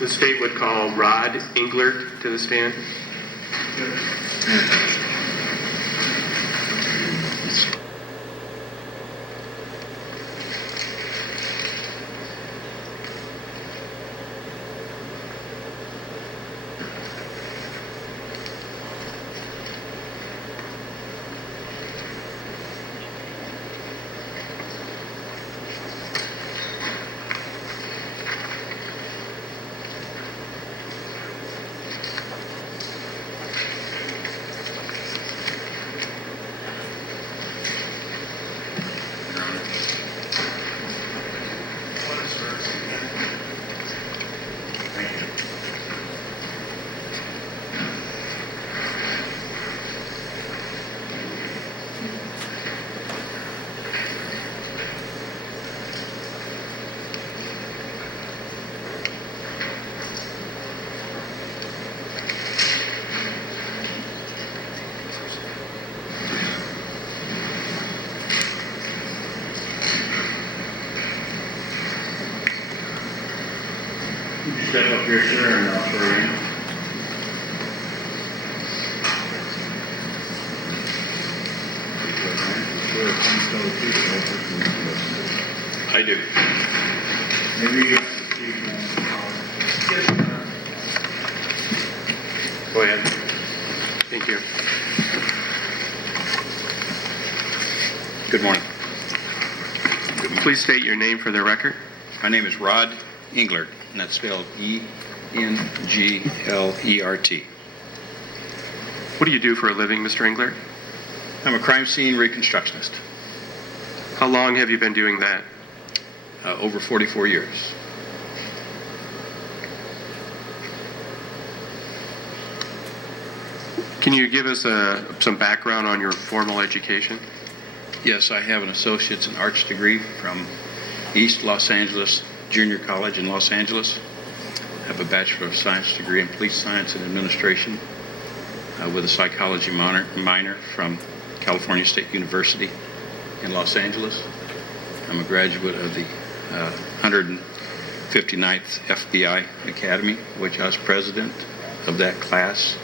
The state would call Rod Englert to the stand. Step up here, sir, and I'll swear you in. I do. Maybe you Go ahead. Thank you. Good morning. Please state your name for the record. My name is Rod Englert, and that's spelled E-N-G-L-E-R-T. What do you do for a living, Mr. Englert? I'm a crime scene reconstructionist. How long have you been doing that? Over 44 years. Can you give us some background on your formal education? Yes, I have an associate's in arts degree from East Los Angeles Junior College in Los Angeles. I have a Bachelor of Science degree in Police Science and Administration with a psychology minor from California State University in Los Angeles. I'm a graduate of the 159th FBI Academy, which I was president of that class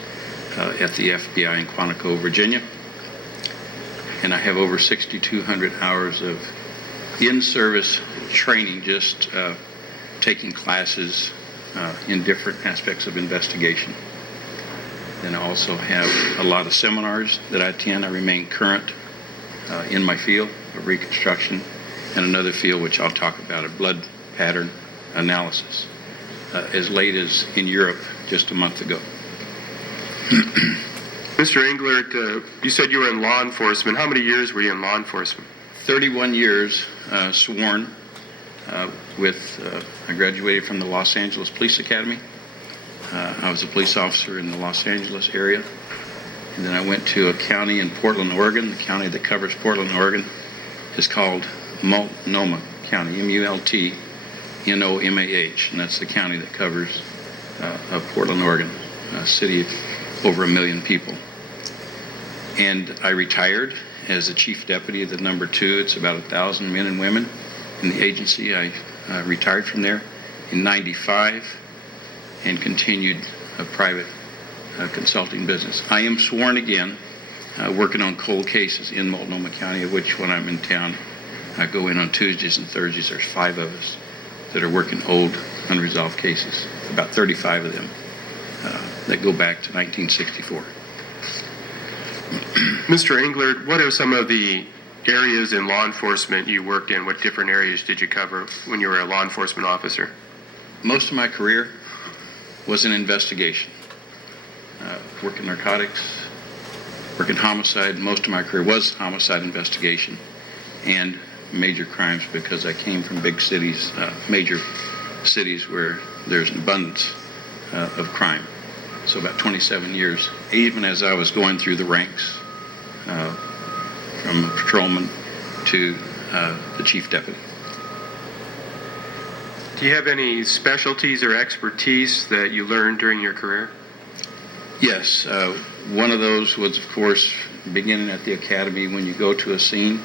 at the FBI in Quantico, Virginia. And I have over 6,200 hours of in-service training, just taking classes in different aspects of investigation. And I also have a lot of seminars that I attend. I remain current in my field of reconstruction and another field which I'll talk about, a blood pattern analysis, as late as in Europe just a month ago. Mr. Englert, you said you were in law enforcement. How many years were you in law enforcement? 31 years sworn I graduated from the Los Angeles Police Academy. I was a police officer in the Los Angeles area. And then I went to a county in Portland, Oregon. The county that covers Portland, Oregon is called Multnomah County, M-U-L-T-N-O-M-A-H. And that's the county that covers of Portland, Oregon, a city of over 1 million people. And I retired as the chief deputy of the number 2. It's about 1,000 men and women in the agency. I retired from there in '95 and continued a private consulting business. I am sworn again, working on cold cases in Multnomah County, of which when I'm in town, I go in on Tuesdays and Thursdays. There's 5 of us that are working old, unresolved cases, about 35 of them that go back to 1964. Mr. Englert, what are some of the areas in law enforcement you worked in? What different areas did you cover when you were a law enforcement officer? Most of my career was in investigation. Working narcotics, working homicide. Most of my career was homicide investigation and major crimes, because I came from big cities, major cities where there's an abundance of crime. So about 27 years, even as I was going through the ranks, from a patrolman to the chief deputy. Do you have any specialties or expertise that you learned during your career? Yes. One of those was, of course, beginning at the academy, when you go to a scene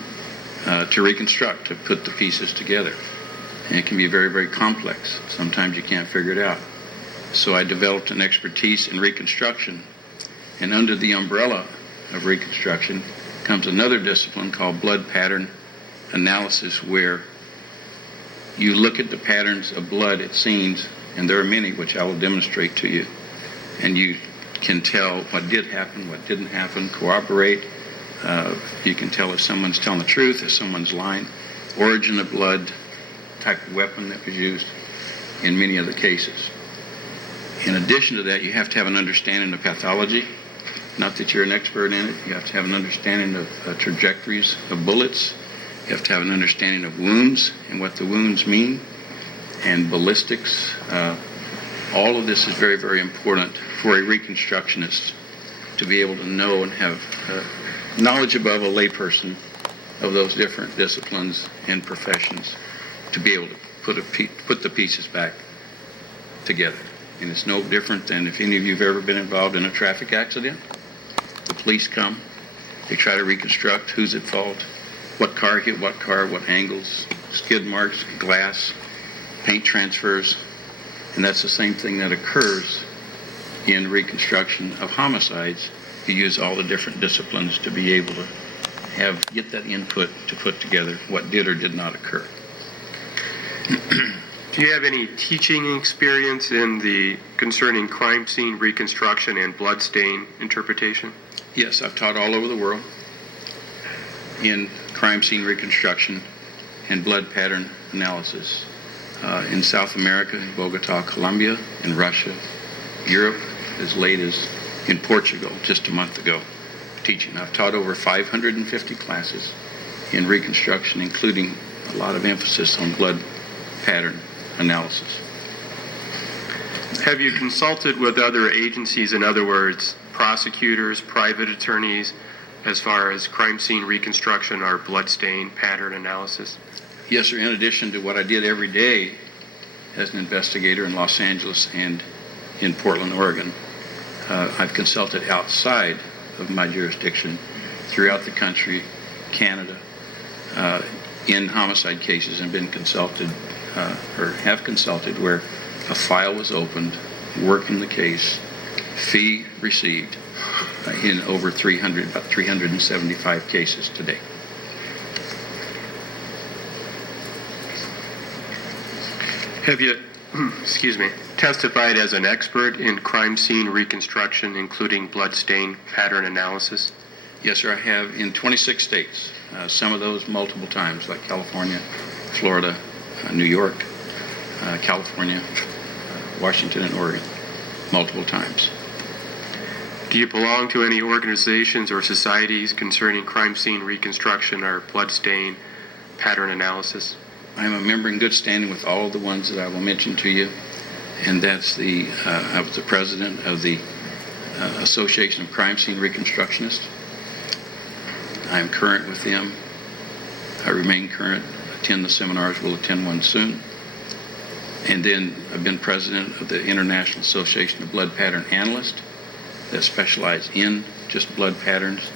to reconstruct, to put the pieces together. And it can be very, very complex. Sometimes you can't figure it out. So I developed an expertise in reconstruction. And under the umbrella of reconstruction comes another discipline called blood pattern analysis, where you look at the patterns of blood at scenes, and there are many which I will demonstrate to you, and you can tell what did happen, what didn't happen, corroborate. You can tell if someone's telling the truth, if someone's lying, origin of blood, type of weapon that was used in many of the cases. In addition to that, you have to have an understanding of pathology. Not that you're an expert in it. You have to have an understanding of trajectories of bullets. You have to have an understanding of wounds and what the wounds mean, and ballistics. All of this is very, very important for a reconstructionist to be able to know and have knowledge above a layperson of those different disciplines and professions to be able to put the pieces back together. And it's no different than if any of you have ever been involved in a traffic accident. The police come, they try to reconstruct who's at fault, what car hit what car, what angles, skid marks, glass, paint transfers, and that's the same thing that occurs in reconstruction of homicides. You use all the different disciplines to be able to get that input to put together what did or did not occur. Do you have any teaching experience concerning crime scene reconstruction and bloodstain interpretation? Yes, I've taught all over the world in crime scene reconstruction and blood pattern analysis. In South America, in Bogota, Colombia, in Russia, Europe, as late as in Portugal just a month ago, teaching. I've taught over 550 classes in reconstruction, including a lot of emphasis on blood pattern analysis. Have you consulted with other agencies, in other words, prosecutors, private attorneys, as far as crime scene reconstruction or bloodstain pattern analysis? Yes, sir. In addition to what I did every day as an investigator in Los Angeles and in Portland, Oregon, I've consulted outside of my jurisdiction throughout the country, Canada, in homicide cases, and been consulted or have consulted where a file was opened, work in the case, fee received in over about 375 cases today. Have you, testified as an expert in crime scene reconstruction, including bloodstain pattern analysis? Yes, sir, I have in 26 states, some of those multiple times, like California, Florida, New York, California, Washington, and Oregon, multiple times. Do you belong to any organizations or societies concerning crime scene reconstruction or bloodstain pattern analysis? I am a member in good standing with all of the ones that I will mention to you, and that's I was the president of the Association of Crime Scene Reconstructionists. I am current with them. I remain current, attend the seminars, will attend one soon. And then I've been president of the International Association of Blood Pattern Analysts that specialize in just blood patterns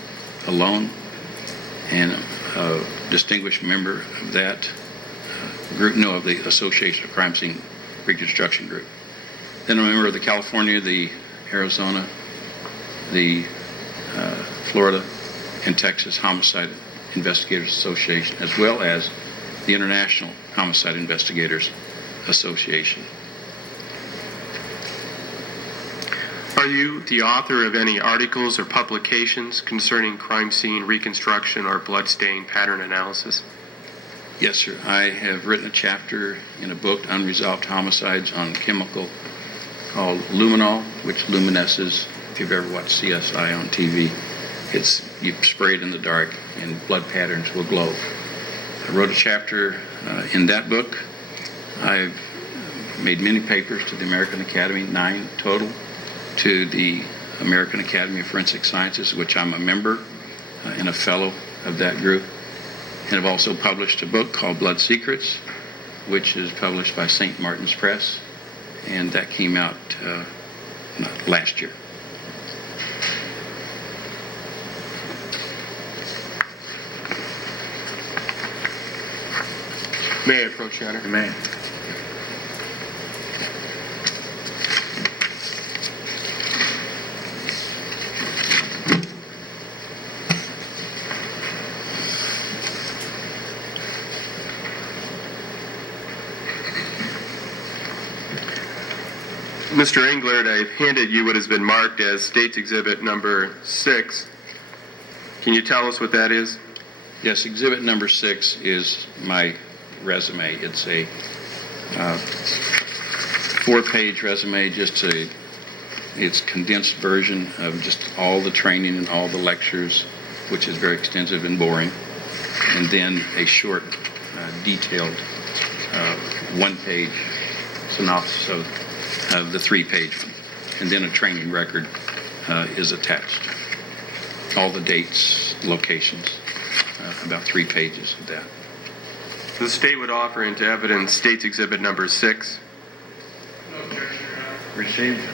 alone, and a distinguished member of that group, of the Association of Crime Scene Reconstruction Group. Then I'm a member of the California, the Arizona, the Florida, and Texas Homicide Investigators Association, as well as the International Homicide Investigators Association. Are you the author of any articles or publications concerning crime scene reconstruction or bloodstain pattern analysis? Yes, sir. I have written a chapter in a book, Unresolved Homicides, on chemical called luminol, which luminesces. If you've ever watched CSI on TV, you spray it in the dark and blood patterns will glow. I wrote a chapter in that book. I've made many papers to the American Academy, 9 total, to the American Academy of Forensic Sciences, which I'm a member and a fellow of that group. And I've also published a book called Blood Secrets, which is published by St. Martin's Press, and that came out last year. May I approach, Your Honor? Amen. Mr. Englert, I've handed you what has been marked as State's Exhibit number 6. Can you tell us what that is? Yes, exhibit number 6 is my resume. It's a 4-page resume, it's condensed version of just all the training and all the lectures, which is very extensive and boring, and then a short, detailed 1-page synopsis of the 3-page one, and then a training record is attached. All the dates, locations, about 3 pages of that. The state would offer into evidence State's Exhibit number 6. No objection, Your Honor. Received.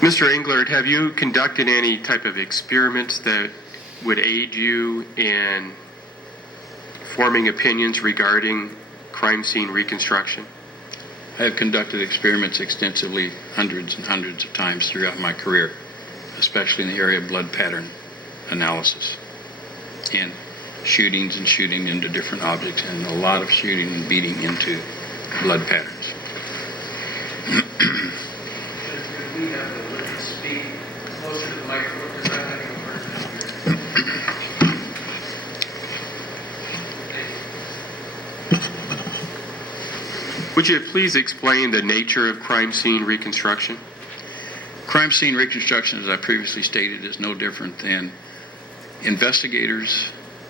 Mr. Englert, have you conducted any type of experiments that would aid you in forming opinions regarding crime scene reconstruction? I have conducted experiments extensively, hundreds and hundreds of times throughout my career, especially in the area of blood pattern analysis and shooting into different objects, and a lot of shooting and beating into blood patterns. Could we have the witness speak closer to the microphone because I'm having a hard time hearing? Would you please explain the nature of crime scene reconstruction? Crime scene reconstruction, as I previously stated, is no different than investigators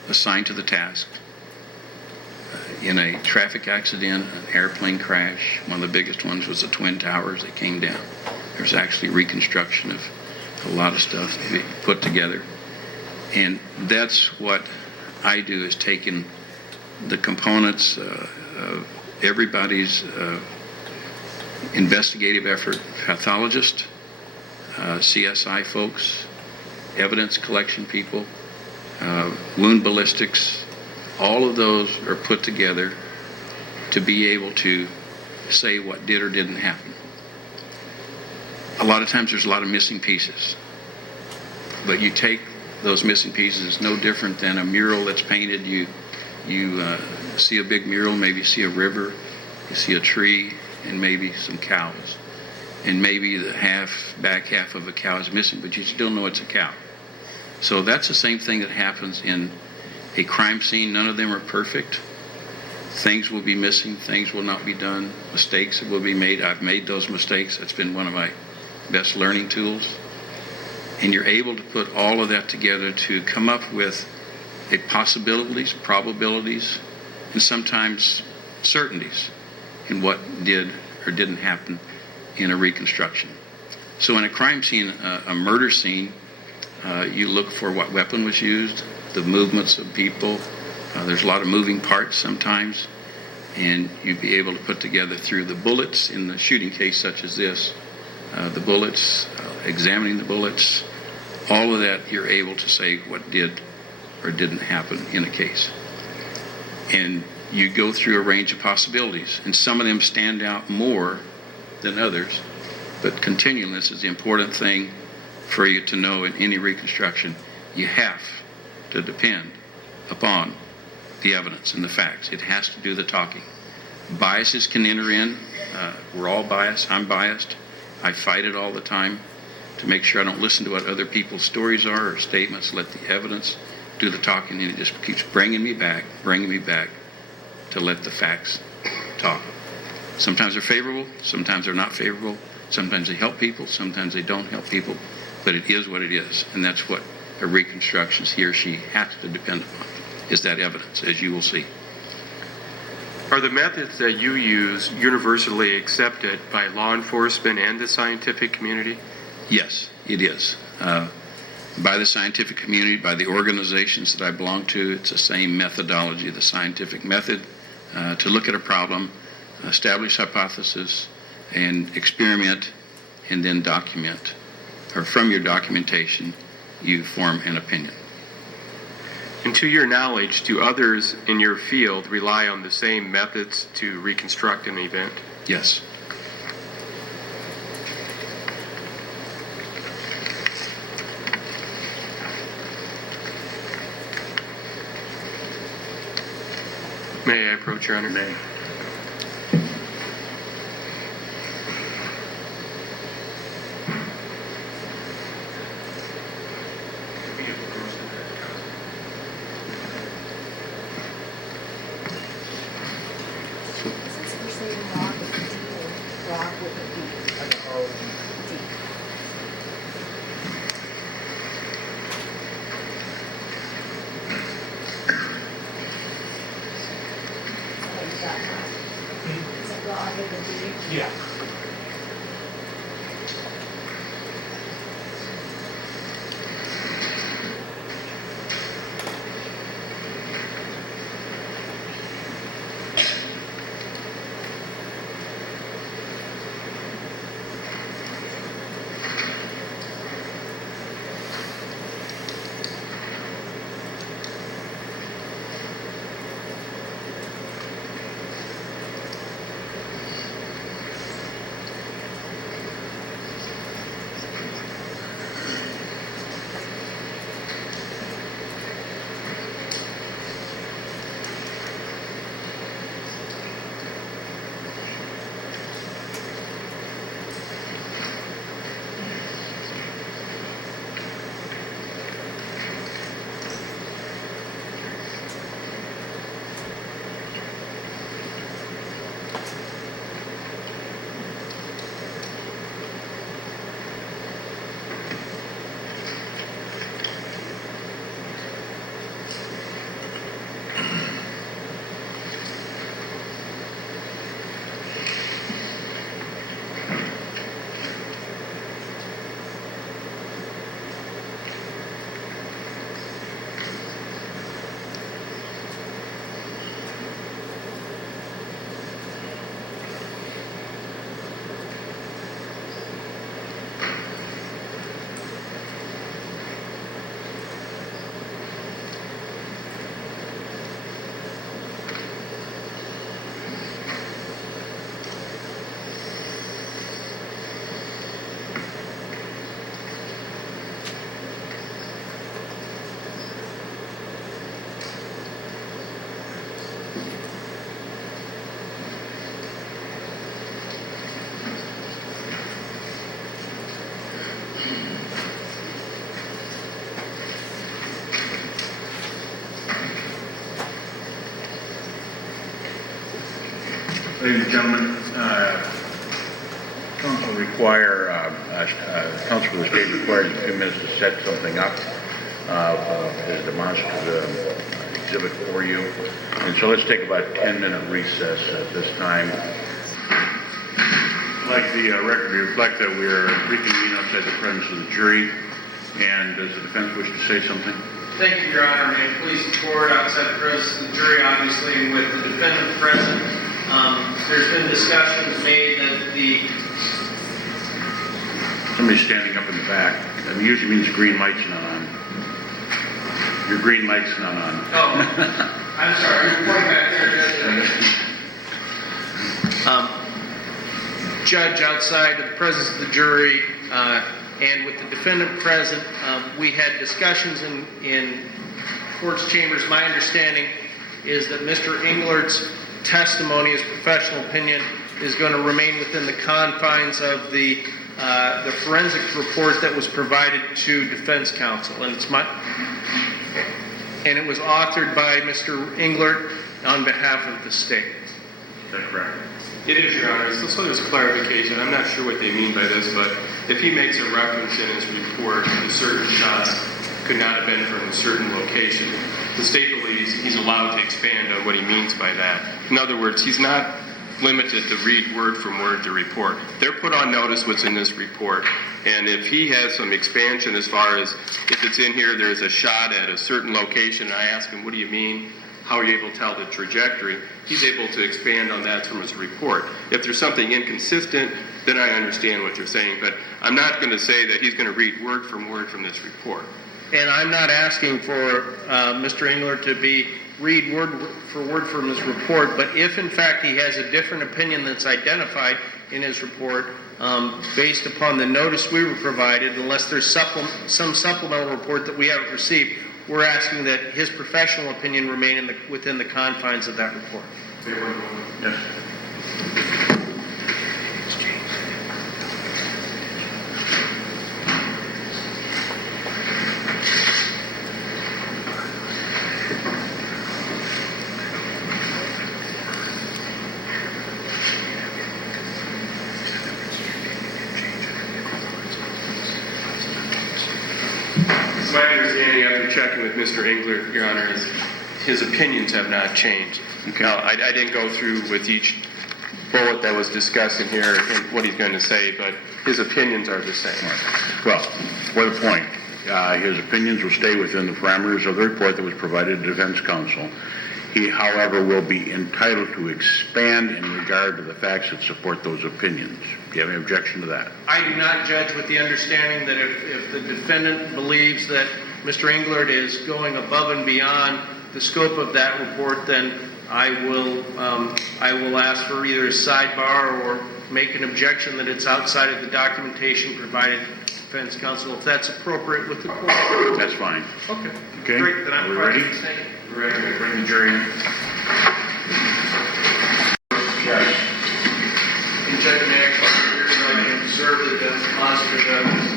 assigned to the task in a traffic accident, an airplane crash. One of the biggest ones was the Twin Towers that came down. There's actually reconstruction of a lot of stuff put together. And that's what I do, is taking the components of everybody's investigative effort, pathologist, CSI folks, evidence collection people, wound ballistics, all of those are put together to be able to say what did or didn't happen. A lot of times there's a lot of missing pieces, but you take those missing pieces. It's no different than a mural that's painted. You see a big mural, maybe you see a river, you see a tree, and maybe some cows, and maybe the back half of a cow is missing, but you still know it's a cow. So that's the same thing that happens in a crime scene. None of them are perfect. Things will be missing, things will not be done, mistakes will be made. I've made those mistakes. That's been one of my best learning tools. And you're able to put all of that together to come up with possibilities, probabilities, and sometimes certainties in what did or didn't happen in a reconstruction. So in a crime scene, a murder scene, you look for what weapon was used, the movements of people. There's a lot of moving parts sometimes, and you'd be able to put together through the bullets in the shooting case such as this, the bullets, examining the bullets, all of that, you're able to say what did or didn't happen in a case. And you go through a range of possibilities, and some of them stand out more than others, but continualness is the important thing for you to know in any reconstruction. You have to depend upon the evidence and the facts. It has to do the talking. Biases can enter in. We're all biased. I'm biased. I fight it all the time to make sure I don't listen to what other people's stories are or statements. Let the evidence do the talking, and it just keeps bringing me back to let the facts talk. Sometimes they're favorable, sometimes they're not favorable, sometimes they help people, sometimes they don't help people, but it is what it is, and that's what a reconstruction, he or she has to depend upon, is that evidence, as you will see. Are the methods that you use universally accepted by law enforcement and the scientific community? Yes, it is. By the scientific community, by the organizations that I belong to, it's the same methodology, the scientific method to look at a problem, establish hypothesis, and experiment, and then document. Or from your documentation, you form an opinion. And to your knowledge, do others in your field rely on the same methods to reconstruct an event? Yes. May I approach, Your Honor? May. Since we're saying rock with a D or rock with a D. D. So you got that. Is it rock with a D? Yeah. Ladies and gentlemen, council council for the state requires a few minutes to set something up as a demonstrative exhibit for you. And so let's take about a 10-minute recess at this time. I'd like the record to reflect that we are reconvening outside the presence of the jury. And does the defense wish to say something? Thank you, Your Honor. May it please the court, outside the presence of the jury, obviously, and with the defendant present, there's been discussions made that the... Somebody's standing up in the back. That usually means the green light's not on. Your green light's not on. Oh, I'm sorry. You're pointing back there, Judge. Judge, outside of the presence of the jury and with the defendant present, we had discussions in court's chambers. My understanding is that Mr. Englert's testimony, his professional opinion, is going to remain within the confines of the forensic report that was provided to defense counsel, and it was authored by Mr. Englert on behalf of the state. Is that correct? It is, Your Honor. So there's clarification. I'm not sure what they mean by this, but if he makes a reference in his report that certain shots could not have been from a certain location, the state believes he's allowed to expand on what he means by that. In other words, he's not limited to read word from word the report. They're put on notice what's in this report, and if he has some expansion as far as if it's in here, there's a shot at a certain location, and I ask him, what do you mean? How are you able to tell the trajectory? He's able to expand on that from his report. If there's something inconsistent, then I understand what you're saying, but I'm not going to say that he's going to read word from this report. And I'm not asking for Mr. Engler to read word for word from his report, but if in fact he has a different opinion that's identified in his report, based upon the notice we were provided, unless there's some supplemental report that we haven't received, we're asking that his professional opinion remain within the confines of that report. Yes. It's my understanding after checking with Mr. Engler, Your Honor, is his opinions have not changed. Okay. Now, I didn't go through with each bullet that was discussed in here and what he's going to say, but his opinions are the same. Well, for the point, his opinions will stay within the parameters of the report that was provided to defense counsel. He, however, will be entitled to expand in regard to the facts that support those opinions. Do you have any objection to that? I do not judge with the understanding that if the defendant believes that Mr. Englert is going above and beyond the scope of that report, then I will ask for either a sidebar or make an objection that it's outside of the documentation provided to defense counsel, if that's appropriate with the court. That's fine. Okay. Okay. Great. Then I'm Are we ready? We're ready to Bring the jury in. Yes. And Judge Mack, here so I can observe the demonstrative evidence.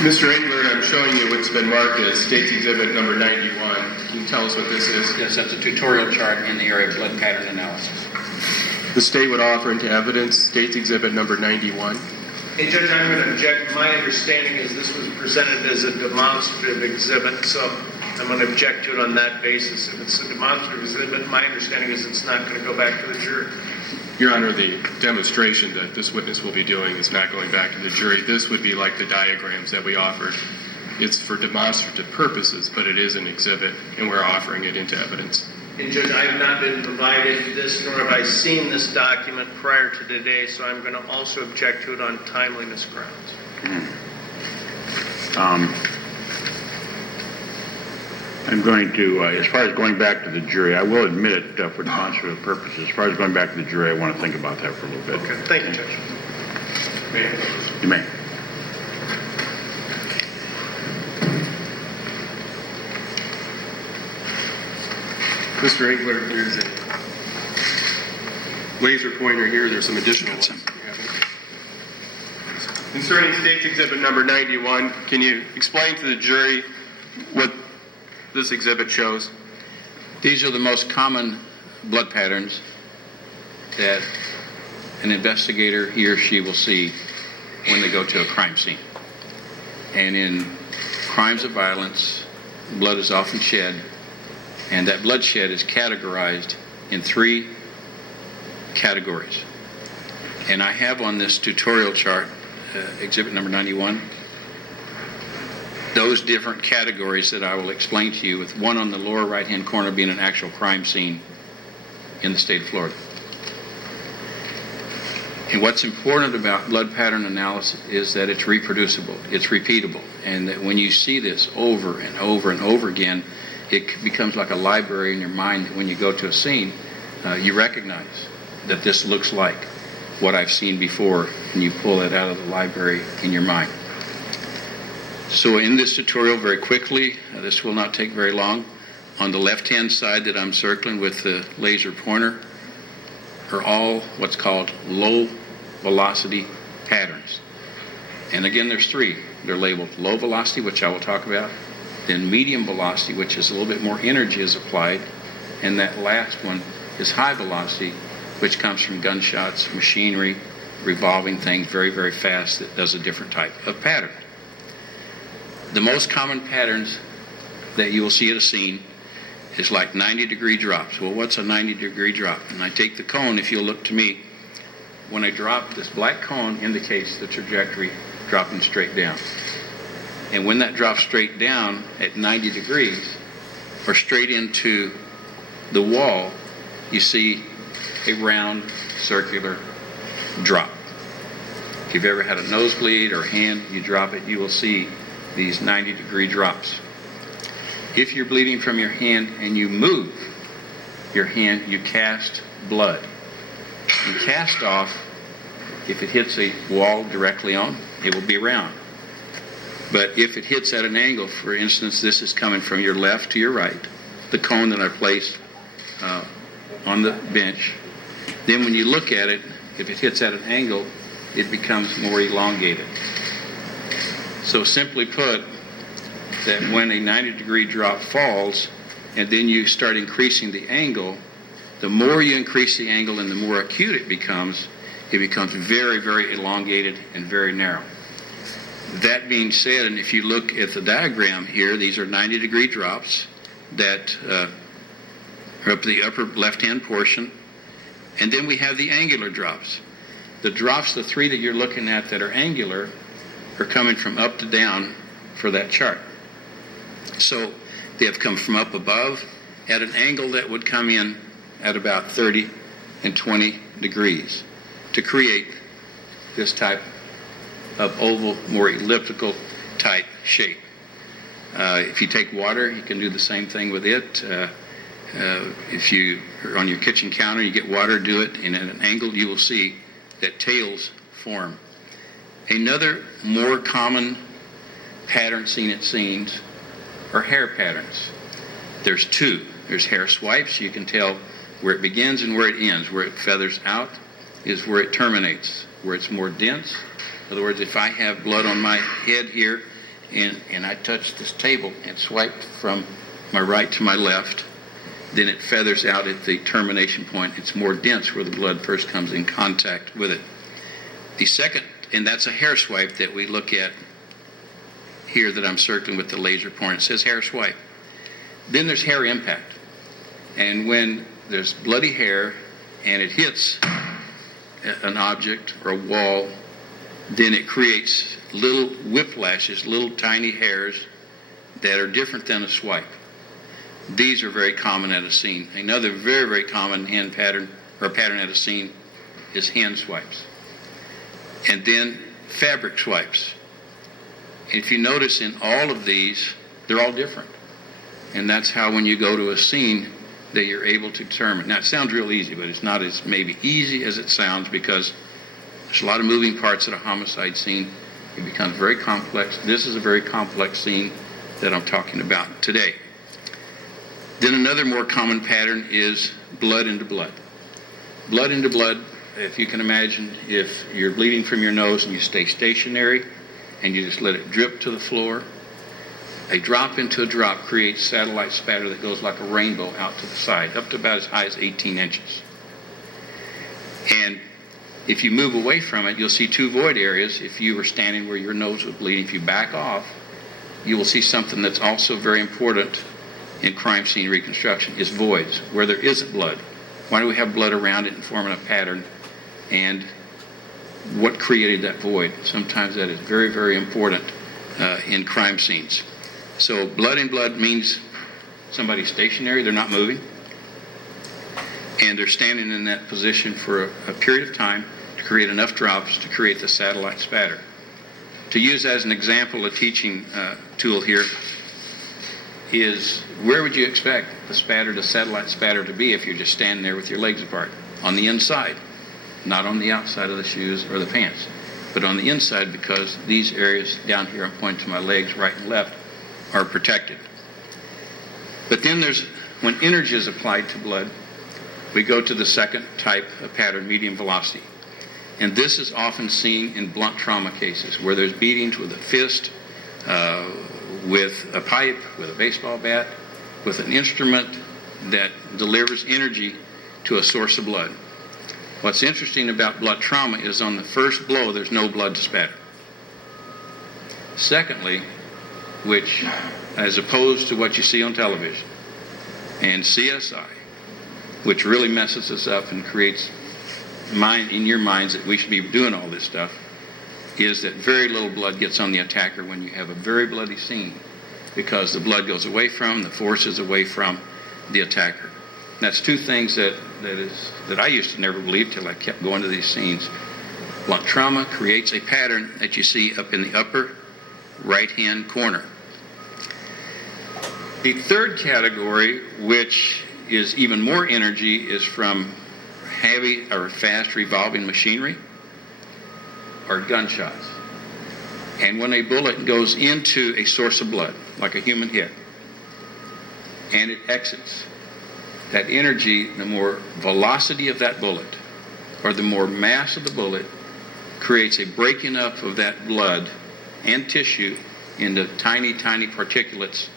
Mr. Engler, I'm showing you what's been marked as State's Exhibit number 91. Can you tell us what this is? Yes, that's a tutorial chart in the area of blood pattern analysis. The state would offer into evidence State's Exhibit number 91. Hey, Judge, I'm going to object. My understanding is this was presented as a demonstrative exhibit, so I'm going to object to it on that basis. If it's a demonstrative exhibit, my understanding is it's not going to go back to the jury. Your Honor, the demonstration that this witness will be doing is not going back to the jury. This would be like the diagrams that we offered. It's for demonstrative purposes, but it is an exhibit, and we're offering it into evidence. And Judge, I have not been provided this, nor have I seen this document prior to today, so I'm going to also object to it on timeliness grounds. I'm going to, as far as going back to the jury, I will admit it for demonstrative purposes. As far as going back to the jury, I want to think about that for a little bit. Okay, thank you, Judge. You may. Mr. Engler, there's a laser pointer here. There's some additional ones. Concerning State's Exhibit number 91, can you explain to the jury what this exhibit shows? These are the most common blood patterns that an investigator, he or she, will see when they go to a crime scene. And in crimes of violence, blood is often shed, and that bloodshed is categorized in 3 categories. And I have on this tutorial chart, exhibit number 91, those different categories that I will explain to you, with one on the lower right-hand corner being an actual crime scene in the state of Florida. And what's important about blood pattern analysis is that it's reproducible, it's repeatable, and that when you see this over and over and over again, it becomes like a library in your mind that when you go to a scene, you recognize that this looks like what I've seen before, and you pull it out of the library in your mind. So in this tutorial, very quickly, this will not take very long, on the left-hand side that I'm circling with the laser pointer are all what's called low velocity patterns. And again, there's 3. They're labeled low velocity, which I will talk about, then medium velocity, which is a little bit more energy is applied, and that last one is high velocity, which comes from gunshots, machinery, revolving things very, very fast that does a different type of pattern. The most common patterns that you will see at a scene is like 90-degree drops. Well, what's a 90-degree drop? And I take the cone, if you'll look to me, when I drop, this black cone indicates the trajectory dropping straight down. And when that drops straight down at 90 degrees, or straight into the wall, you see a round, circular drop. If you've ever had a nosebleed or a hand, you drop it, you will see these 90-degree drops. If you're bleeding from your hand and you move your hand, you cast blood. And cast off, if it hits a wall directly on, it will be round. But if it hits at an angle, for instance, this is coming from your left to your right, the cone that I placed on the bench, then when you look at it, if it hits at an angle, it becomes more elongated. So simply put, that when a 90-degree drop falls, and then you start increasing the angle, the more you increase the angle and the more acute it becomes very, very elongated and very narrow. That being said, and if you look at the diagram here, these are 90-degree drops that are up the upper left-hand portion, and then we have the angular drops. The drops, the three that you're looking at that are angular, are coming from up to down for that chart. So they have come from up above at an angle that would come in at about 30 and 20 degrees to create this type of oval, more elliptical type shape. If you take water, you can do the same thing with it. If you are on your kitchen counter, you get water, do it, and at an angle you will see that tails form. Another more common pattern seen at scenes are hair patterns. There's two. There's hair swipes. You can tell where it begins and where it ends. Where it feathers out is where it terminates, where it's more dense. In other words, if I have blood on my head here and I touch this table and swipe from my right to my left, then it feathers out at the termination point. It's more dense where the blood first comes in contact with it. The second, and that's a hair swipe that we look at here that I'm circling with the laser point. It says hair swipe. Then there's hair impact. And when there's bloody hair and it hits an object or a wall, then it creates little whiplashes, little tiny hairs that are different than a swipe. These are very common at a scene. Another very, very common hand pattern or pattern at a scene is hand swipes. And then fabric swipes. If you notice in all of these, they're all different. And that's how when you go to a scene that you're able to determine. Now it sounds real easy, but it's not as maybe easy as it sounds because there's a lot of moving parts at a homicide scene. It becomes very complex. This is a very complex scene that I'm talking about today. Then another more common pattern is blood into blood. Blood into blood, if you can imagine, if you're bleeding from your nose and you stay stationary and you just let it drip to the floor, a drop into a drop creates satellite spatter that goes like a rainbow out to the side, up to about as high as 18 inches. And if you move away from it, you'll see two void areas. If you were standing where your nose was bleeding, if you back off, you will see something that's also very important in crime scene reconstruction is voids, where there isn't blood. Why do we have blood around it and forming a pattern? And what created that void? Sometimes that is very, very important in crime scenes. So blood in blood means somebody's stationary, they're not moving, and they're standing in that position for a period of time to create enough drops to create the satellite spatter. To use as an example, a teaching tool here is where would you expect the satellite spatter to be if you're just standing there with your legs apart? On the inside, not on the outside of the shoes or the pants, but on the inside, because these areas down here, I'm pointing to my legs, right and left, are protected. But then when energy is applied to blood, we go to the second type of pattern, medium velocity. And this is often seen in blunt trauma cases where there's beatings with a fist, with a pipe, with a baseball bat, with an instrument that delivers energy to a source of blood. What's interesting about blood trauma is on the first blow, there's no blood to spatter. Secondly, which, as opposed to what you see on television and CSI, which really messes us up and creates in your minds that we should be doing all this stuff, is that very little blood gets on the attacker when you have a very bloody scene, because the blood goes away from, the force is away from the attacker. That's two things that I used to never believe till I kept going to these scenes. Blunt trauma creates a pattern that you see up in the upper right-hand corner. The third category, which is even more energy, is from heavy or fast revolving machinery or gunshots. And when a bullet goes into a source of blood, like a human head, and it exits, that energy, the more velocity of that bullet, or the more mass of the bullet, creates a breaking up of that blood and tissue into tiny, tiny particulates,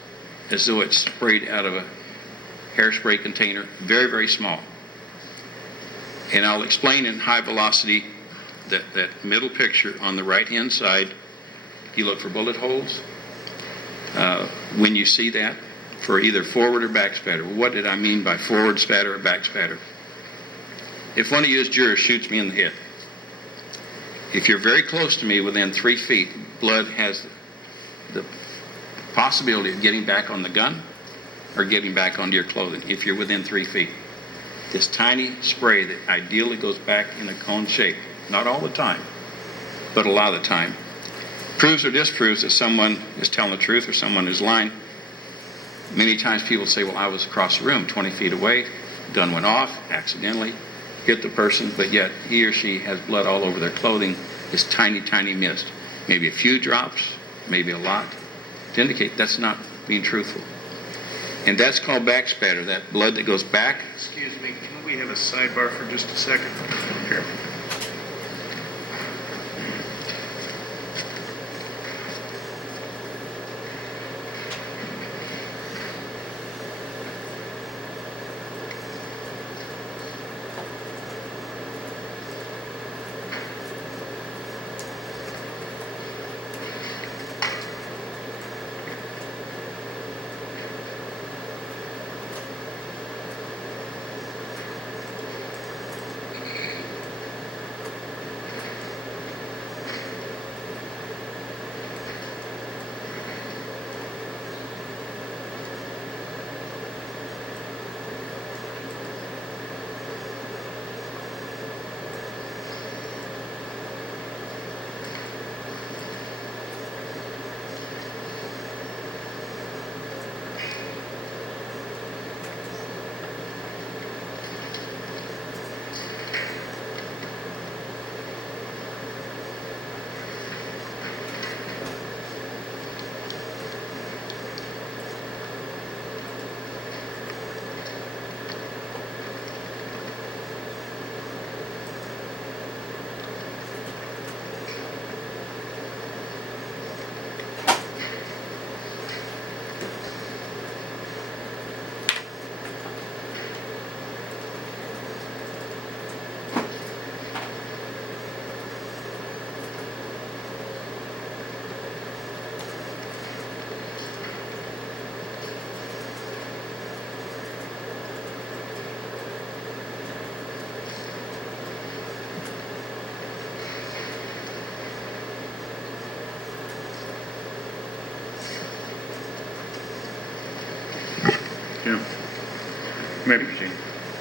as though it's sprayed out of a hairspray container, very, very small. And I'll explain in high velocity that middle picture on the right-hand side. You look for bullet holes. When you see that, for either forward or back spatter. What did I mean by forward spatter or back spatter? If one of you as jurors shoots me in the head, if you're very close to me, within 3 feet, blood has the possibility of getting back on the gun or getting back onto your clothing if you're within 3 feet. This tiny spray that ideally goes back in a cone shape, not all the time, but a lot of the time, proves or disproves that someone is telling the truth or someone is lying. Many times people say, well, I was across the room 20 feet away, gun went off, accidentally, hit the person, but yet he or she has blood all over their clothing, this tiny, tiny mist. Maybe a few drops, maybe a lot, to indicate that's not being truthful. And that's called back spatter, that blood that goes back. Excuse me, can we have a sidebar for just a second? Here. Yeah. You may proceed.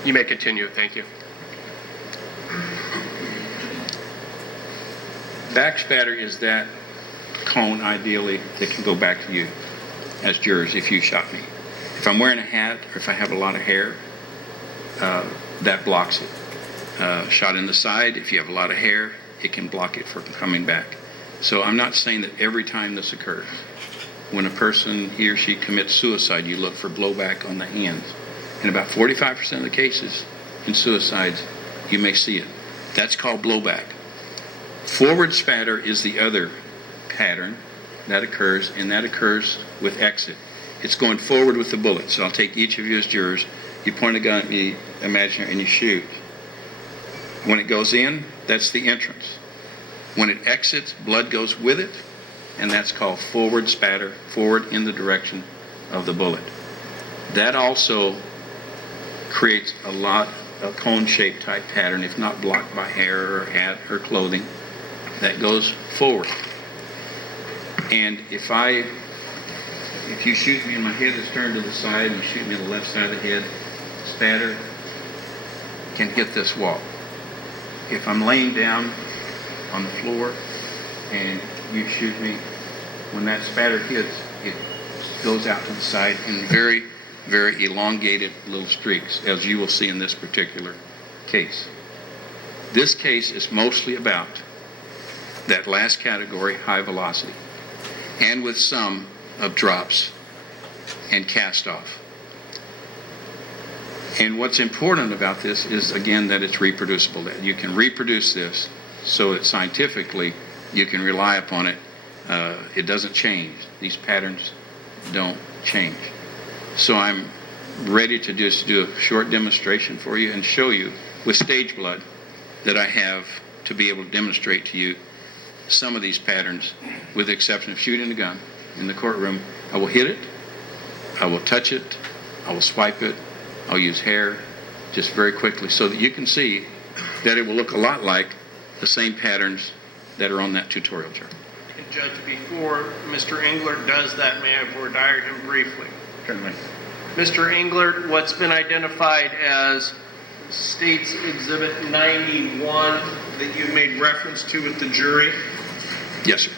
You may continue. Thank you. Back spatter is that cone, ideally, that can go back to you as jurors if you shot me. If I'm wearing a hat or if I have a lot of hair, that blocks it. Shot in the side, if you have a lot of hair, it can block it from coming back. So I'm not saying that every time this occurs. When a person, he or she commits suicide, you look for blowback on the hands. In about 45% of the cases in suicides, you may see it. That's called blowback. Forward spatter is the other pattern that occurs, and that occurs with exit. It's going forward with the bullet. So I'll take each of you as jurors. You point a gun at me, imaginary, and you shoot. When it goes in, that's the entrance. When it exits, blood goes with it, and that's called forward spatter, forward in the direction of the bullet. That also creates a cone-shaped type pattern, if not blocked by hair or hat or clothing, that goes forward. And if you shoot me and my head is turned to the side and you shoot me on the left side of the head, spatter can hit this wall. If I'm laying down on the floor and you shoot me when that spatter hits, it goes out to the side in very, very elongated little streaks, as you will see in this particular case. This case is mostly about that last category, high velocity, and with some of drops and cast off. And what's important about this is, again, that it's reproducible, that you can reproduce this so that scientifically you can rely upon it. It doesn't change. These patterns don't change. So I'm ready to just do a short demonstration for you and show you with stage blood that I have to be able to demonstrate to you some of these patterns, with the exception of shooting a gun in the courtroom. I will hit it, I will touch it, I will swipe it, I'll use hair just very quickly so that you can see that it will look a lot like the same patterns that are on that tutorial chart. And Judge, before Mr. Englert does that, may I have diary him briefly? Certainly. Mr. Englert, what's been identified as State's Exhibit 91 that you made reference to with the jury, Yes, sir.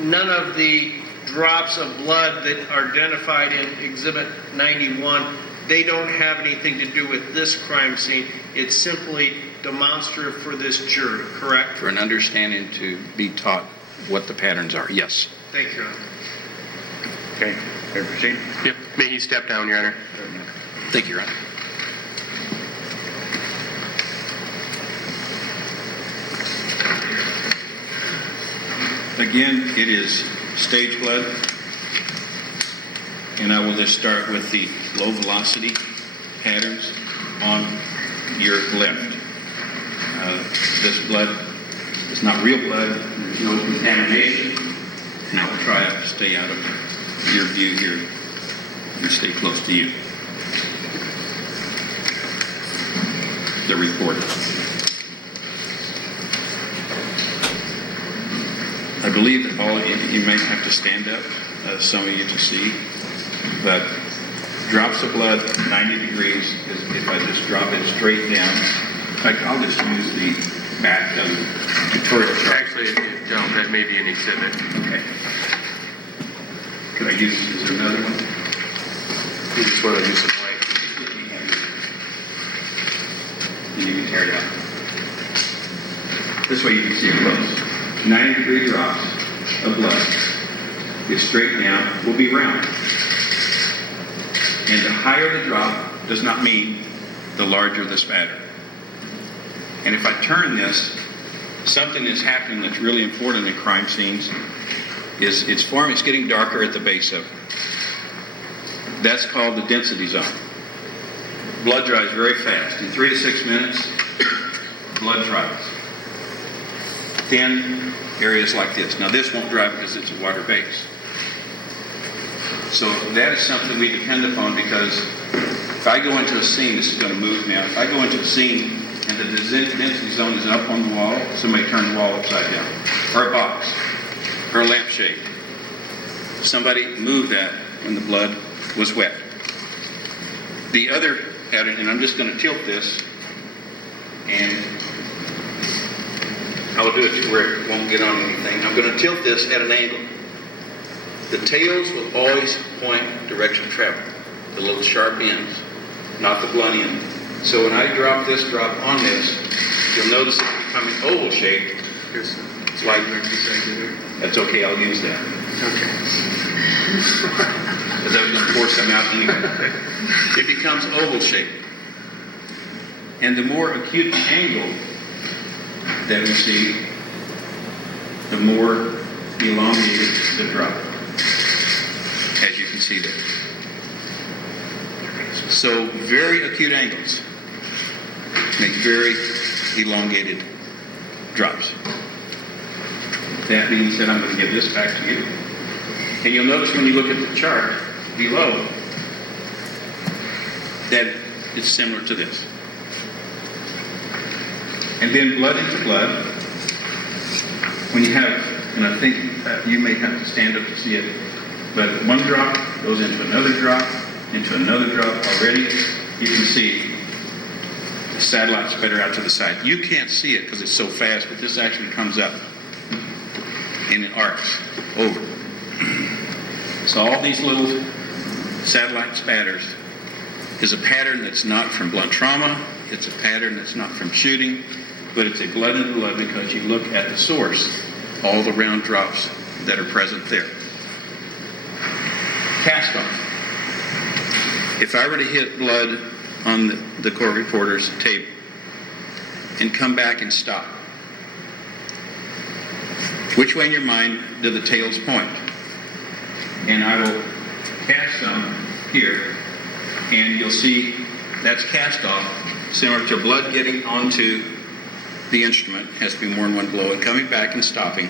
none of the drops of blood that are identified in Exhibit 91, they don't have anything to do with this crime scene. It's simply demonstrative for this jury, correct? For an understanding to be taught what the patterns are, yes. Thank you, Your Honor. Okay, may I proceed? Yep. May he step down, Your Honor? Thank you, Your Honor. Again, it is stage blood, and I will just start with the low velocity patterns on your left. This blood is not real blood, there's no contamination, and I will try to stay out of your view here and stay close to you. The report. I believe that all of you may have to stand up, some of you to see, but drops of blood, 90 degrees, is if I just drop it straight down. In fact, I'll just use the back tutorial chart. Actually, if you don't, that may be an exhibit. Okay. Could I use, is there another one? You just want to use some white. And you can tear it out. This way you can see it close. 90-degree drops of blood. If straight down, will be round. And the higher the drop does not mean the larger the spatter. And if I turn this, something is happening that's really important in crime scenes is it's getting darker at the base of it. That's called the density zone. Blood dries very fast. In 3 to 6 minutes, blood dries. Thin areas like this. Now this won't dry because it's a water base. So that is something we depend upon, because if I go into a scene, this is going to move now, if I go into a scene and the density zone is up on the wall, somebody turn the wall upside down, or a box, or a lampshade. Somebody moved that when the blood was wet. The other pattern, and I'm just going to tilt this, and I'll do it to where it won't get on anything. I'm going to tilt this at an angle. The tails will always point direction of travel, the little sharp ends, not the blunt end. So when I drop this drop on this, you'll notice it's becoming oval shaped. It's like, that's okay, I'll use that. Okay. Because I was going to pour some out anyway. It becomes oval shaped. And the more acute angle that we see, the more elongated the drop, as you can see there. So very acute angles make very elongated drops. That being said, I'm going to give this back to you. And you'll notice when you look at the chart below that it's similar to this. And then blood into blood, when you have, and I think you may have to stand up to see it, but one drop goes into another drop, already you can see the satellite spreader out to the side. You can't see it because it's so fast, but this actually comes up. and it arcs over. So all these little satellite spatters is a pattern that's not from blunt trauma, it's a pattern that's not from shooting, but it's a blood in blood because you look at the source, all the round drops that are present there. Cast off. If I were to hit blood on the court reporter's table and come back and stop, which way in your mind do the tails point? And I will cast some here, and you'll see that's cast off, similar to blood getting onto the instrument, has to be more than one blow, and coming back and stopping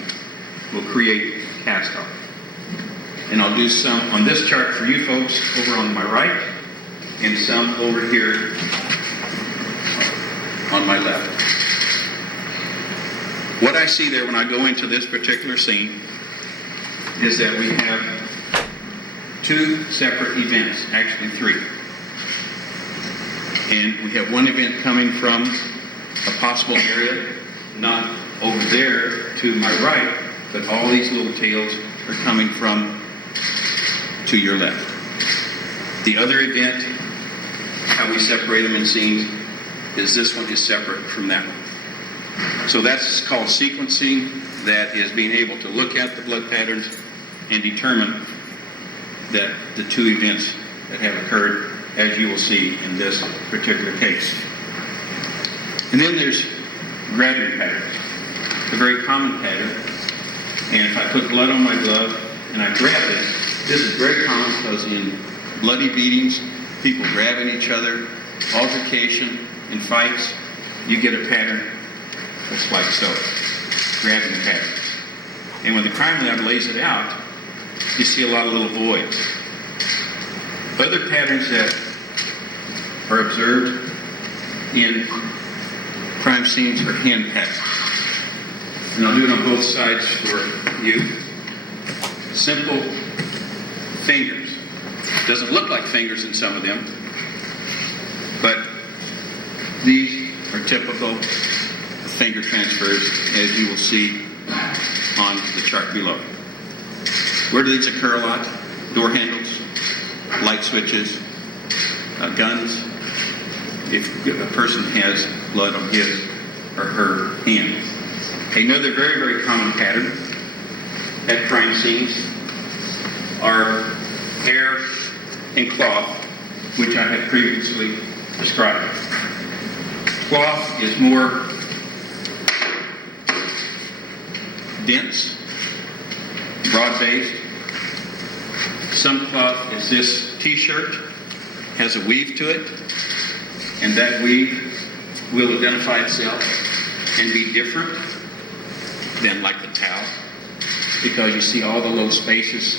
will create cast off. And I'll do some on this chart for you folks over on my right, and some over here on my left. What I see there when I go into this particular scene is that we have two separate events, actually three. And we have one event coming from a possible area, not over there to my right, but all these little tails are coming from to your left. The other event, how we separate them in scenes, is this one is separate from that one. So that's called sequencing. That is being able to look at the blood patterns and determine that the two events that have occurred, as you will see in this particular case. And then there's gravity patterns, a very common pattern. And if I put blood on my glove and I grab this is very common because in bloody beatings, people grabbing each other, altercation, in fights, you get a pattern that's like so, grabbing patterns. And when the crime lab lays it out, you see a lot of little voids. Other patterns that are observed in crime scenes are hand patterns. And I'll do it on both sides for you. Simple fingers. Doesn't look like fingers in some of them, but these are typical finger transfers, as you will see on the chart below. Where do these occur a lot? Door handles, light switches, guns. If a person has blood on his or her hand. Another very, very common pattern at crime scenes are hair and cloth, which I had previously described. Cloth is more dense, broad-based. Some cloth is this t-shirt, has a weave to it, and that weave will identify itself and be different than like the towel, because you see all the little spaces,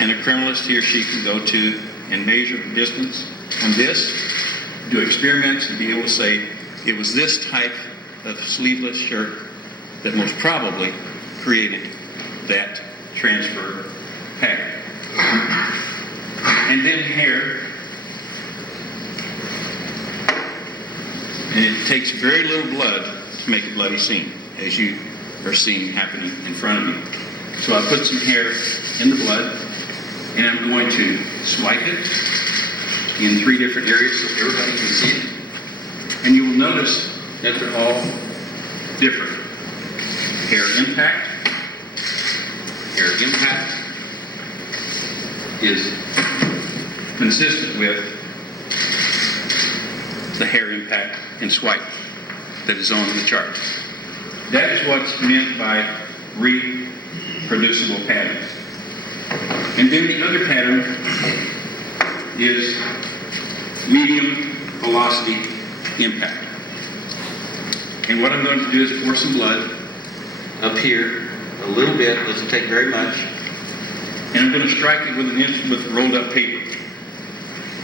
and a criminalist, he or she can go to and measure the distance on this, do experiments, and be able to say, it was this type of sleeveless shirt that most probably created that transfer pattern. And then hair. And it takes very little blood to make a bloody scene, as you are seeing happening in front of you. So I put some hair in the blood, and I'm going to swipe it in 3 different areas so everybody can see it. And you will notice that they're all different. Hair impact is consistent with the hair impact and swipe that is on the chart. That is what's meant by reproducible patterns. And then the other pattern is medium velocity impact. And what I'm going to do is pour some blood up here, a little bit, doesn't take very much, and I'm going to strike it with an instrument with rolled up paper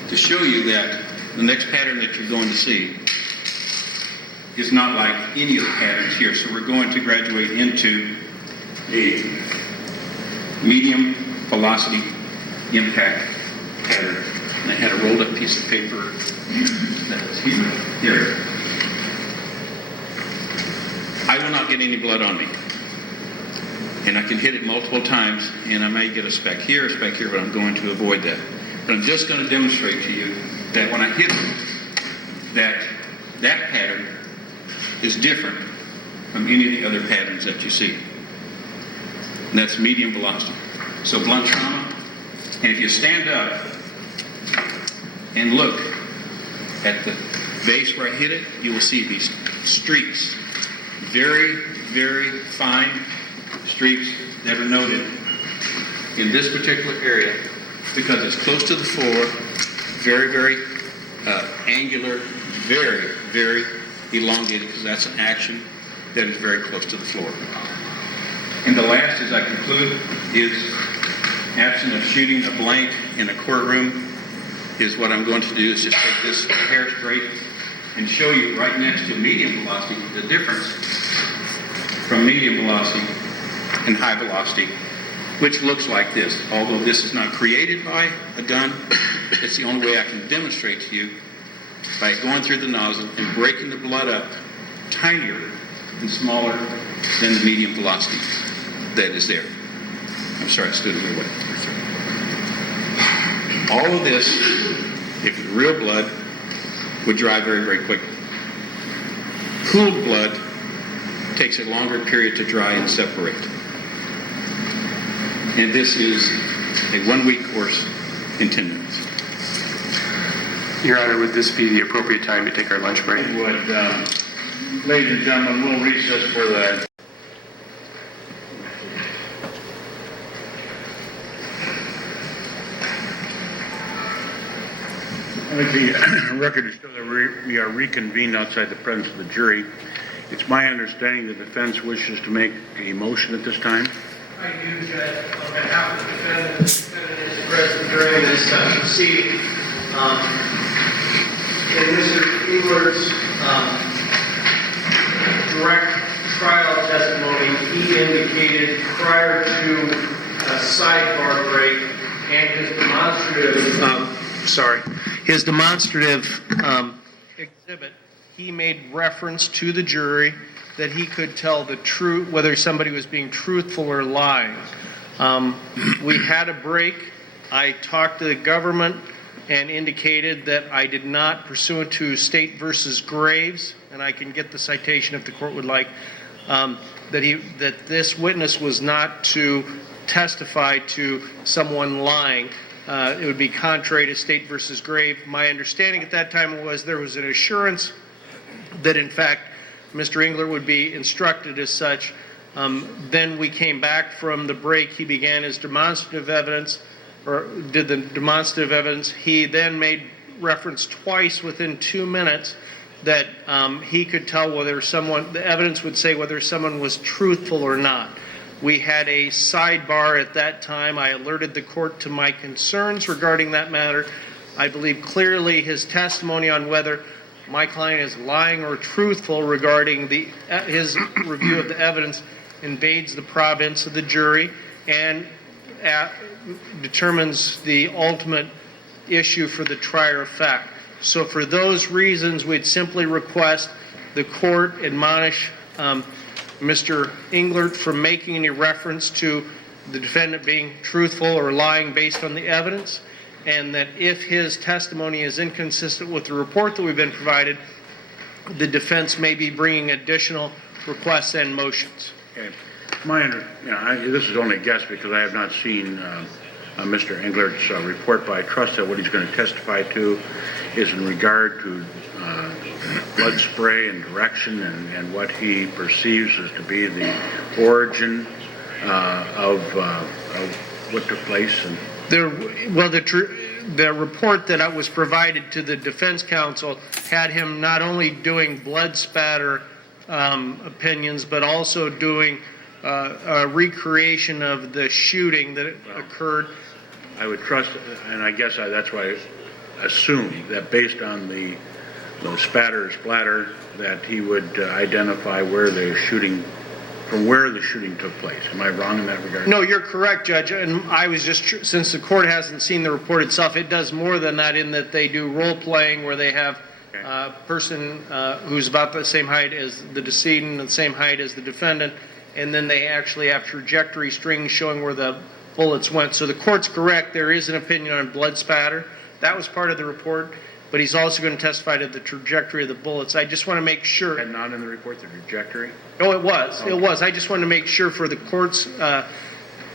to show you that the next pattern that you're going to see is not like any of the patterns here. So we're going to graduate into a medium velocity impact pattern. And I had a rolled up piece of paper that was here. I will not get any blood on me. And I can hit it multiple times, and I may get a speck here, but I'm going to avoid that. But I'm just going to demonstrate to you that when I hit it, that pattern is different from any of the other patterns that you see. And that's medium velocity. So blunt trauma, and if you stand up and look at the base where I hit it, you will see these streaks, very, very fine streaks that are noted in this particular area because it's close to the floor, very, very angular, very, very elongated because that's an action that is very close to the floor. And the last, as I conclude, is absent of shooting a blank in a courtroom, is what I'm going to do is just take this hair straight and show you right next to medium velocity the difference from medium velocity and high velocity, which looks like this. Although this is not created by a gun, it's the only way I can demonstrate to you by going through the nozzle and breaking the blood up tinier and smaller than the medium velocity that is there. I'm sorry, I stood in your way. All of this, if it's real blood, would dry very, very quickly. Cooled blood takes a longer period to dry and separate. And this is a 1-week course in 10 minutes. Your Honor, would this be the appropriate time to take our lunch break? It would, ladies and gentlemen, we'll recess for that. Let the record to show that we are reconvened outside the presence of the jury. It's my understanding the defense wishes to make a motion at this time. I do, Judge. On behalf of the defendant is present during this proceeding. In Mr. Engler's direct trial testimony, he indicated prior to a sidebar break and his demonstrative exhibit, he made reference to the jury that he could tell the truth, whether somebody was being truthful or lying. We had a break. I talked to the government and indicated that I did not, pursuant to State versus Graves, and I can get the citation if the court would like, that this witness was not to testify to someone lying. It would be contrary to State versus Grave. My understanding at that time was there was an assurance that, in fact, Mr. Engler would be instructed as such. Then we came back from the break. He began his demonstrative evidence, or did the demonstrative evidence. He then made reference twice within 2 minutes that he could tell whether the evidence would say whether someone was truthful or not. We had a sidebar at that time. I alerted the court to my concerns regarding that matter. I believe clearly his testimony on whether my client is lying or truthful regarding his review of the evidence invades the province of the jury and determines the ultimate issue for the trier of fact. So for those reasons, we'd simply request the court admonish Mr. Englert from making any reference to the defendant being truthful or lying based on the evidence, and that if his testimony is inconsistent with the report that we've been provided, the defense may be bringing additional requests and motions. Okay. This is only a guess because I have not seen Mr. Englert's report, but I trust that what he's going to testify to is in regard to blood spray and direction and what he perceives as to be the origin of what took place. And the report that was provided to the defense counsel had him not only doing blood spatter opinions, but also doing a recreation of the shooting that occurred. I would trust, and I guess that's why I assume that based on the splatter, that he would identify where the shooting took place. Am I wrong in that regard? No, you're correct, Judge. And I was just, since the court hasn't seen the report itself, it does more than that in that they do role playing where they have a person who's about the same height as the decedent and the same height as the defendant, and then they actually have trajectory strings showing where the bullets went. So the court's correct, there is an opinion on blood spatter. That was part of the report, but he's also going to testify to the trajectory of the bullets. I just want to make sure. And not in the report, the trajectory? Oh, it was. Okay. It was. I just wanted to make sure for the court's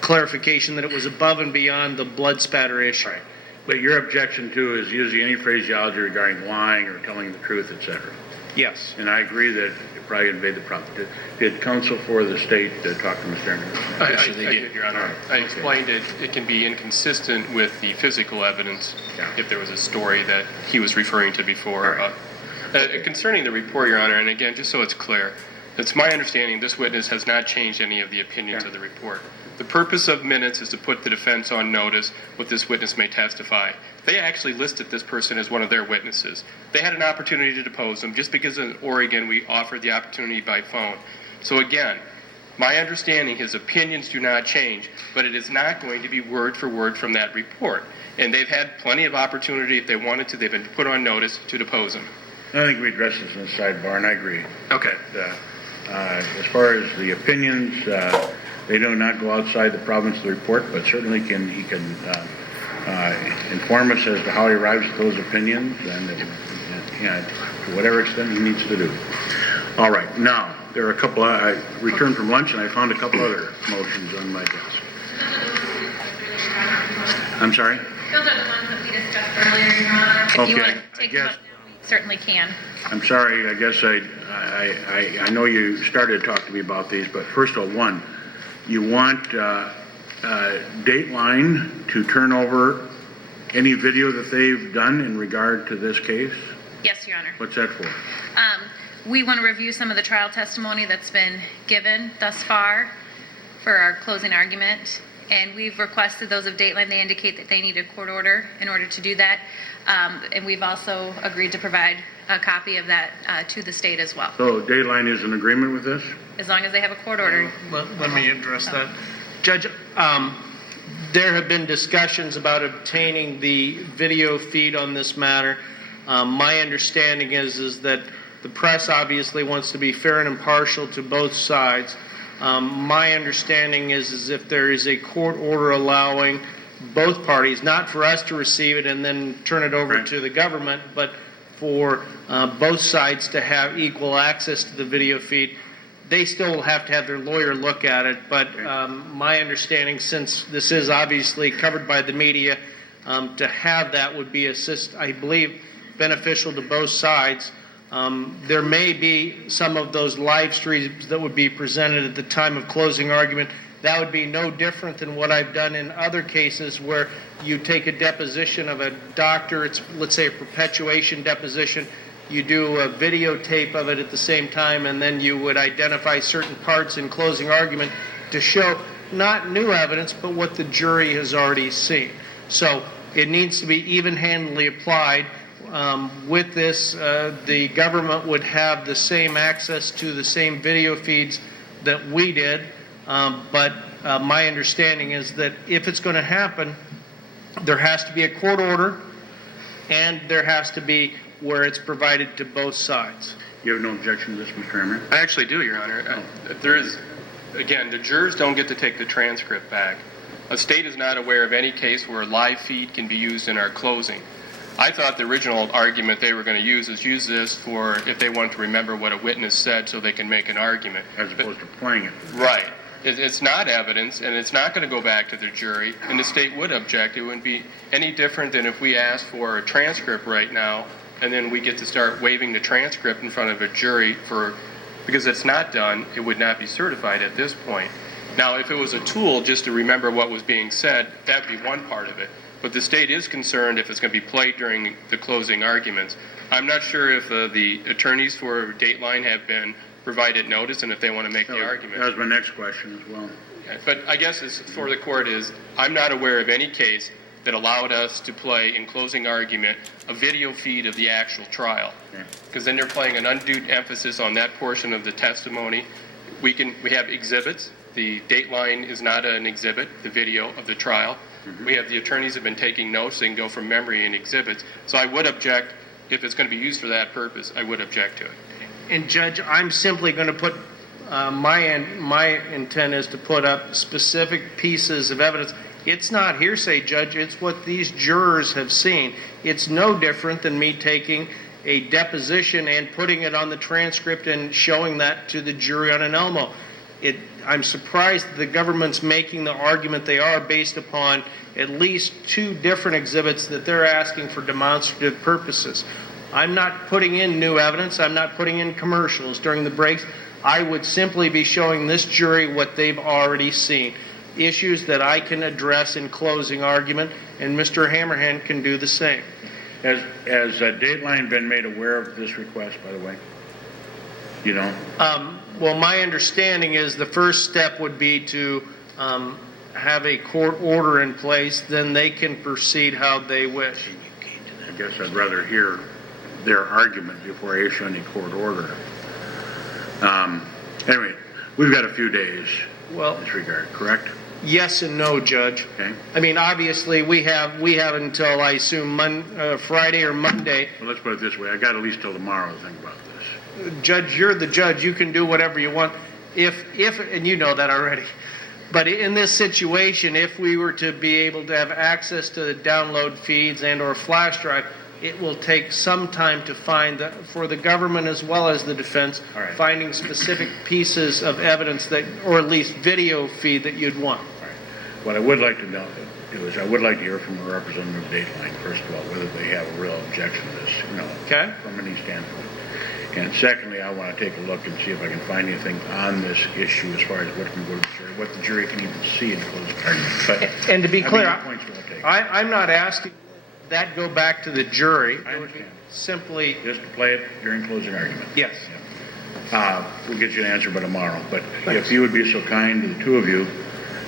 clarification that it was above and beyond the blood spatter issue. Right. But your objection to is using any phraseology regarding lying or telling the truth, et cetera. Yes. And I agree that it probably invade the problem. Did counsel for the state talk to Mr. Emerson? I did, Your Honor. I explained it can be inconsistent with the physical evidence if there was a story that he was referring to before. Right. Concerning the report, Your Honor, and again, just so it's clear, it's my understanding this witness has not changed any of the opinions of the report. The purpose of minutes is to put the defense on notice what this witness may testify. They actually listed this person as one of their witnesses. They had an opportunity to depose him just because in Oregon we offered the opportunity by phone. So again, my understanding, his opinions do not change, but it is not going to be word for word from that report. And they've had plenty of opportunity if they wanted to. They've been put on notice to depose him. I think we addressed this in the sidebar, and I agree. Okay. As far as the opinions, they do not go outside the province of the report, but certainly he can inform us as to how he arrives at those opinions, and to whatever extent he needs to do. All right. Now, there are a couple. I returned from lunch, and I found a couple other motions on my desk. I'm sorry? Those are the ones that we discussed earlier, Your Honor. If you want to take them up, we certainly can. I'm sorry. I guess I know you started to talk to me about these, but first of all, one, you want Dateline to turn over any video that they've done in regard to this case? Yes, Your Honor. What's that for? We want to review some of the trial testimony that's been given thus far for our closing argument, and we've requested those of Dateline. They indicate that they need a court order in order to do that, and we've also agreed to provide a copy of that to the state as well. So Dateline is in agreement with this? As long as they have a court order. Let me address that. Judge, there have been discussions about obtaining the video feed on this matter. My understanding is that the press obviously wants to be fair and impartial to both sides. My understanding is if there is a court order allowing both parties, not for us to receive it and then turn it over to the government, but for both sides to have equal access to the video feed, they still have to have their lawyer look at it. But my understanding, since this is obviously covered by the media, to have that would be I believe, beneficial to both sides. There may be some of those live streams that would be presented at the time of closing argument. That would be no different than what I've done in other cases where you take a deposition of a doctor, it's, let's say, a perpetuation deposition, you do a videotape of it at the same time, and then you would identify certain parts in closing argument to show not new evidence, but what the jury has already seen. So it needs to be even-handedly applied. With this, the government would have the same access to the same video feeds that we did, but my understanding is that if it's going to happen, there has to be a court order, and there has to be where it's provided to both sides. You have no objection to this, Mr. Emery? I actually do, Your Honor. There is, again, the jurors don't get to take the transcript back. A state is not aware of any case where a live feed can be used in our closing. I thought the original argument they were going to use was use this for if they want to remember what a witness said so they can make an argument. As opposed to playing it. Right. It's not evidence, and it's not going to go back to the jury, and the state would object. It wouldn't be any different than if we asked for a transcript right now, and then we get to start waiving the transcript in front of a jury because it's not done, it would not be certified at this point. Now, if it was a tool just to remember what was being said, that would be one part of it. But the state is concerned if it's going to be played during the closing arguments. I'm not sure if the attorneys for Dateline have been provided notice and if they want to make the argument. That was my next question as well. Okay. But I guess for the court is, I'm not aware of any case that allowed us to play in closing argument a video feed of the actual trial. Because then they're playing an undue emphasis on that portion of the testimony. We have exhibits. The Dateline is not an exhibit, the video of the trial. We have the attorneys have been taking notes. They can go from memory in exhibits. So I would object, if it's going to be used for that purpose, I would object to it. And Judge, I'm simply going to put my intent is to put up specific pieces of evidence. It's not hearsay, Judge, it's what these jurors have seen. It's no different than me taking a deposition and putting it on the transcript and showing that to the jury on an Elmo. I'm surprised that the government's making the argument they are based upon at least two different exhibits that they're asking for demonstrative purposes. I'm not putting in new evidence. I'm not putting in commercials during the breaks. I would simply be showing this jury what they've already seen. Issues that I can address in closing argument, and Mr. Hammerhand can do the same. Has Dateline been made aware of this request, by the way? You know? Well, my understanding is the first step would be to have a court order in place, then they can proceed how they wish. I guess I'd rather hear their argument before I issue any court order. Anyway, we've got a few days in this regard, correct? Yes and no, Judge. Okay. I mean, obviously, we have until, I assume, Friday or Monday. Well, let's put it this way. I got at least till tomorrow to think about this. Judge, you're the judge. You can do whatever you want. If and you know that already. But in this situation, if we were to be able to have access to the download feeds and or flash drive, it will take some time to find, for the government as well as the defense, right, finding specific pieces of evidence that, or at least video feed that you'd want. All right. What I would like to do is I would like to hear from a representative of Dateline, first of all, whether they have a real objection to this, Okay. from any standpoint. And secondly, I want to take a look and see if I can find anything on this issue as far as what can go to the jury, what the jury can even see in closing argument. But And to be clear, points well taken. I'm not asking that go back to the jury. I understand. Simply, Just to play it during closing argument. yes. We'll get you an answer by tomorrow. But if you would be so kind, the two of you,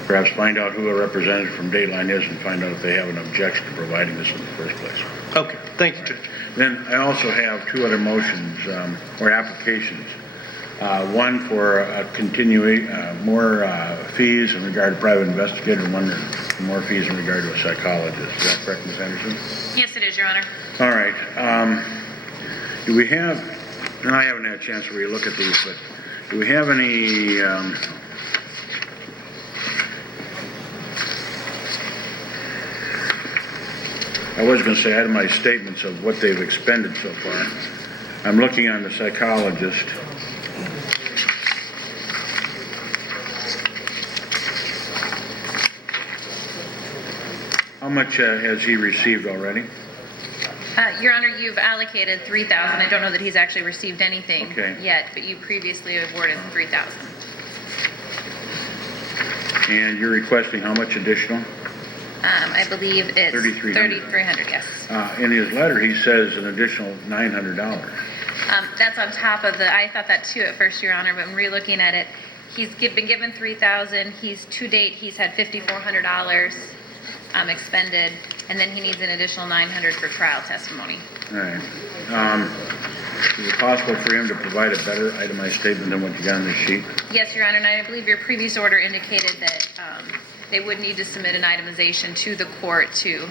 perhaps find out who a representative from Dateline is and find out if they have an objection to providing this in the first place. Okay. Thank you, Judge. Then I also have two other motions or applications. One for more fees in regard to private investigator, and one for more fees in regard to a psychologist. Is that correct, Ms. Anderson? Yes, it is, Your Honor. All right. Do we have, and I haven't had a chance to really look at these, but do we have any I was going to say itemized statements of what they've expended so far. I'm looking on the psychologist. How much has he received already? Your Honor, you've allocated $3,000. I don't know that he's actually received anything yet, but you previously awarded $3,000. And you're requesting how much additional? I believe it's $3,300, yes. In his letter, he says an additional $900. That's on top of I thought that too at first, Your Honor, but I'm re-looking at it. He's been given $3,000. To date, he's had $5,400 expended, and then he needs an additional $900 for trial testimony. All right. Is it possible for him to provide a better itemized statement than what you got on this sheet? Yes, Your Honor, and I believe your previous order indicated that they would need to submit an itemization to the court to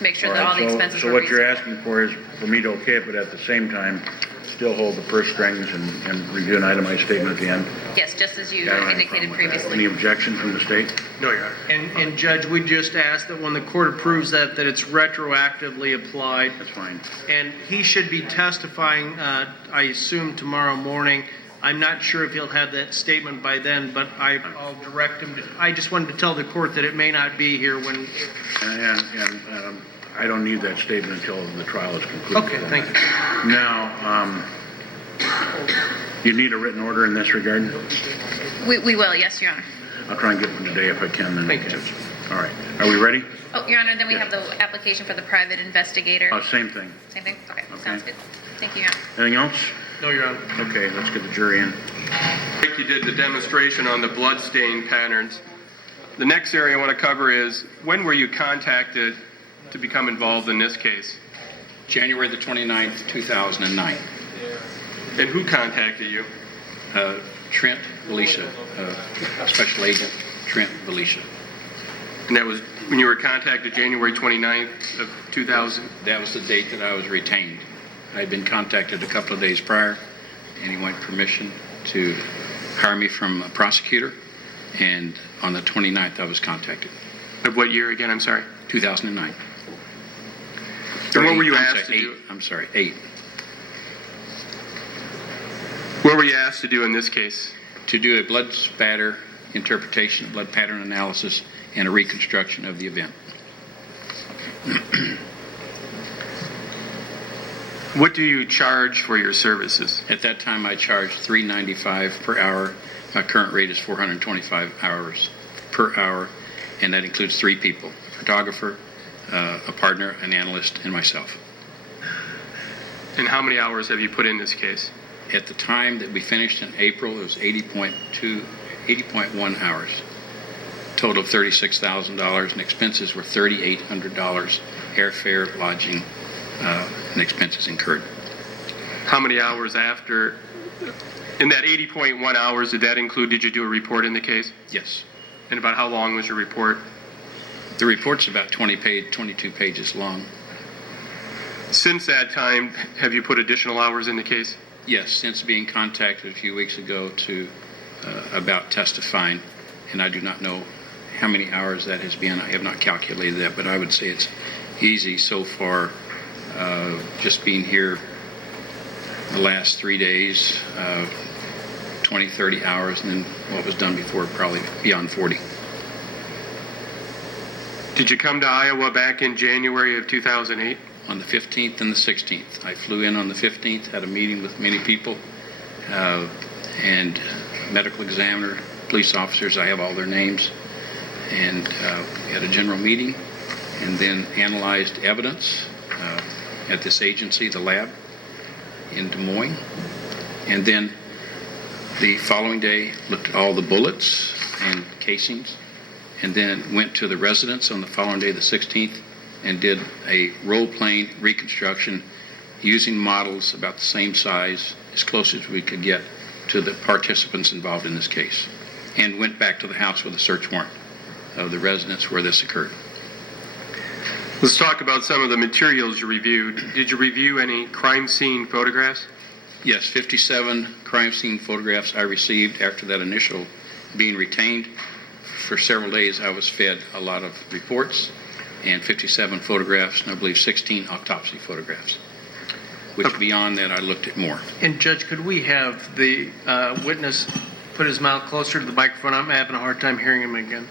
make sure that all the expenses were So what you're reasonable. asking for is for me to okay it, but at the same time, still hold the purse strings and review an itemized statement at the end? Yes, just as you I don't have any indicated problem with that. previously. Any objection from the state? No, Your Honor. And Judge, we just ask that when the court approves that it's retroactively applied. That's fine. And he should be testifying, I assume, tomorrow morning. I'm not sure if he'll have that statement by then, but I'll direct him to. I just wanted to tell the court that it may not be here when. And I don't need that statement until the trial is concluded. Okay, thank you. Now, you need a written order in this regard? We will, yes, Your Honor. I'll try and get one today if I can. Then. Thank you, Judge. All right. Are we ready? Oh, Your Honor, then we have the application for the private investigator. Same thing. Same thing? Okay, Okay. sounds good. Thank you, Your Honor. Anything else? No, Your Honor. Okay, let's get the jury in. Like you did the demonstration on the blood stain patterns. The next area I want to cover is, when were you contacted to become involved in this case? January the 29th, 2009. And who contacted you? Trent Valicia, Special Agent Trent Valicia. And that was when you were contacted January 29th of 2000? That was the date that I was retained. I had been contacted a couple of days prior, and he wanted permission to hire me from a prosecutor, and on the 29th I was contacted. Of what year again? I'm sorry. 2009. And what were you I'm asked sorry, to do? 8. I'm sorry, 8. What were you asked to do in this case? To do a blood spatter interpretation, a blood pattern analysis, and a reconstruction of the event. What do you charge for your services? At that time, I charged $3.95 per hour. My current rate is 425 hours per hour, and that includes 3 people: a photographer, a partner, an analyst, and myself. And how many hours have you put in this case? At the time that we finished in April, it was 80.1 hours. Total of $36,000, and expenses were $3,800, airfare, lodging, and expenses incurred. How many hours after? In that 80.1 hours, did you do a report in the case? Yes. And about how long was your report? The report's about 22 pages long. Since that time, have you put additional hours in the case? Yes, since being contacted a few weeks ago about testifying, and I do not know how many hours that has been. I have not calculated that, but I would say it's easy so far. Just being here the last 3 days, 20, 30 hours, and then what was done before, probably beyond 40. Did you come to Iowa back in January of 2008? On the 15th and the 16th. I flew in on the 15th, had a meeting with many people, and medical examiner, police officers, I have all their names, and we had a general meeting, and then analyzed evidence at this agency, the lab in Des Moines, and then the following day looked at all the bullets and casings, and then went to the residence on the following day, the 16th, and did a role-playing reconstruction using models about the same size, as close as we could get to the participants involved in this case, and went back to the house with a search warrant of the residence where this occurred. Let's talk about some of the materials you reviewed. Did you review any crime scene photographs? Yes, 57 crime scene photographs I received after that initial being retained. For several days I was fed a lot of reports, and 57 photographs, and I believe 16 autopsy photographs, which beyond that I looked at more. And Judge, could we have the witness put his mouth closer to the microphone? I'm having a hard time hearing him again.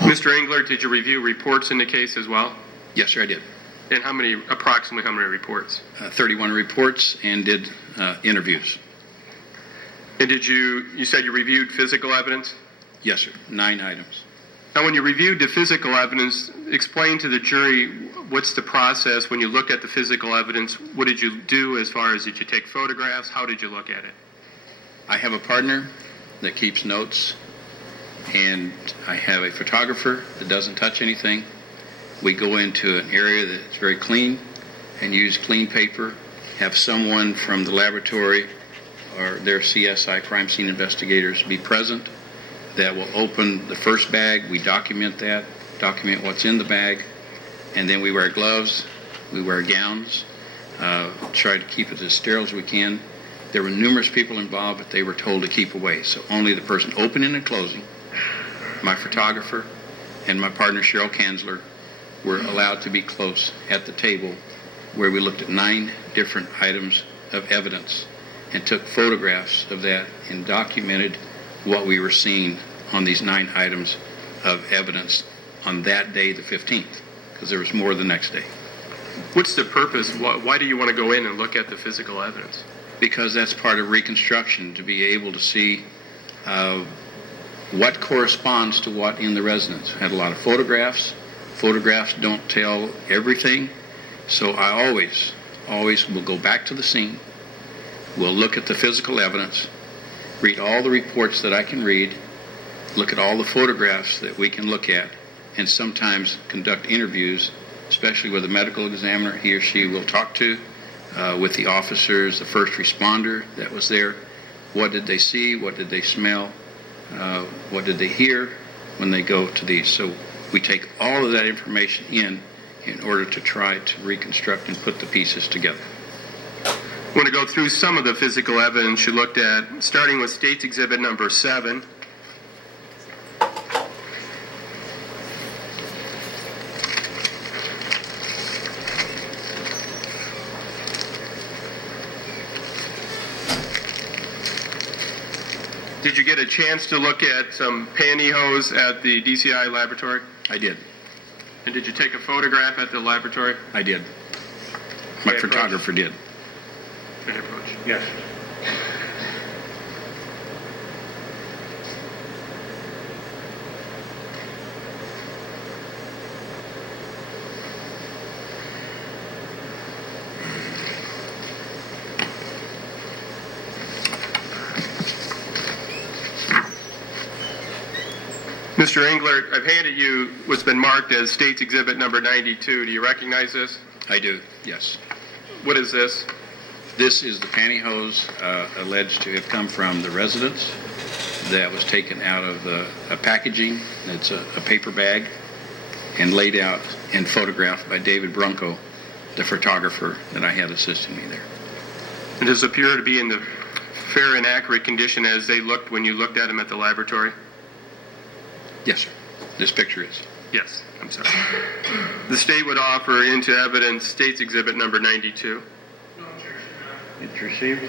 Mr. Engler, did you review reports in the case as well? Yes, sir, I did. And approximately how many reports? 31 reports, and did interviews. And you said you reviewed physical evidence? Yes, sir, 9 items. Now, when you reviewed the physical evidence, explain to the jury what's the process when you look at the physical evidence. What did you do as far as did you take photographs? How did you look at it? I have a partner that keeps notes, and I have a photographer that doesn't touch anything. We go into an area that's very clean and use clean paper, have someone from the laboratory or their CSI crime scene investigators be present that will open the first bag. We document that, document what's in the bag, and then we wear gloves, we wear gowns, try to keep it as sterile as we can. There were numerous people involved, but they were told to keep away. So only the person opening and closing, my photographer, and my partner Cheryl Kanzler were allowed to be close at the table, where we looked at 9 different items of evidence and took photographs of that and documented what we were seeing on these 9 items of evidence on that day, the 15th, because there was more the next day. What's the purpose? Why do you want to go in and look at the physical evidence? Because that's part of reconstruction, to be able to see what corresponds to what in the residence. I had a lot of photographs. Photographs don't tell everything, so I always will go back to the scene. We'll look at the physical evidence, read all the reports that I can read, look at all the photographs that we can look at, and sometimes conduct interviews, especially with a medical examiner. He or she will talk to, with the officers, the first responder that was there. What did they see? What did they smell? What did they hear when they go to these? So we take all of that information in order to try to reconstruct and put the pieces together. I want to go through some of the physical evidence you looked at, starting with State's Exhibit number 7. Did you get a chance to look at some pantyhose at the DCI laboratory? I did. And did you take a photograph at the laboratory? I did. My Okay, photographer did. May I approach? Yes. Mr. Engler, I've handed you what's been marked as State's Exhibit number 92. Do you recognize this? I do, yes. What is this? This is the pantyhose alleged to have come from the residence that was taken out of a packaging. It's a paper bag and laid out and photographed by David Brunko, the photographer that I had assisting me there. And does it appear to be in the fair and accurate condition as they looked when you looked at them at the laboratory? Yes, sir. This picture is. Yes, I'm sorry. The state would offer into evidence State's Exhibit number 92. It's received.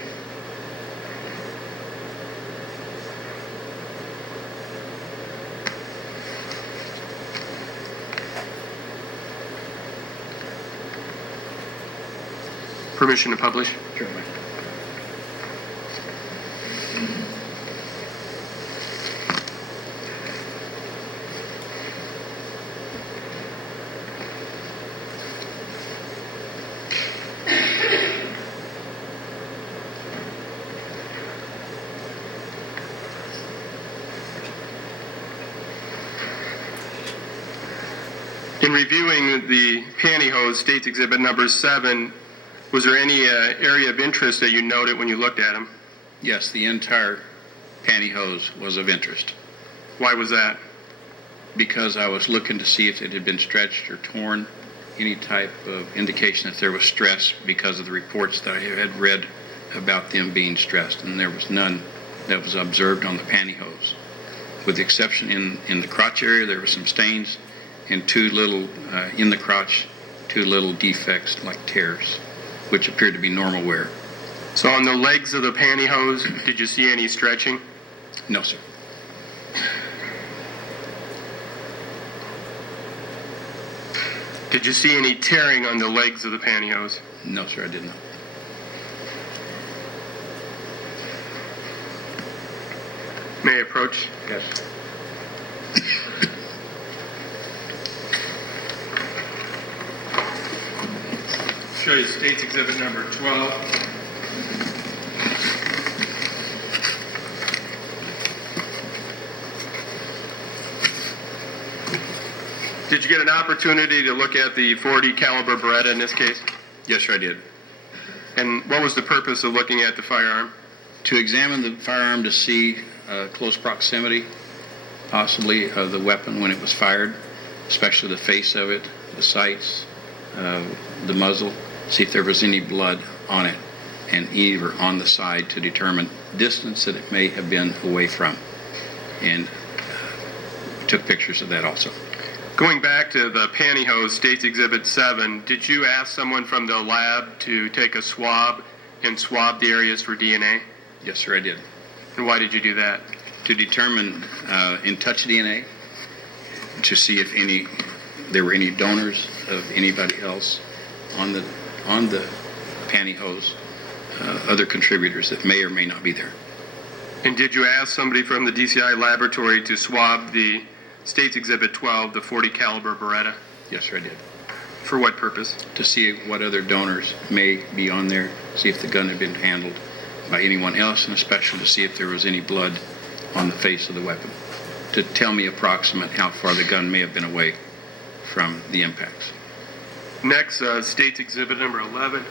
Permission to publish? Certainly. In reviewing the pantyhose, State's Exhibit number 7, was there any area of interest that you noted when you looked at them? Yes, the entire pantyhose was of interest Why was that? because I was looking to see if it had been stretched or torn, any type of indication that there was stress because of the reports that I had read about them being stressed, and there was none that was observed on the pantyhose. With the exception in the crotch area, there were some stains, and two little, in the crotch, two little defects like tears, which appeared to be normal wear. So on the legs of the pantyhose, did you see any stretching? No, sir. Did you see any tearing on the legs of the pantyhose? No, sir, I did not. May I approach? Yes. Show you State's Exhibit number 12. Did you get an opportunity to look at the .40 caliber Beretta in this case? Yes, sir, I did. And what was the purpose of looking at the firearm? To examine the firearm to see close proximity, possibly, of the weapon when it was fired, especially the face of it, the sights, the muzzle, see if there was any blood on it, and either on the side to determine distance that it may have been away from. And took pictures of that also. Going back to the pantyhose, State's Exhibit 7, did you ask someone from the lab to take a swab and swab the areas for DNA? Yes, sir, I did. And why did you do that? To determine in-touch DNA, to see if there were any donors of anybody else on the pantyhose, other contributors that may or may not be there. And did you ask somebody from the DCI laboratory to swab the State's Exhibit 12, the .40 caliber Beretta? Yes, sir, I did. For what purpose? To see what other donors may be on there, see if the gun had been handled by anyone else, and especially to see if there was any blood on the face of the weapon, to tell me approximate how far the gun may have been away from the impacts. Next, State's Exhibit number 11.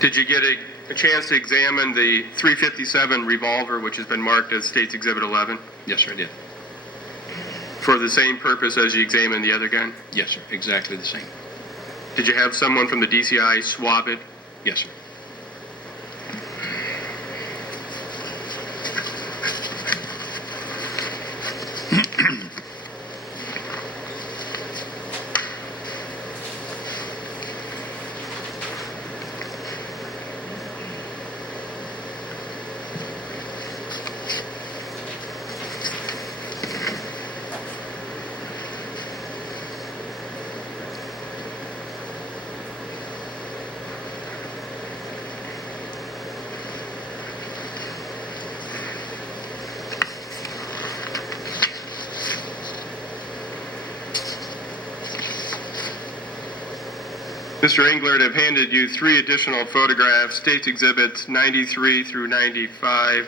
Did you get a a chance to examine the .357 revolver, which has been marked as State's Exhibit 11, Yes, sir, I did. for the same purpose as you examined the other gun? Yes, sir, exactly the same. Did you have someone from the DCI swab it? Yes, sir. Mr. Englert, I've handed you 3 additional photographs, State's Exhibits 93 through 95.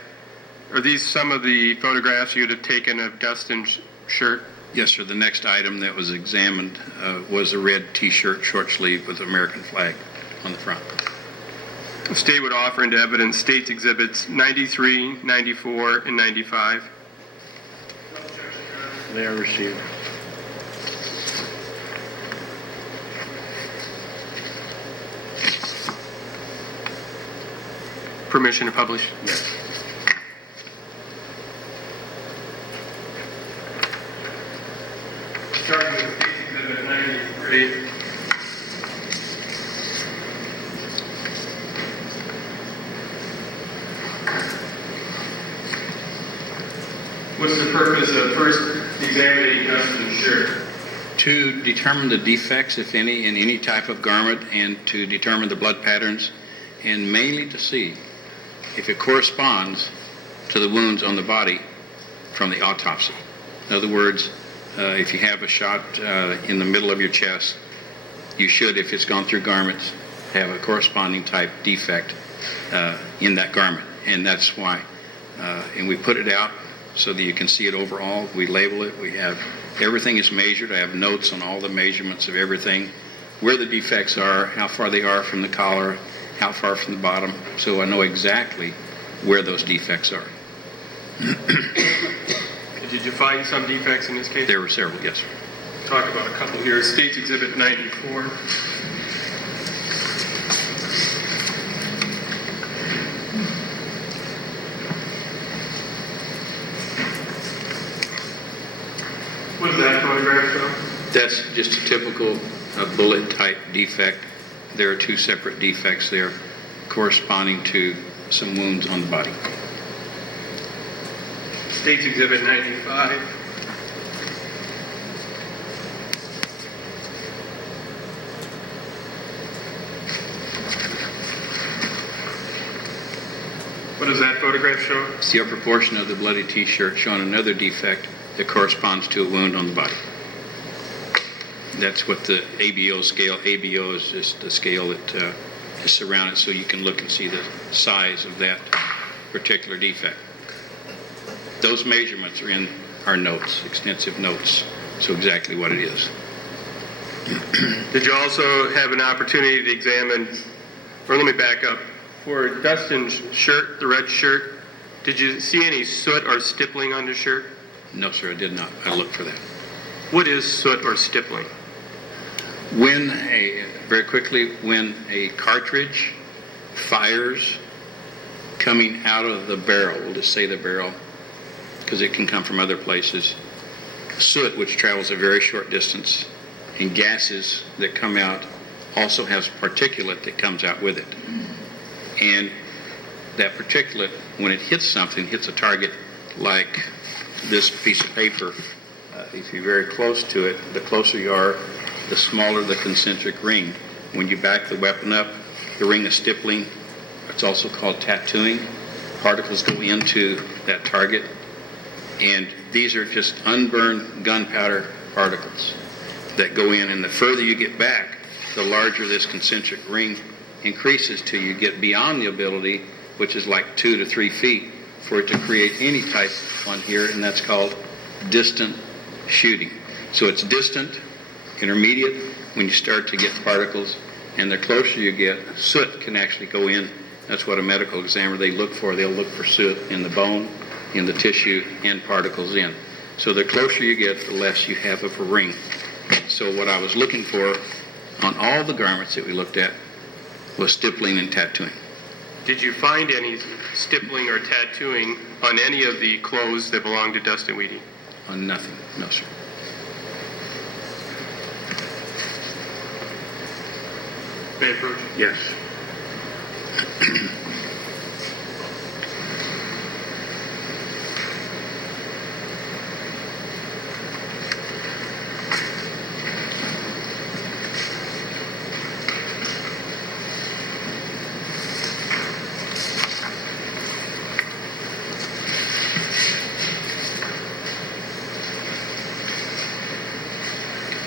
Are these some of the photographs you'd have taken of Dustin's shirt? Yes, sir. The next item that was examined was a red T-shirt, short sleeve with American flag on the front. The State would offer into evidence State's Exhibits 93, 94, and 95. They are received. Permission to publish? Yes. Starting with State's Exhibit 93. What's the purpose of first examining Dustin's shirt? To determine the defects, if any, in any type of garment, and to determine the blood patterns, and mainly to see if it corresponds to the wounds on the body from the autopsy. In other words, if you have a shot in the middle of your chest, you should, if it's gone through garments, have a corresponding type defect in that garment. And that's why. And we put it out so that you can see it overall. We label it. We have everything is measured. I have notes on all the measurements of everything, where the defects are, how far they are from the collar, how far from the bottom, so I know exactly where those defects are. Did you find some defects in this case? There were several, yes, sir. Talk about a couple here. State's Exhibit 94. What does that photograph show? That's just a typical bullet type defect. There are 2 separate defects there corresponding to some wounds on the body. State's Exhibit 95. What does that photograph show? It's the upper portion of the bloody T-shirt showing another defect that corresponds to a wound on the body. That's what the ABO scale. ABO is just the scale that is surrounded, so you can look and see the size of that particular defect. Those measurements are in our notes, extensive notes, so exactly what it is. Did you also have an opportunity to examine, or let me back up, for Dustin's shirt, the red shirt, did you see any soot or stippling on the shirt? No, sir, I did not. I looked for that. What is soot or stippling? When a cartridge fires coming out of the barrel, we'll just say the barrel, because it can come from other places, soot, which travels a very short distance, and gases that come out also has particulate that comes out with it. And that particulate, when it hits something, hits a target like this piece of paper, if you're very close to it, the closer you are, the smaller the concentric ring. When you back the weapon up, the ring is stippling. It's also called tattooing. Particles go into that target, and these are just unburned gunpowder particles that go in, and the further you get back, the larger this concentric ring increases till you get beyond the ability, which is like 2 to 3 feet, for it to create any type on here, and that's called distant shooting. So it's distant, intermediate, when you start to get particles, and the closer you get, soot can actually go in That's what a medical examiner, they look for. They'll look for soot in the bone, in the tissue, and particles in. So the closer you get, the less you have of a ring. So what I was looking for on all the garments that we looked at was stippling and tattooing. Did you find any stippling or tattooing on any of the clothes that belonged to Dustin Weedy? On nothing, no, sir. May I approach? Yes.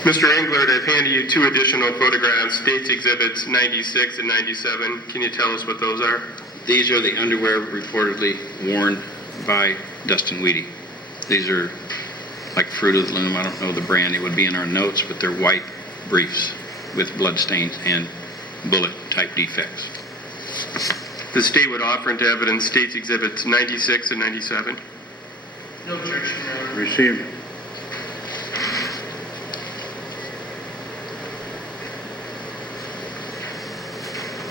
Mr. Englert, I've handed you two additional photographs, States Exhibits 96 and 97. Can you tell us what those are? These are the underwear reportedly worn by Dustin Weedy. These are like Fruit of the Loom. I don't know the brand. It would be in our notes, but they're white briefs with blood stains and bullet-type defects. The state would offer into evidence States Exhibits 96 and 97. No objection, Your Honor. Received.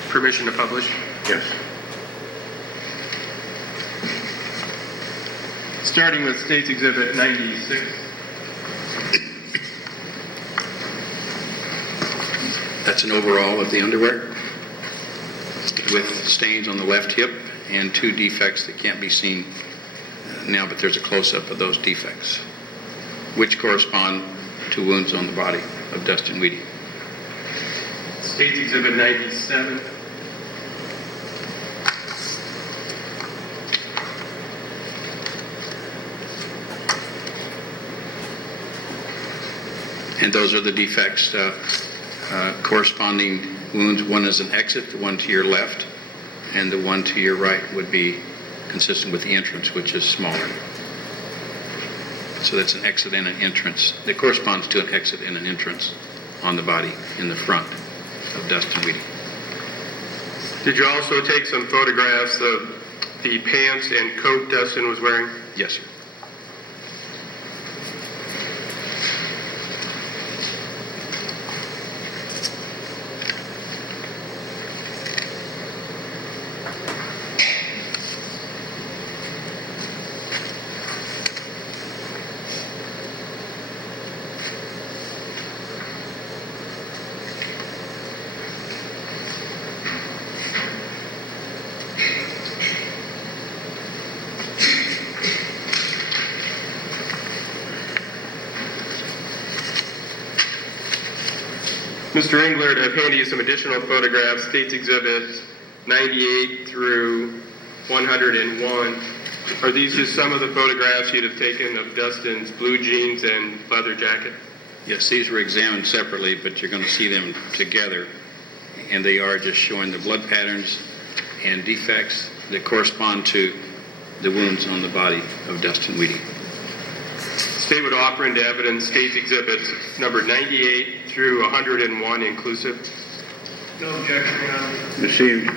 Permission to publish? Yes. Starting with States Exhibit 96. That's an overall of the underwear with stains on the left hip and two defects that can't be seen now, but there's a close-up of those defects, which correspond to wounds on the body of Dustin Weedy. States Exhibit 97. And those are the defects, corresponding wounds. One is an exit, the one to your left, and the one to your right would be consistent with the entrance, which is smaller. So that's an exit and an entrance. That corresponds to an exit and an entrance on the body in the front of Dustin Weedy. Did you also take some photographs of the pants and coat Dustin was wearing? Yes, sir. Mr. Englert, I've handed you some additional photographs, States Exhibits 98 through 101. Are these just some of the photographs you'd have taken of Dustin's blue jeans and leather jacket? Yes, these were examined separately, but you're going to see them together, and they are just showing the blood patterns and defects that correspond to the wounds on the body of Dustin Weedy. State would offer into evidence States Exhibits number 98 through 101 inclusive. No objection, Your Honor. Received.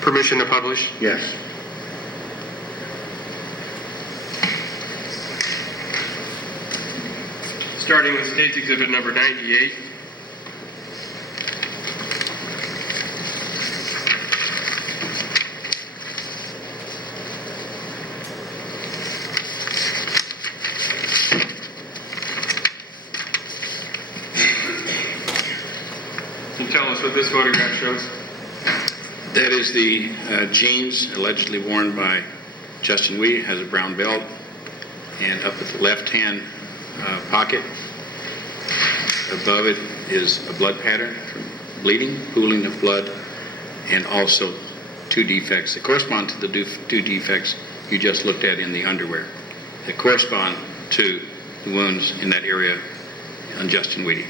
Permission to publish? Yes. Starting with States Exhibit number 98. Can you tell us what this photograph shows? That is the jeans allegedly worn by Justin Weedy. Has a brown belt, and up at the left-hand pocket above it is a blood pattern from bleeding, pooling of blood, and also two defects that correspond to the two defects you just looked at in the underwear that correspond to the wounds in that area on Justin Weedy.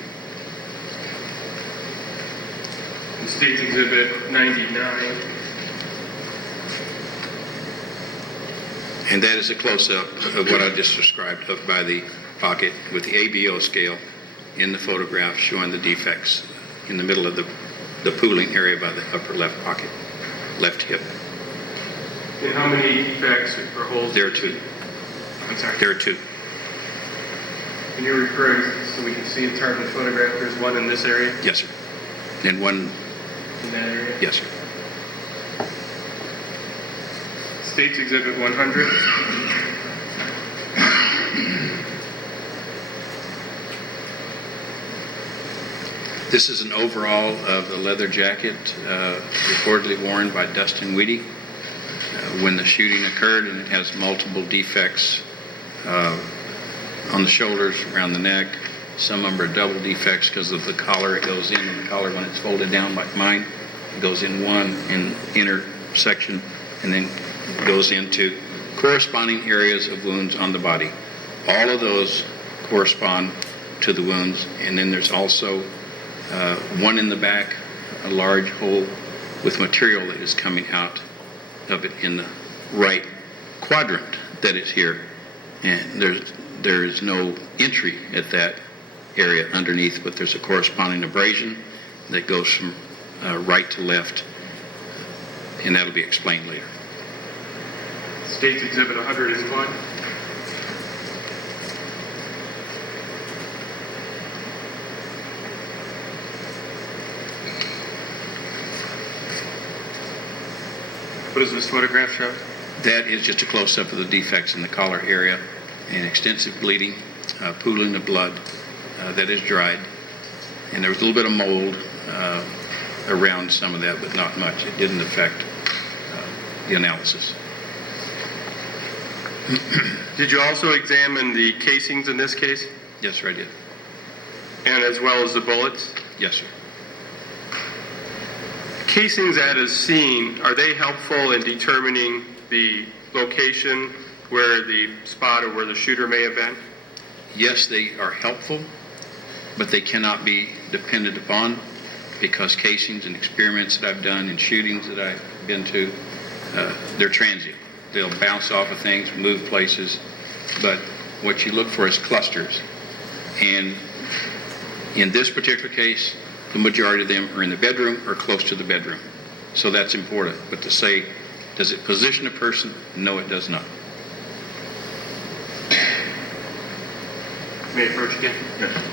States Exhibit 99. And that is a close-up of what I just described up by the pocket with the ABO scale in the photograph showing the defects in the middle of the pooling area by the upper left pocket, left hip. And how many defects or holes? There are two. I'm sorry. There are two. And you're referring, so we can see it's hard to photograph, there's one in this area? Yes, sir. And one, In that area? yes, sir. State's Exhibit 100. This is an overall of the leather jacket reportedly worn by Dustin Weedy when the shooting occurred, and it has multiple defects on the shoulders, around the neck. Some of them are double defects because of the collar. It goes in the collar when it's folded down like mine. It goes in one in inner section and then goes into corresponding areas of wounds on the body. All of those correspond to the wounds, and then there's also one in the back, a large hole with material that is coming out of it in the right quadrant that is here. And there is no entry at that area underneath, but there's a corresponding abrasion that goes from right to left, and that'll be explained later. State's Exhibit 101. What does this photograph show? That is just a close-up of the defects in the collar area and extensive bleeding, pooling of blood that is dried. And there was a little bit of mold around some of that, but not much. It didn't affect the analysis. Did you also examine the casings in this case? Yes, sir, I did. And as well as the bullets? Yes, sir. Casings that is seen, are they helpful in determining the location where the spot or where the shooter may have been? Yes, they are helpful, but they cannot be depended upon because casings and experiments that I've done and shootings that I've been to, they're transient. They'll bounce off of things, move places, but what you look for is clusters. And in this particular case, the majority of them are in the bedroom or close to the bedroom. So that's important. But to say, does it position a person? No, it does not. May I approach again? Yes.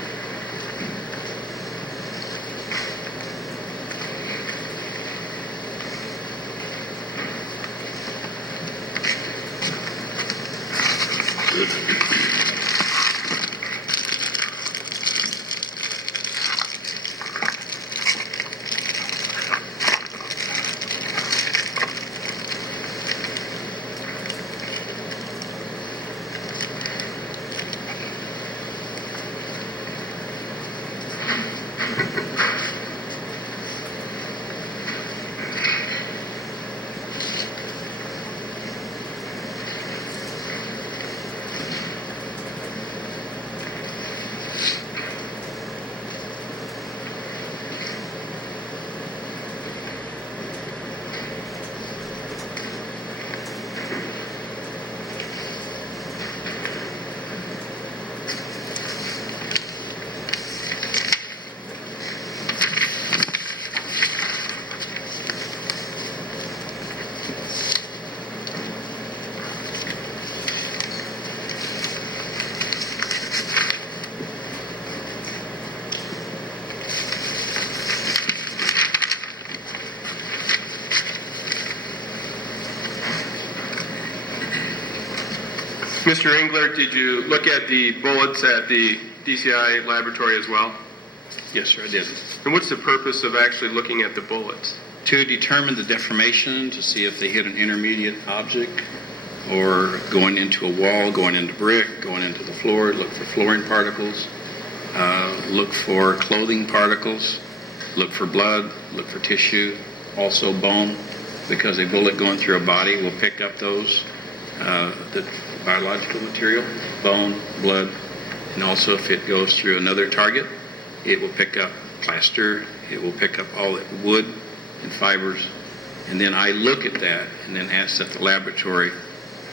Mr. Engler, did you look at the bullets at the DCI laboratory as well? Yes, sir, I did. And what's the purpose of actually looking at the bullets? To determine the deformation, to see if they hit an intermediate object or going into a wall, going into brick, going into the floor, look for flooring particles, look for clothing particles, look for blood, look for tissue, also bone, because a bullet going through a body will pick up those, the biological material, bone, blood, and also if it goes through another target, it will pick up plaster, it will pick up all that wood and fibers, and then I look at that and then ask that the laboratory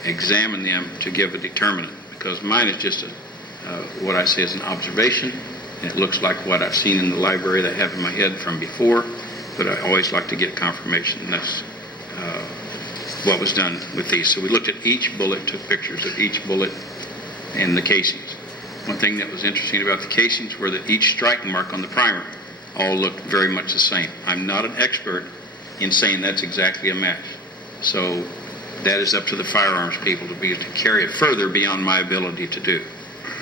examine them to give a determinant, because mine is just what I say is an observation, and it looks like what I've seen in the library that I have in my head from before, but I always like to get confirmation, and that's what was done with these. So we looked at each bullet, took pictures of each bullet and the casings. One thing that was interesting about the casings were that each strike mark on the primer all looked very much the same. I'm not an expert in saying that's exactly a match. So that is up to the firearms people to carry it further beyond my ability to do.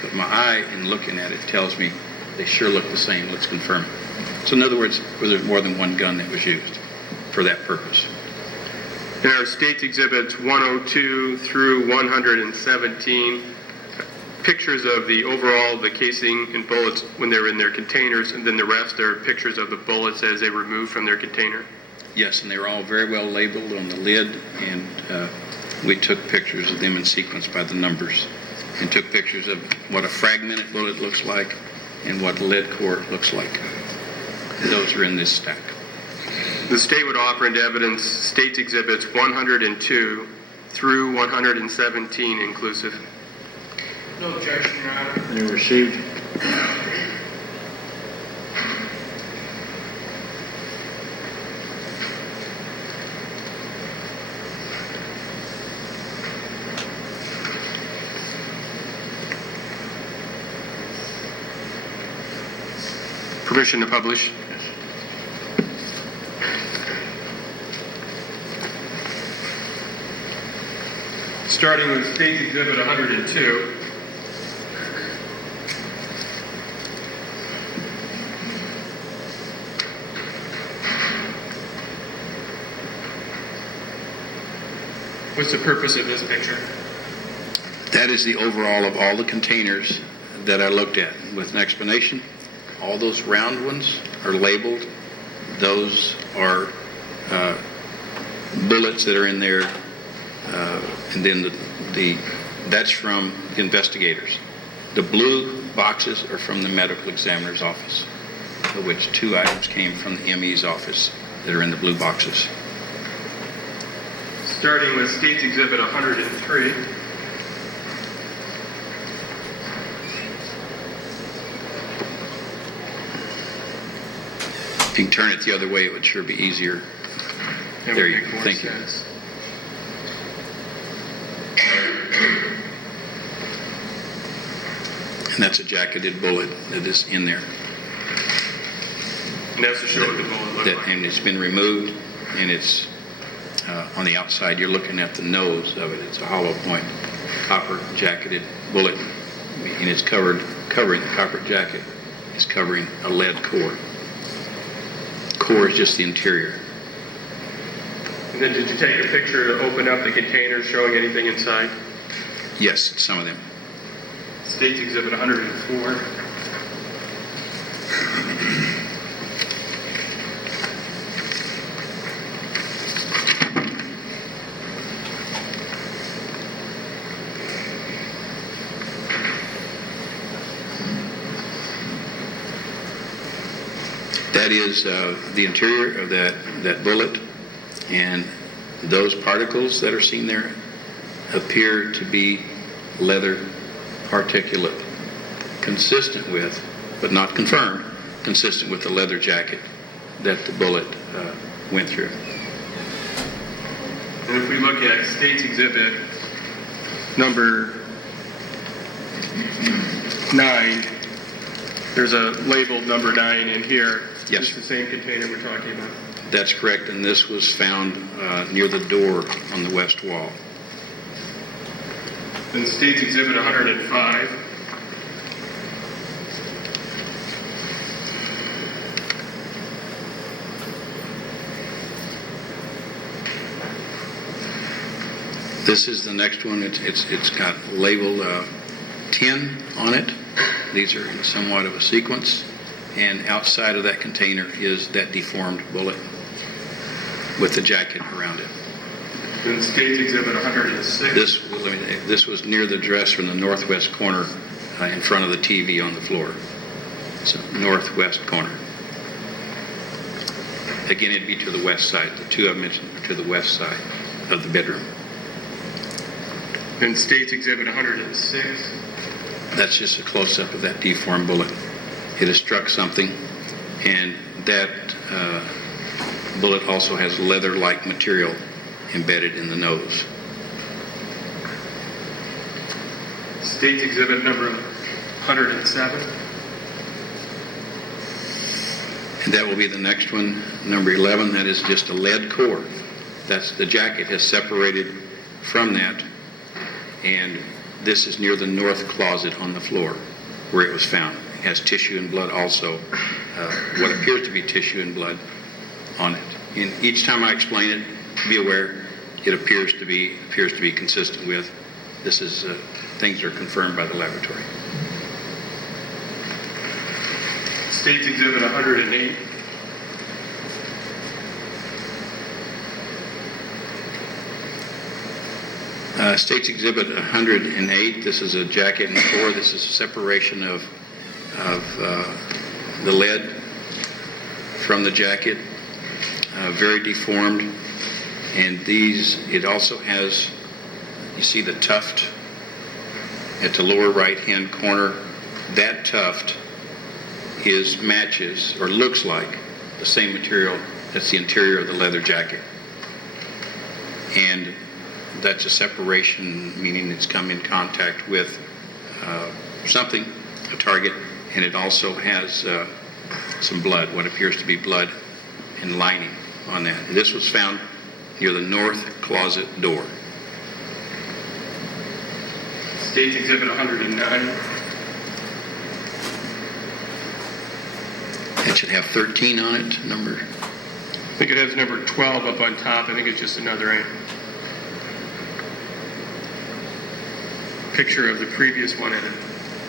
But my eye, in looking at it, tells me they sure look the same. Let's confirm it. So in other words, was there more than one gun that was used for that purpose? In our State's Exhibits 102 through 117, pictures of the casing and bullets when they were in their containers, and then the rest are pictures of the bullets as they were removed from their container? Yes, and they were all very well labeled on the lid, and we took pictures of them in sequence by the numbers, and took pictures of what a fragmented bullet looks like and what lead core looks like. Those are in this stack. The state would offer into evidence State's Exhibits 102 through 117 inclusive. No objection, Your Honor. They were received. Permission to publish? Starting with State's Exhibit 102. What's the purpose of this picture? That is the overall of all the containers that I looked at with an explanation. All those round ones are labeled. Those are bullets that are in there, and then that's from the investigators. The blue boxes are from the medical examiner's office, of which 2 items came from the ME's office that are in the blue boxes. Starting with State's Exhibit 103. If you can turn it the other way, it would sure be easier. That There would you make go. more Thank you. sense. And that's a jacketed bullet that is in there. And that's to show what the bullet looked like. And it's been removed, and it's on the outside. You're looking at the nose of it. It's a hollow point, copper jacketed bullet, and it's covering the copper jacket. It's covering a lead core. Core is just the interior. And then did you take a picture to open up the containers showing anything inside? Yes, some of them. State's Exhibit 104. That is the interior of that bullet, and those particles that are seen there appear to be leather particulate, consistent with, but not confirmed, consistent with the leather jacket that the bullet went through. And if we look at State's Exhibit number 9, there's a labeled number 9 in here. Yes. It's the same container we're talking about. That's correct, and this was found near the door on the west wall. Then State's Exhibit 105. This is the next one. It's got labeled 10 on it. These are in somewhat of a sequence. And outside of that container is that deformed bullet with the jacket around it. Then State's Exhibit 106. This was near the dresser in the northwest corner in front of the TV on the floor. So northwest corner. Again, it'd be to the west side. The two I mentioned are to the west side of the bedroom. Then State's Exhibit 106. That's just a close-up of that deformed bullet. It has struck something, and that bullet also has leather-like material embedded in the nose. State's Exhibit number 107. And that will be the next one, number 11. That is just a lead core. That's the jacket has separated from that, and this is near the north closet on the floor where it was found. It has tissue and blood also, what appears to be tissue and blood on it. And each time I explain it, be aware it appears to be consistent with. This is things are confirmed by the laboratory. State's Exhibit 108. State's Exhibit 108. This is a jacket and core. This is a separation of the lead from the jacket. Very deformed. And these, it also has, you see the tuft at the lower right-hand corner. That tuft matches or looks like the same material that's the interior of the leather jacket. And that's a separation, meaning it's come in contact with something, a target, and it also has some blood, what appears to be blood and lining on that. And this was found near the north closet door. State's Exhibit 109. It should have 13 on it, number. I think it has number 12 up on top. I think it's just another picture of the previous one in it.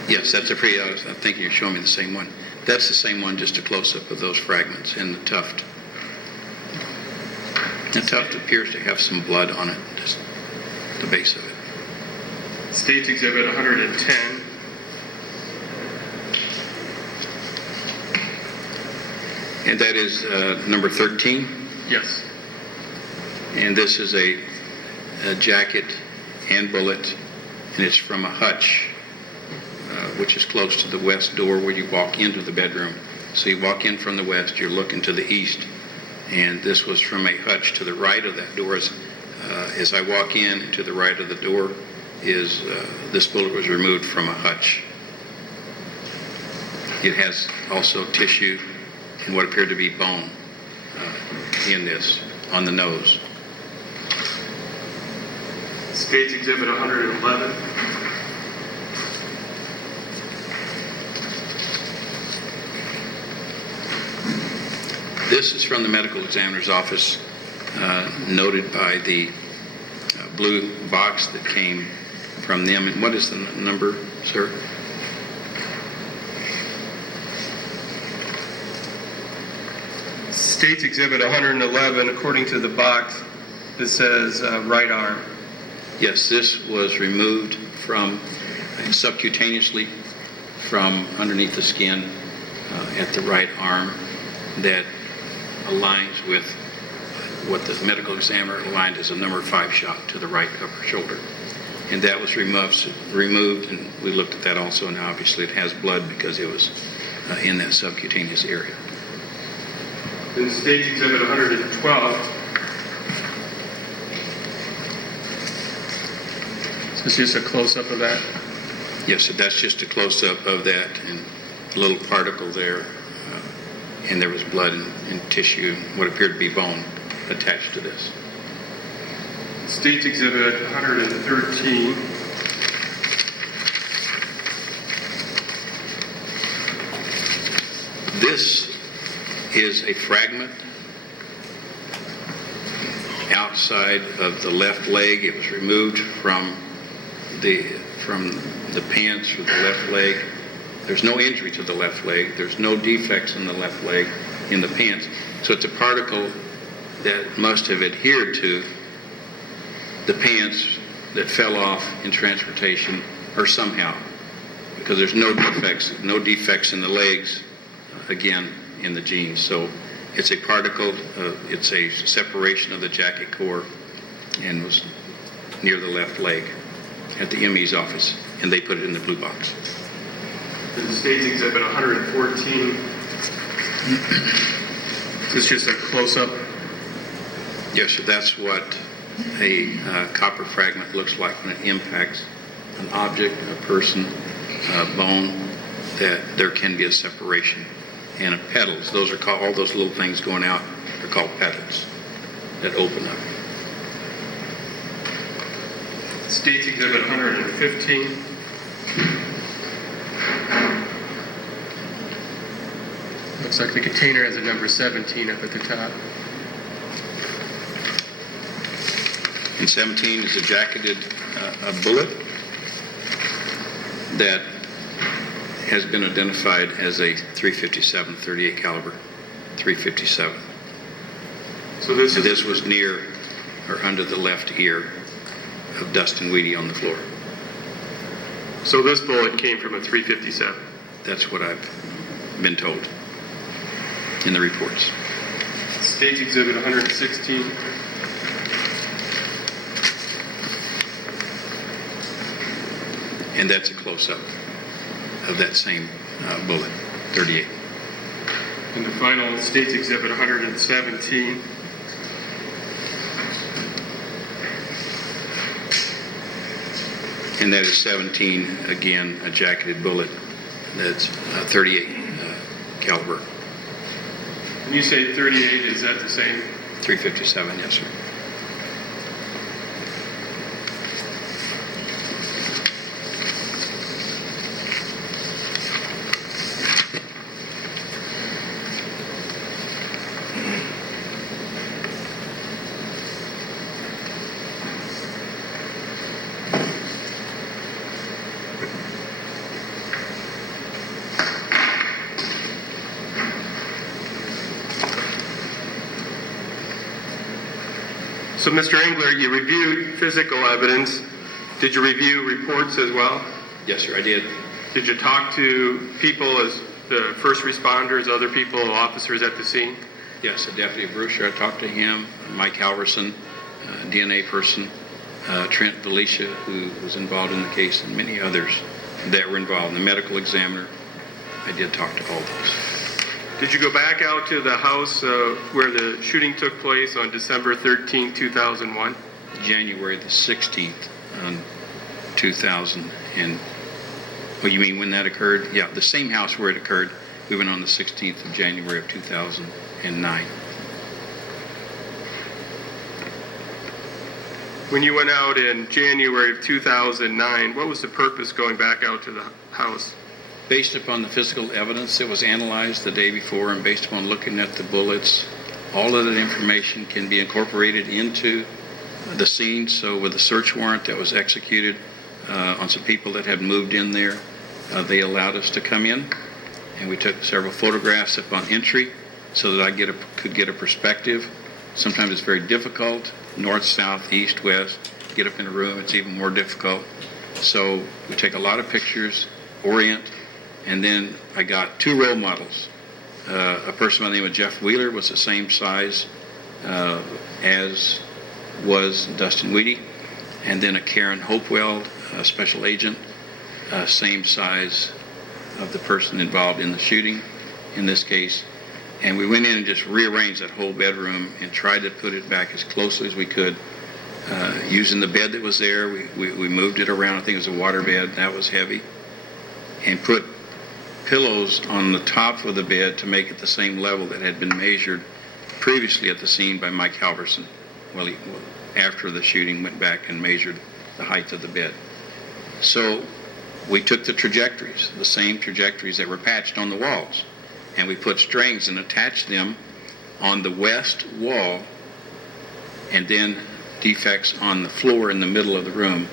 Yes, that's a pretty, I think you're showing me the same one. That's the same one, just a close-up of those fragments and the tuft. The tuft appears to have some blood on it, just the base of it. State's Exhibit 110. And that is number 13. Yes. And this is a jacket and bullet, and it's from a hutch, which is close to the west door where you walk into the bedroom. So you walk in from the west, you're looking to the east, and this was from a hutch to the right of that door. As I walk in, to the right of the door is this bullet was removed from a hutch. It has also tissue and what appeared to be bone in this, on the nose. State's Exhibit 111. This is from the medical examiner's office, noted by the blue box that came from them. And what is the number, sir? State's Exhibit 111, according to the box, it says right arm. Yes, this was removed from subcutaneously from underneath the skin at the right arm that aligns with what the medical examiner aligned as a number 5 shot to the right upper shoulder. And that was removed, and we looked at that also, and obviously it has blood because it was in that subcutaneous area. Then State's Exhibit 112. So it's just a close-up of that. Yes, so that's just a close-up of that, and a little particle there, and there was blood and tissue, what appeared to be bone, attached to this. State's Exhibit 113. This is a fragment outside of the left leg. It was removed from the pants for the left leg. There's no injury to the left leg. There's no defects in the left leg in the pants. So it's a particle that must have adhered to the pants that fell off in transportation or somehow, because there's no defects in the legs, again, in the jeans. So it's a particle, it's a separation of the jacket core and was near the left leg. at the ME's office, and they put it in the blue box. The State's Exhibit 114. Is this just a close-up? Yes, sir, that's what a copper fragment looks like when it impacts an object, a person, a bone, that there can be a separation. And petals, those are called, all those little things going out are called petals that open up. State's Exhibit 115. Looks like the container has a number 17 up at the top. And 17 is a jacketed a bullet that has been identified as a .357 38 caliber, 357. So this was near or under the left ear of Dustin Weedy on the floor. So this bullet came from a .357. That's what I've been told in the reports. State's Exhibit 116. And that's a close-up of that same bullet, 38. And the final State's Exhibit 117. And that is 17, again, a jacketed bullet that's 38 caliber. When you say 38, is that the same? 357, yes, sir. So, Mr. Engler, you reviewed physical evidence. Did you review reports as well? Yes, sir, I did. Did you talk to people as the first responders, other people, officers at the scene? Yes, Deputy Brewster, I talked to him, Mike Halverson, DNA person, Trent Valicia, who was involved in the case, and many others that were involved, the medical examiner. I did talk to all those. Did you go back out to the house where the shooting took place on December 13, 2001? January the 16th, 2000. And, oh, you mean when that occurred? Yeah, the same house where it occurred. We went on the 16th of January of 2009. When you went out in January of 2009, what was the purpose going back out to the house? Based upon the physical evidence that was analyzed the day before and based upon looking at the bullets, all of that information can be incorporated into the scene. So with the search warrant that was executed on some people that had moved in there, they allowed us to come in, and we took several photographs upon entry so that I could get a perspective. Sometimes it's very difficult, north, south, east, west. Get up in a room, it's even more difficult. So we take a lot of pictures, orient, and then I got two role models. A person by the name of Jeff Wheeler was the same size as was Dustin Weedy, and then a Karen Hopewell, a special agent, same size of the person involved in the shooting in this case. And we went in and just rearranged that whole bedroom and tried to put it back as closely as we could. Using the bed that was there, we moved it around. I think it was a water bed, that was heavy, and put pillows on the top of the bed to make it the same level that had been measured previously at the scene by Mike Halverson. Well, after the shooting, went back and measured the height of the bed. So we took the trajectories, the same trajectories that were patched on the walls, and we put strings and attached them on the west wall, and then defects on the floor in the middle of the room,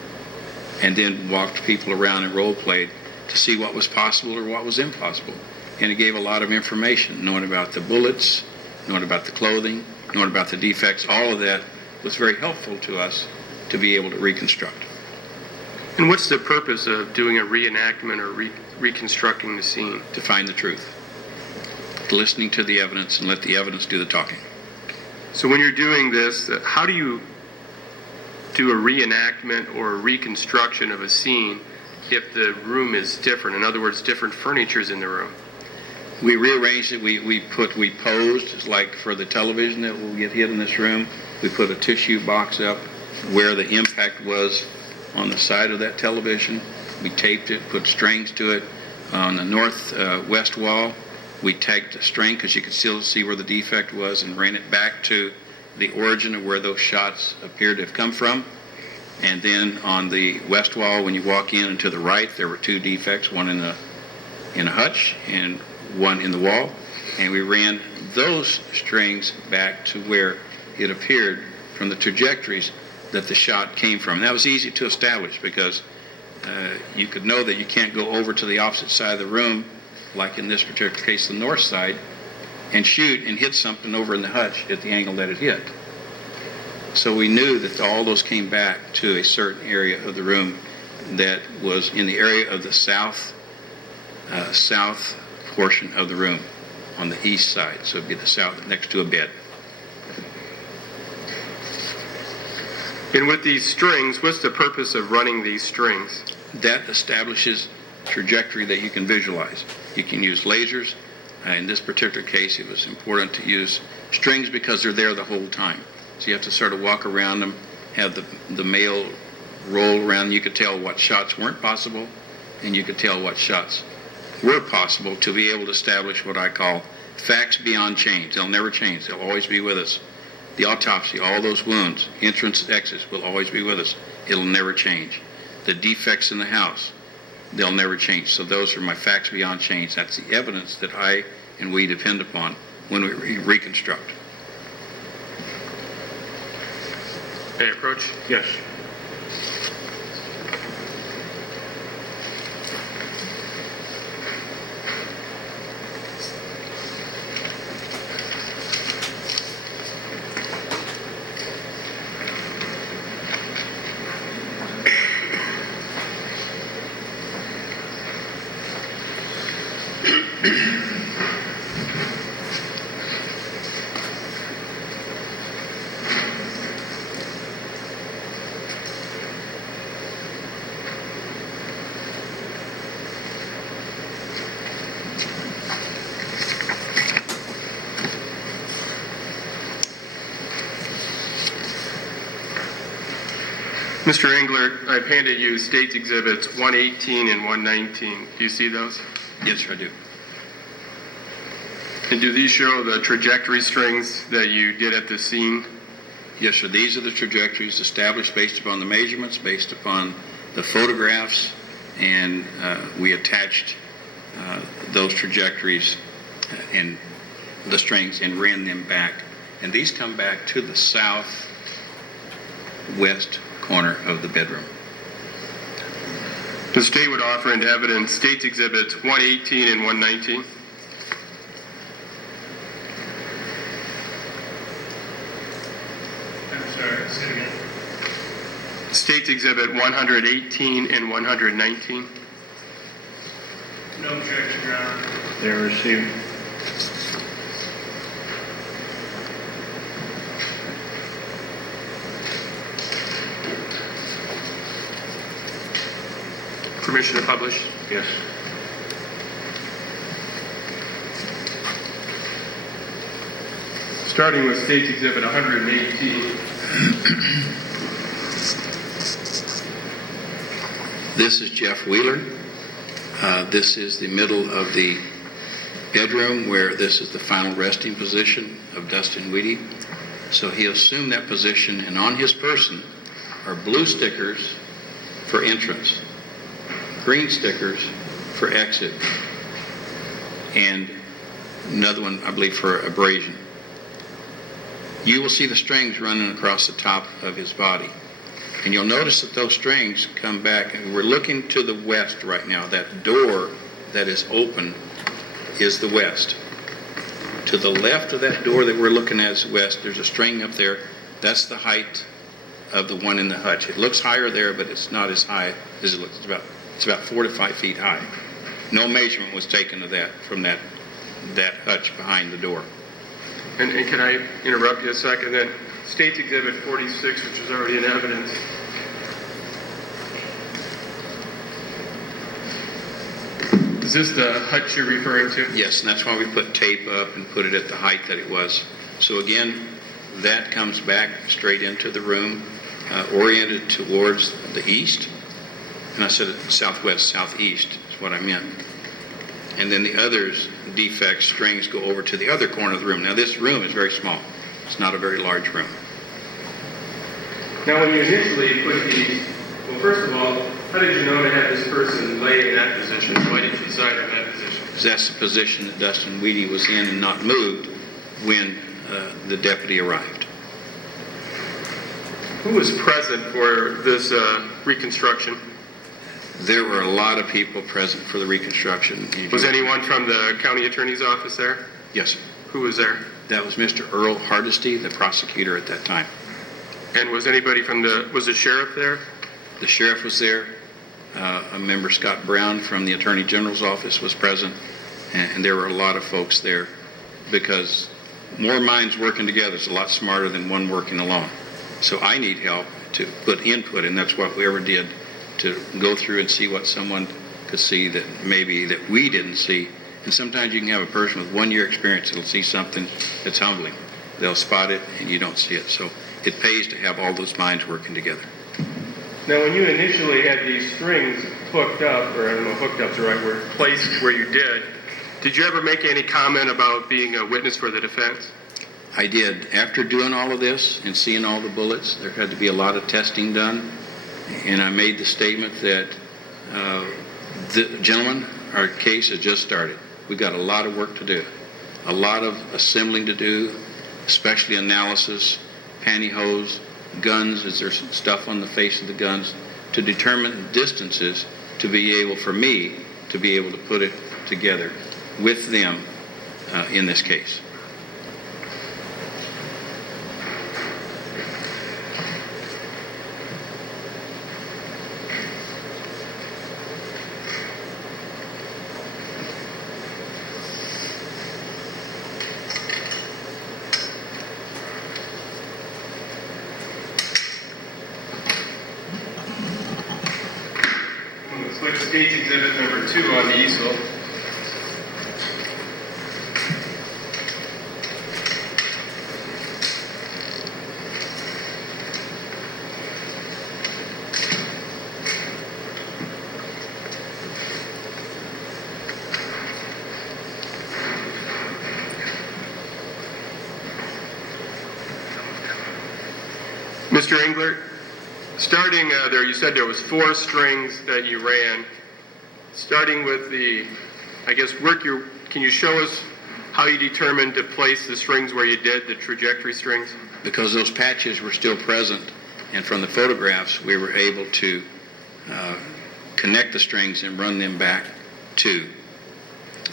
and then walked people around and role played to see what was possible or what was impossible. And it gave a lot of information, knowing about the bullets, knowing about the clothing, knowing about the defects. All of that was very helpful to us to be able to reconstruct. And what's the purpose of doing a reenactment or reconstructing the scene? To find the truth. Listening to the evidence and let the evidence do the talking. So when you're doing this, how do do a reenactment or a reconstruction of a scene if the room is different? In other words, different furniture's in the room. We rearranged it. We posed, it's like for the television that will get hit in this room. We put a tissue box up where the impact was on the side of that television. We taped it, put strings to it. On the northwest wall, we tagged a string because you could still see where the defect was and ran it back to the origin of where those shots appeared to have come from. And then on the west wall, when you walk in and to the right, there were two defects, one in a hutch and one in the wall. And we ran those strings back to where it appeared from the trajectories that the shot came from. And that was easy to establish because you could know that you can't go over to the opposite side of the room, like in this particular case, the north side, and shoot and hit something over in the hutch at the angle that it hit. So we knew that all those came back to a certain area of the room that was in the area of the south portion of the room on the east side. So it'd be the south next to a bed. And with these strings, what's the purpose of running these strings? That establishes trajectory that you can visualize. You can use lasers. In this particular case, it was important to use strings because they're there the whole time. So you have to sort of walk around them, have the male roll around. You could tell what shots weren't possible, and you could tell what shots were possible to be able to establish what I call facts beyond change. They'll never change. They'll always be with us. The autopsy, all those wounds, entrance, exits, will always be with us. It'll never change. The defects in the house, they'll never change. So those are my facts beyond change. That's the evidence that I and we depend upon when we reconstruct. May I approach? Yes. Mr. Engler, I've handed you State's Exhibits 118 and 119. Do you see those? Yes, I do. And do these show the trajectory strings that you did at the scene? Yes, sir. These are the trajectories established based upon the measurements, based upon the photographs, and we attached those trajectories and the strings and ran them back. And these come back to the southwest corner of the bedroom. The state would offer into evidence State's Exhibits 118 and 119. I'm sorry, say it again. State's Exhibit 118 and 119. No objection, Your Honor. They're received. Permission to publish? Yes. Starting with State's Exhibit 118. This is Jeff Wheeler. This is the middle of the bedroom where this is the final resting position of Dustin Weedy. So he assumed that position, and on his person are blue stickers for entrance, green stickers for exit, and another one, I believe, for abrasion. You will see the strings running across the top of his body. And you'll notice that those strings come back, and we're looking to the west right now. That door that is open is the west. To the left of that door that we're looking at is west. There's a string up there. That's the height of the one in the hutch. It looks higher there, but it's not as high as it looks. It's about 4 to 5 feet high. No measurement was taken of that from that hutch behind the door. And can I interrupt you a second then? State's Exhibit 46, which is already in evidence. Is this the hutch you're referring to? Yes, and that's why we put tape up and put it at the height that it was. So again, that comes back straight into the room, oriented towards the east. And I said southwest, southeast is what I meant. And then the others, defect strings, go over to the other corner of the room. Now this room is very small. It's not a very large room. Now, when you initially put these, well, first of all, how did you know to have this person lay in that position? Why did you decide on that position? Because that's the position that Dustin Weedy was in and not moved when the deputy arrived. Who was present for this reconstruction? There were a lot of people present for the reconstruction. Was anyone from the county attorney's office there? Yes, sir. Who was there? That was Mr. Earl Hardesty, the prosecutor at that time. And was anybody from was the sheriff there? The sheriff was there. A member, Scott Brown, from the Attorney General's office was present. And there were a lot of folks there because more minds working together is a lot smarter than one working alone. So I need help to put input, and that's what we ever did, to go through and see what someone could see that maybe that we didn't see. And sometimes you can have a person with 1 year experience that'll see something that's humbling. They'll spot it and you don't see it. So it pays to have all those minds working together. Now, when you initially had these strings hooked up, or I don't know if hooked up's the right word, placed where you did you ever make any comment about being a witness for the defense? I did. After doing all of this and seeing all the bullets, there had to be a lot of testing done. And I made the statement that, gentlemen, our case has just started. We've got a lot of work to do, a lot of assembling to do, especially analysis, pantyhose, guns. Is there some stuff on the face of the guns to determine distances to be able, for me, to be able to put it together with them in this case. Looks like State's Exhibit number 2 on the easel. Mr. Englert, starting there, you said there was 4 strings that you ran. Starting with the, I guess, can you show us how you determined to place the strings where you did, the trajectory strings? Because those patches were still present, and from the photographs, we were able to connect the strings and run them back to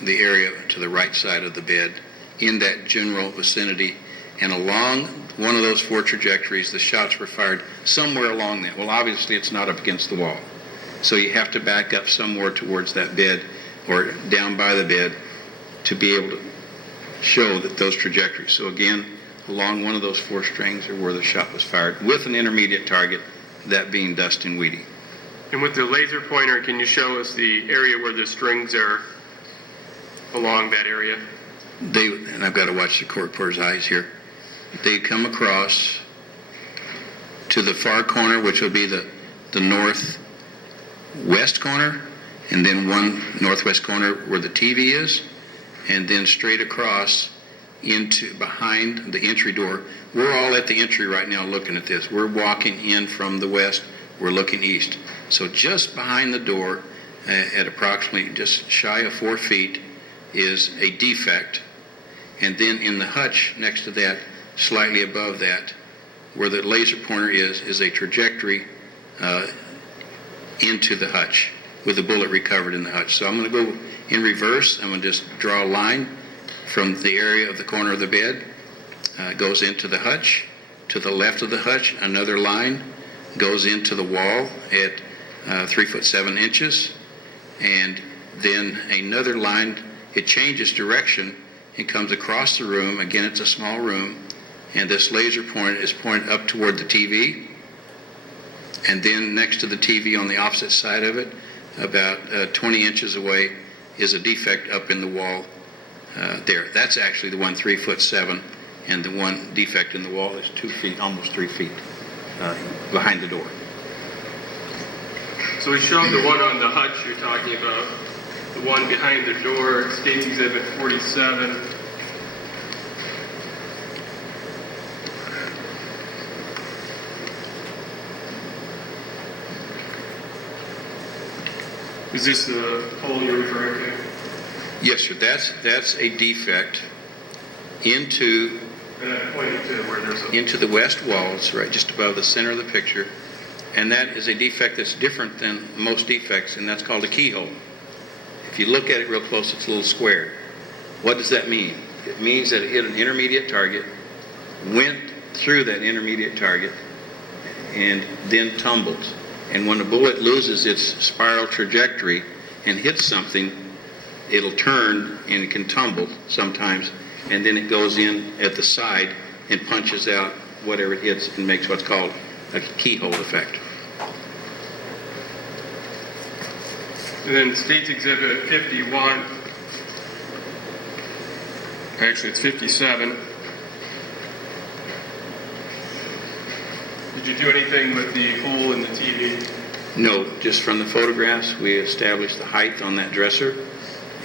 the area to the right side of the bed in that general vicinity. And along one of those 4 trajectories, the shots were fired somewhere along that. Well, obviously, it's not up against the wall. So you have to back up somewhere towards that bed or down by the bed to be able to show that those trajectories. So again, along one of those 4 strings are where the shot was fired with an intermediate target, that being Dustin Weedy. And with the laser pointer, can you show us the area where the strings are along that area? And I've got to watch the court reporter's eyes here. They come across to the far corner, which will be the northwest corner, and then one northwest corner where the TV is, and then straight across into behind the entry door. We're all at the entry right now looking at this. We're walking in from the west. We're looking east. So just behind the door, at approximately just shy of 4 feet, is a defect. And then in the hutch next to that, slightly above that, where the laser pointer is a trajectory into the hutch with the bullet recovered in the hutch. So I'm going to go in reverse. I'm going to just draw a line from the area of the corner of the bed, goes into the hutch. To the left of the hutch, another line goes into the wall at 3 foot 7 inches, and then another line, it changes direction and comes across the room. Again, it's a small room, and this laser point is pointed up toward the TV, and then next to the TV on the opposite side of it, about 20 inches away, is a defect up in the wall there. That's actually the one 3'7", and the one defect in the wall is 2 feet, almost 3 feet behind the door. So we showed the one on the hutch you're talking about, the one behind the door, State's Exhibit 47. Is this the hole you're referring to? Yes, sir. That's a defect into And I pointed to where there's a... into the west wall. It's right just above the center of the picture. And that is a defect that's different than most defects, and that's called a keyhole. If you look at it real close, it's a little square. What does that mean? It means that it hit an intermediate target, went through that intermediate target, and then tumbled. And when a bullet loses its spiral trajectory and hits something, it'll turn and it can tumble sometimes, and then it goes in at the side and punches out whatever it hits and makes what's called a keyhole effect. And then State's Exhibit 51, actually it's 57. Did you do anything with the hole in the TV? No, just from the photographs, we established the height on that dresser,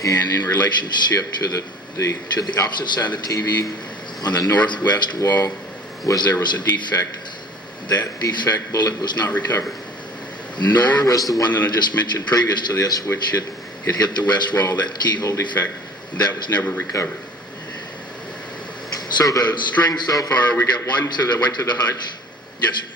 and in relationship to the opposite side of the TV, on the northwest wall, there was a defect. That defect bullet was not recovered, nor was the one that I just mentioned previous to this, which it hit the west wall, that keyhole defect. That was never recovered. So the string so far, we got one went to the hutch. Yes, sir.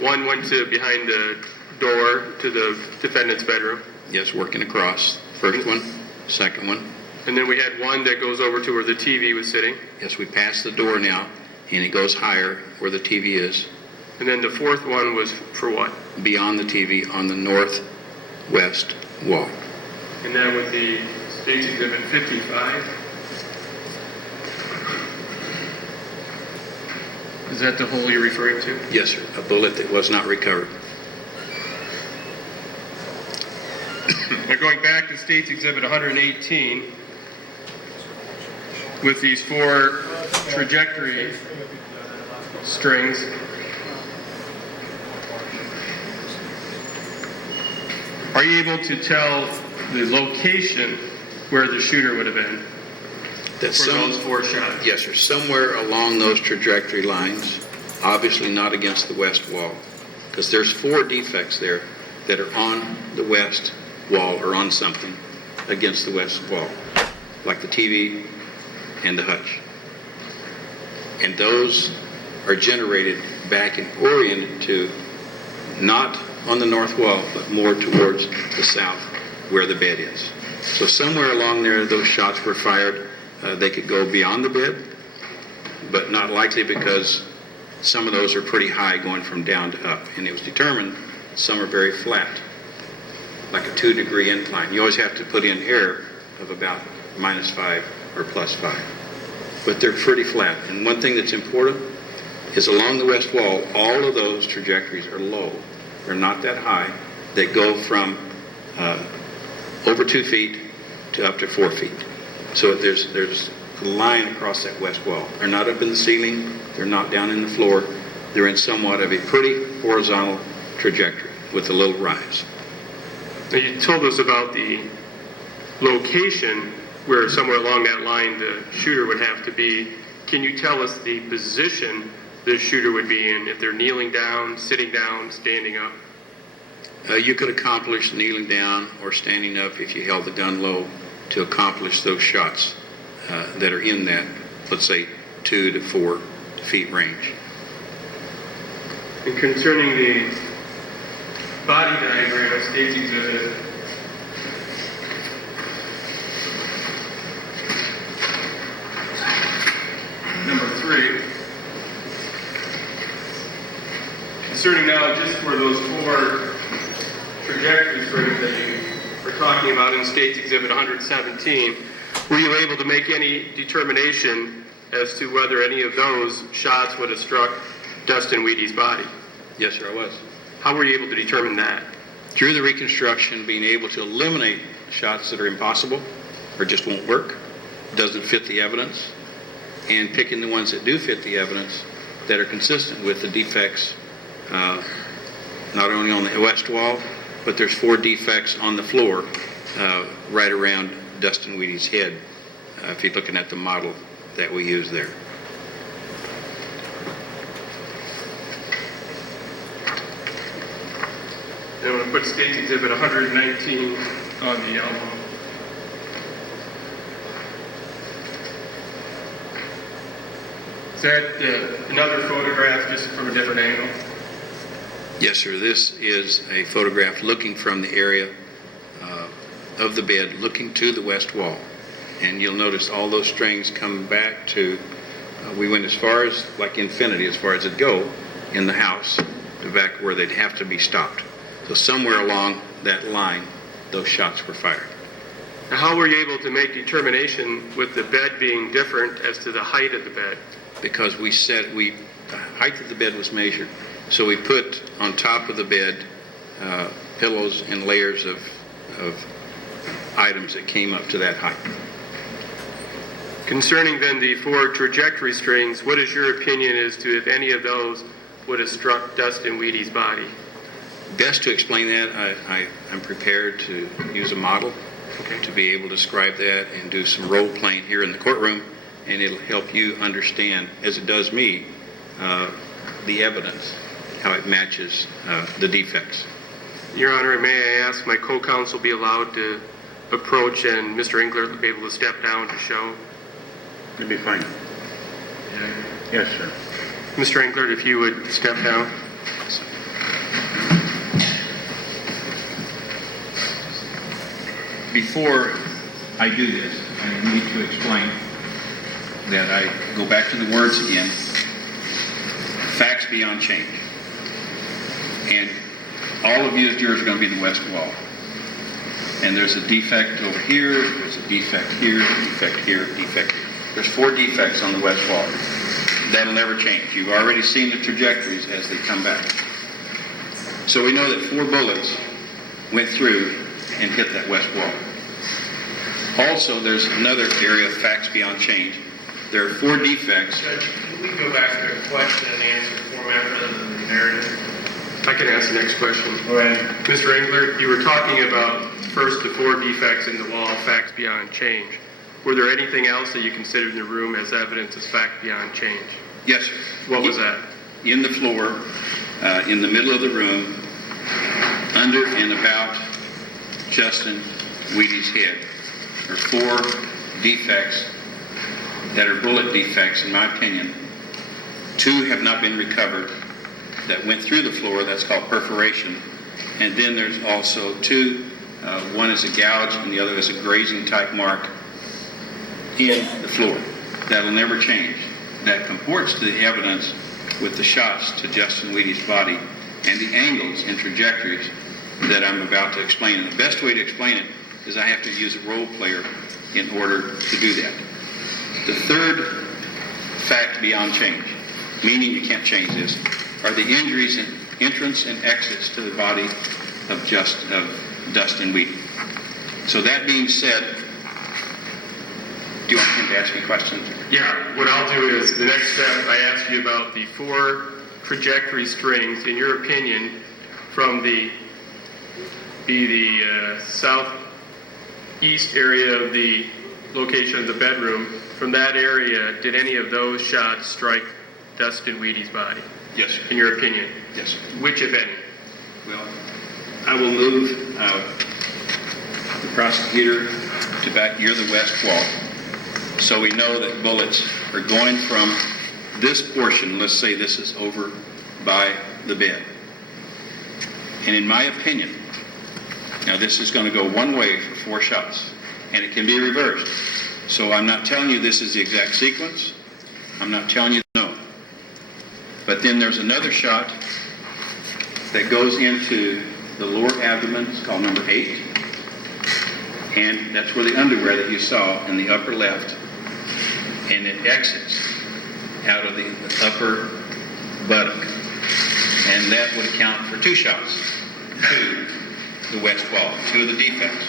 One went to behind the door to the defendant's bedroom. Yes, working across. First one, second one. And then we had one that goes over to where the TV was sitting. Yes, we passed the door now, and it goes higher where the TV is. And then the fourth one was for what? Beyond the TV on the northwest wall. And that would be State's Exhibit 55. Is that the hole you're referring to? Yes, sir. A bullet that was not recovered. Now going back to State's Exhibit 118, with these four trajectory strings, are you able to tell the location where the shooter would have been That's for those four shots? Yes, sir. Somewhere along those trajectory lines, obviously not against the west wall, because there's four defects there that are on the west wall or on something against the west wall, like the TV and the hutch. And those are generated back and oriented to not on the north wall, but more towards the south where the bed is. So somewhere along there, those shots were fired. They could go beyond the bed, but not likely, because some of those are pretty high going from down to up. And it was determined some are very flat, like a 2-degree incline. You always have to put in error of about -5 or +5. But they're pretty flat. And one thing that's important is along the west wall, all of those trajectories are low. They're not that high. They go from over 2 feet to up to 4 feet. So there's a line across that west wall. They're not up in the ceiling. They're not down in the floor. They're in somewhat of a pretty horizontal trajectory with a little rise. Now you told us about the location where somewhere along that line the shooter would have to be. Can you tell us the position the shooter would be in, if they're kneeling down, sitting down, standing up? You could accomplish kneeling down or standing up if you held the gun low to accomplish those shots that are in that, let's say, 2 to 4 feet range. And concerning the body diagram of State's Exhibit, number 3, concerning now just for those four trajectory strings that you were talking about in State's Exhibit 117, were you able to make any determination as to whether any of those shots would have struck Dustin Wheaty's body? Yes, sir, I was. How were you able to determine that? Through the reconstruction, being able to eliminate shots that are impossible or just won't work, doesn't fit the evidence, and picking the ones that do fit the evidence that are consistent with the defects, not only on the west wall, but there's 4 defects on the floor right around Dustin Wheaty's head, if you're looking at the model that we use there. And I'm going to put State's Exhibit 119 on the album. Is that another photograph just from a different angle? Yes, sir. This is a photograph looking from the area of the bed, looking to the west wall. And you'll notice all those strings come back to, we went as far as, like infinity, as far as it'd go in the house, to back where they'd have to be stopped. So somewhere along that line, those shots were fired. Now, how were you able to make determination with the bed being different as to the height of the bed? Because the height of the bed was measured. So we put on top of the bed pillows and layers of items that came up to that height. Concerning then the 4 trajectory strings, what is your opinion as to if any of those would have struck Dustin Wheaty's body? Best to explain that, I'm prepared to use a model to be able to describe that and do some role playing here in the courtroom, and it'll help you understand, as it does me, the evidence, how it matches the defects. Your Honor, may I ask my co-counsel be allowed to approach and Mr. Engler be able to step down to show? It'd be fine. Yes, sir. Mr. Engler, if you would step down. Before I do this, I need to explain that I go back to the words again, facts beyond change. And all of these jurors are going to be the west wall. And there's a defect over here, there's a defect here, defect here, defect here. There's 4 defects on the west wall. That'll never change. You've already seen the trajectories as they come back. So we know that 4 bullets went through and hit that west wall. Also, there's another area of facts beyond change. There are 4 defects. Judge, can we go back to the question and answer format rather than the narrative? I can ask the next question. Go ahead. Mr. Engler, you were talking about first the 4 defects in the wall, facts beyond change. Were there anything else that you considered in the room as evidence as fact beyond change? Yes, sir. What was that? In the floor, in the middle of the room, under and about Justin Wheaty's head, are 4 defects that are bullet defects, in my opinion. 2 have not been recovered that went through the floor. That's called perforation. And then there's also 2. One is a gouge and the other is a grazing type mark in the floor. That'll never change. That comports to the evidence with the shots to Justin Wheaty's body and the angles and trajectories that I'm about to explain. And the best way to explain it is I have to use a role player in order to do that. The third fact beyond change, meaning you can't change this, are the injuries in entrance and exits to the body of Dustin Wheaty. So that being said, do you want him to ask me questions? Yeah, what I'll do is the next step, I ask you about the 4 trajectory strings, in your opinion, from the southeast area of the location of the bedroom. From that area, did any of those shots strike Dustin Wheaty's body? Yes, sir. In your opinion? Yes, sir. Which, if any? Well, I will move the prosecutor to back near the west wall, so we know that bullets are going from this portion. Let's say this is over by the bed. And in my opinion, now this is going to go one way for 4 shots, and it can be reversed. So I'm not telling you this is the exact sequence. I'm not telling you no. But then there's another shot that goes into the lower abdomen. It's called number 8. And that's where the underwear that you saw in the upper left. and it exits out of the upper buttock. And that would account for 2 shots to the west wall, 2 of the defects.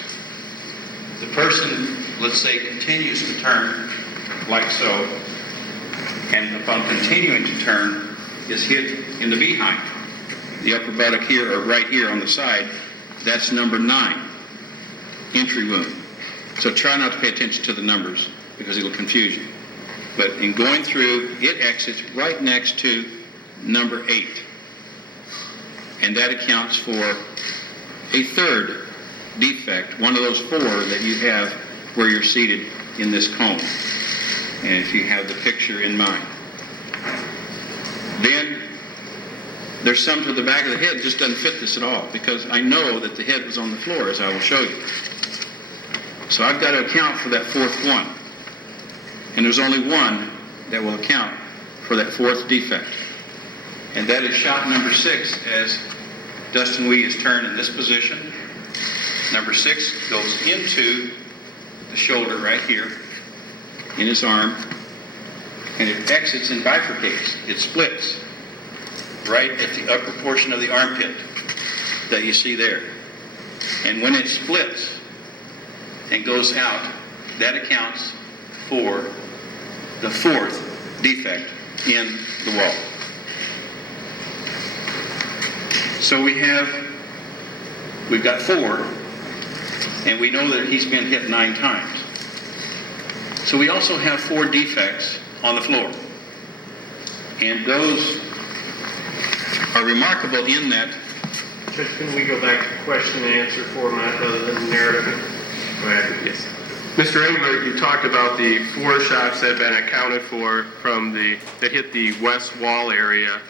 The person, let's say, continues to turn like so, and upon continuing to turn is hit in the behind. The upper buttock here, or right here on the side, that's number 9, entry wound. So try not to pay attention to the numbers because it'll confuse you. But in going through, it exits right next to number 8. And that accounts for a 3rd defect, one of those 4 that you have where you're seated in this cone. And if you have the picture in mind. Then there's some to the back of the head that just doesn't fit this at all because I know that the head was on the floor, as I will show you. So I've got to account for that 4th one. And there's only one that will account for that 4th defect. And that is shot number 6 as Dustin Wee is turned in this position. Number 6 goes into the shoulder right here in his arm, and it exits and bifurcates. It splits right at the upper portion of the armpit that you see there. And when it splits and goes out, that accounts for the 4th defect in the wall. So we've got 4, and we know that he's been hit 9 times. So we also have 4 defects on the floor. And those are remarkable in that. Judge, can we go back to question and answer format other than narrative? Go ahead. Yes. Mr. Engler, you talked about the 4 shots that have been accounted for that hit the west wall area.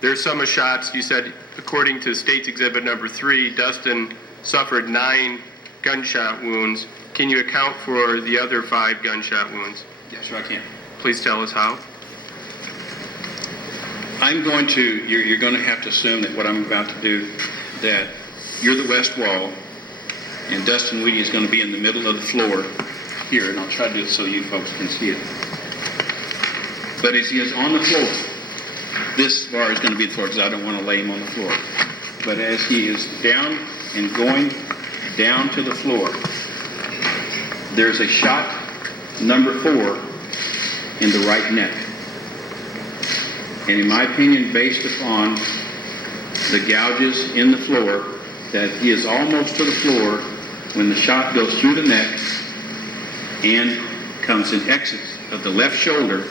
There's some shots, you said, according to State's Exhibit number 3, Dustin suffered 9 gunshot wounds. Can you account for the other 5 gunshot wounds? Yes, sir, I can. Please tell us how. You're going to have to assume that what I'm about to do, that you're the west wall, and Dustin Weedy is going to be in the middle of the floor here, and I'll try to do it so you folks can see it. But as he is on the floor, this bar is going to be the floor because I don't want to lay him on the floor. But as he is down and going down to the floor, there's a shot number 4 in the right neck. And in my opinion, based upon the gouges in the floor, that he is almost to the floor when the shot goes through the neck and comes in exit of the left shoulder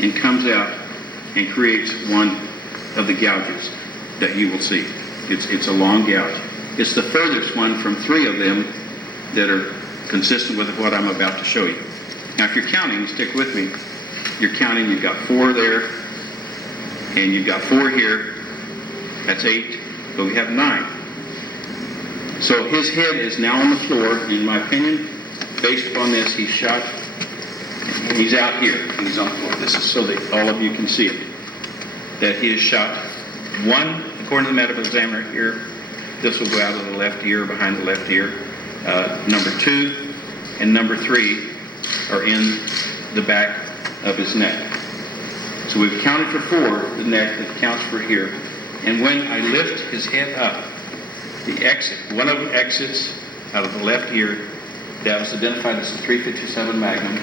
and comes out and creates one of the gouges that you will see. It's a long gouge. It's the furthest one from 3 of them that are consistent with what I'm about to show you. Now, if you're counting, stick with me. You're counting, you've got 4 there, and you've got 4 here. That's 8, but we have 9. So his head is now on the floor. In my opinion, based upon this, he's shot. He's out here, and he's on the floor. This is so that all of you can see it. That he is shot 1, according to the medical examiner here. This will go out of the left ear, behind the left ear. Number 2 and number 3 are in the back of his neck. So we've counted for 4, the neck that counts for here. And when I lift his head up, the exit, one of them exits out of the left ear. That was identified as a .357 Magnum.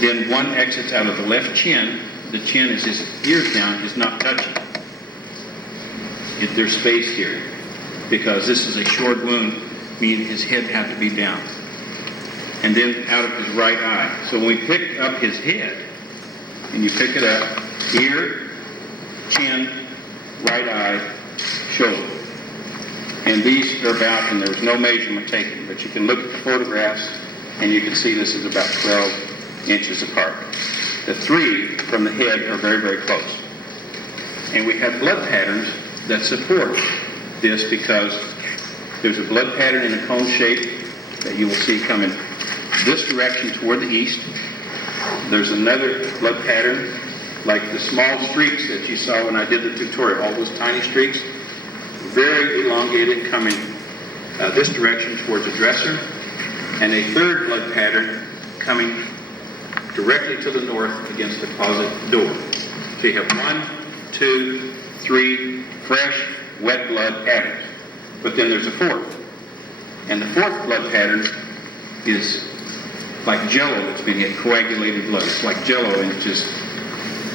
Then one exits out of the left chin. The chin, as his ears down, is not touching. There's space here because this is a short wound, meaning his head had to be down. And then out of his right eye. So when we pick up his head, and you pick it up, ear, chin, right eye, shoulder. And these are about, and there was no measurement taken, but you can look at the photographs and you can see this is about 12 inches apart. The 3 from the head are very, very close. And we have blood patterns that support this because there's a blood pattern in a cone shape that you will see coming this direction toward the east. There's another blood pattern like the small streaks that you saw when I did the tutorial, all those tiny streaks, very elongated coming this direction towards the dresser, and a 3rd blood pattern coming directly to the north against the closet door. So you have 1, 2, 3 fresh, wet blood patterns. But then there's a fourth. And the fourth blood pattern is like jello that's been hit, coagulated blood. It's like jello, and it just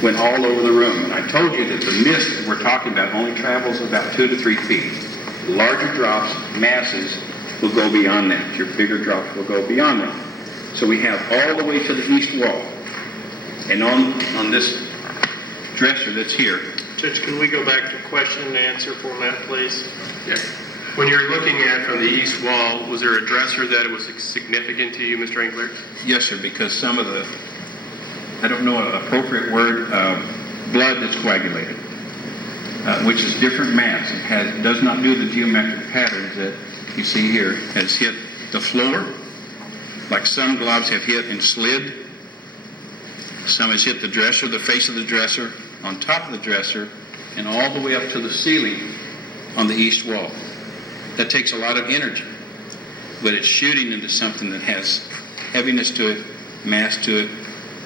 went all over the room. And I told you that the mist that we're talking about only travels about 2 to 3 feet. Larger drops, masses, will go beyond that. Your bigger drops will go beyond that. So we have all the way to the east wall. And on this dresser that's here, Judge, can we go back to question and answer format, please? Yeah. When you're looking at from the east wall, was there a dresser that was significant to you, Mr. Engler? yes, sir, because some of the, I don't know an appropriate word, blood that's coagulated, which is different mass. It does not do the geometric patterns that you see here. Has hit the floor, like some globs have hit and slid. Some has hit the dresser, the face of the dresser, on top of the dresser, and all the way up to the ceiling on the east wall. That takes a lot of energy, but it's shooting into something that has heaviness to it, mass to it.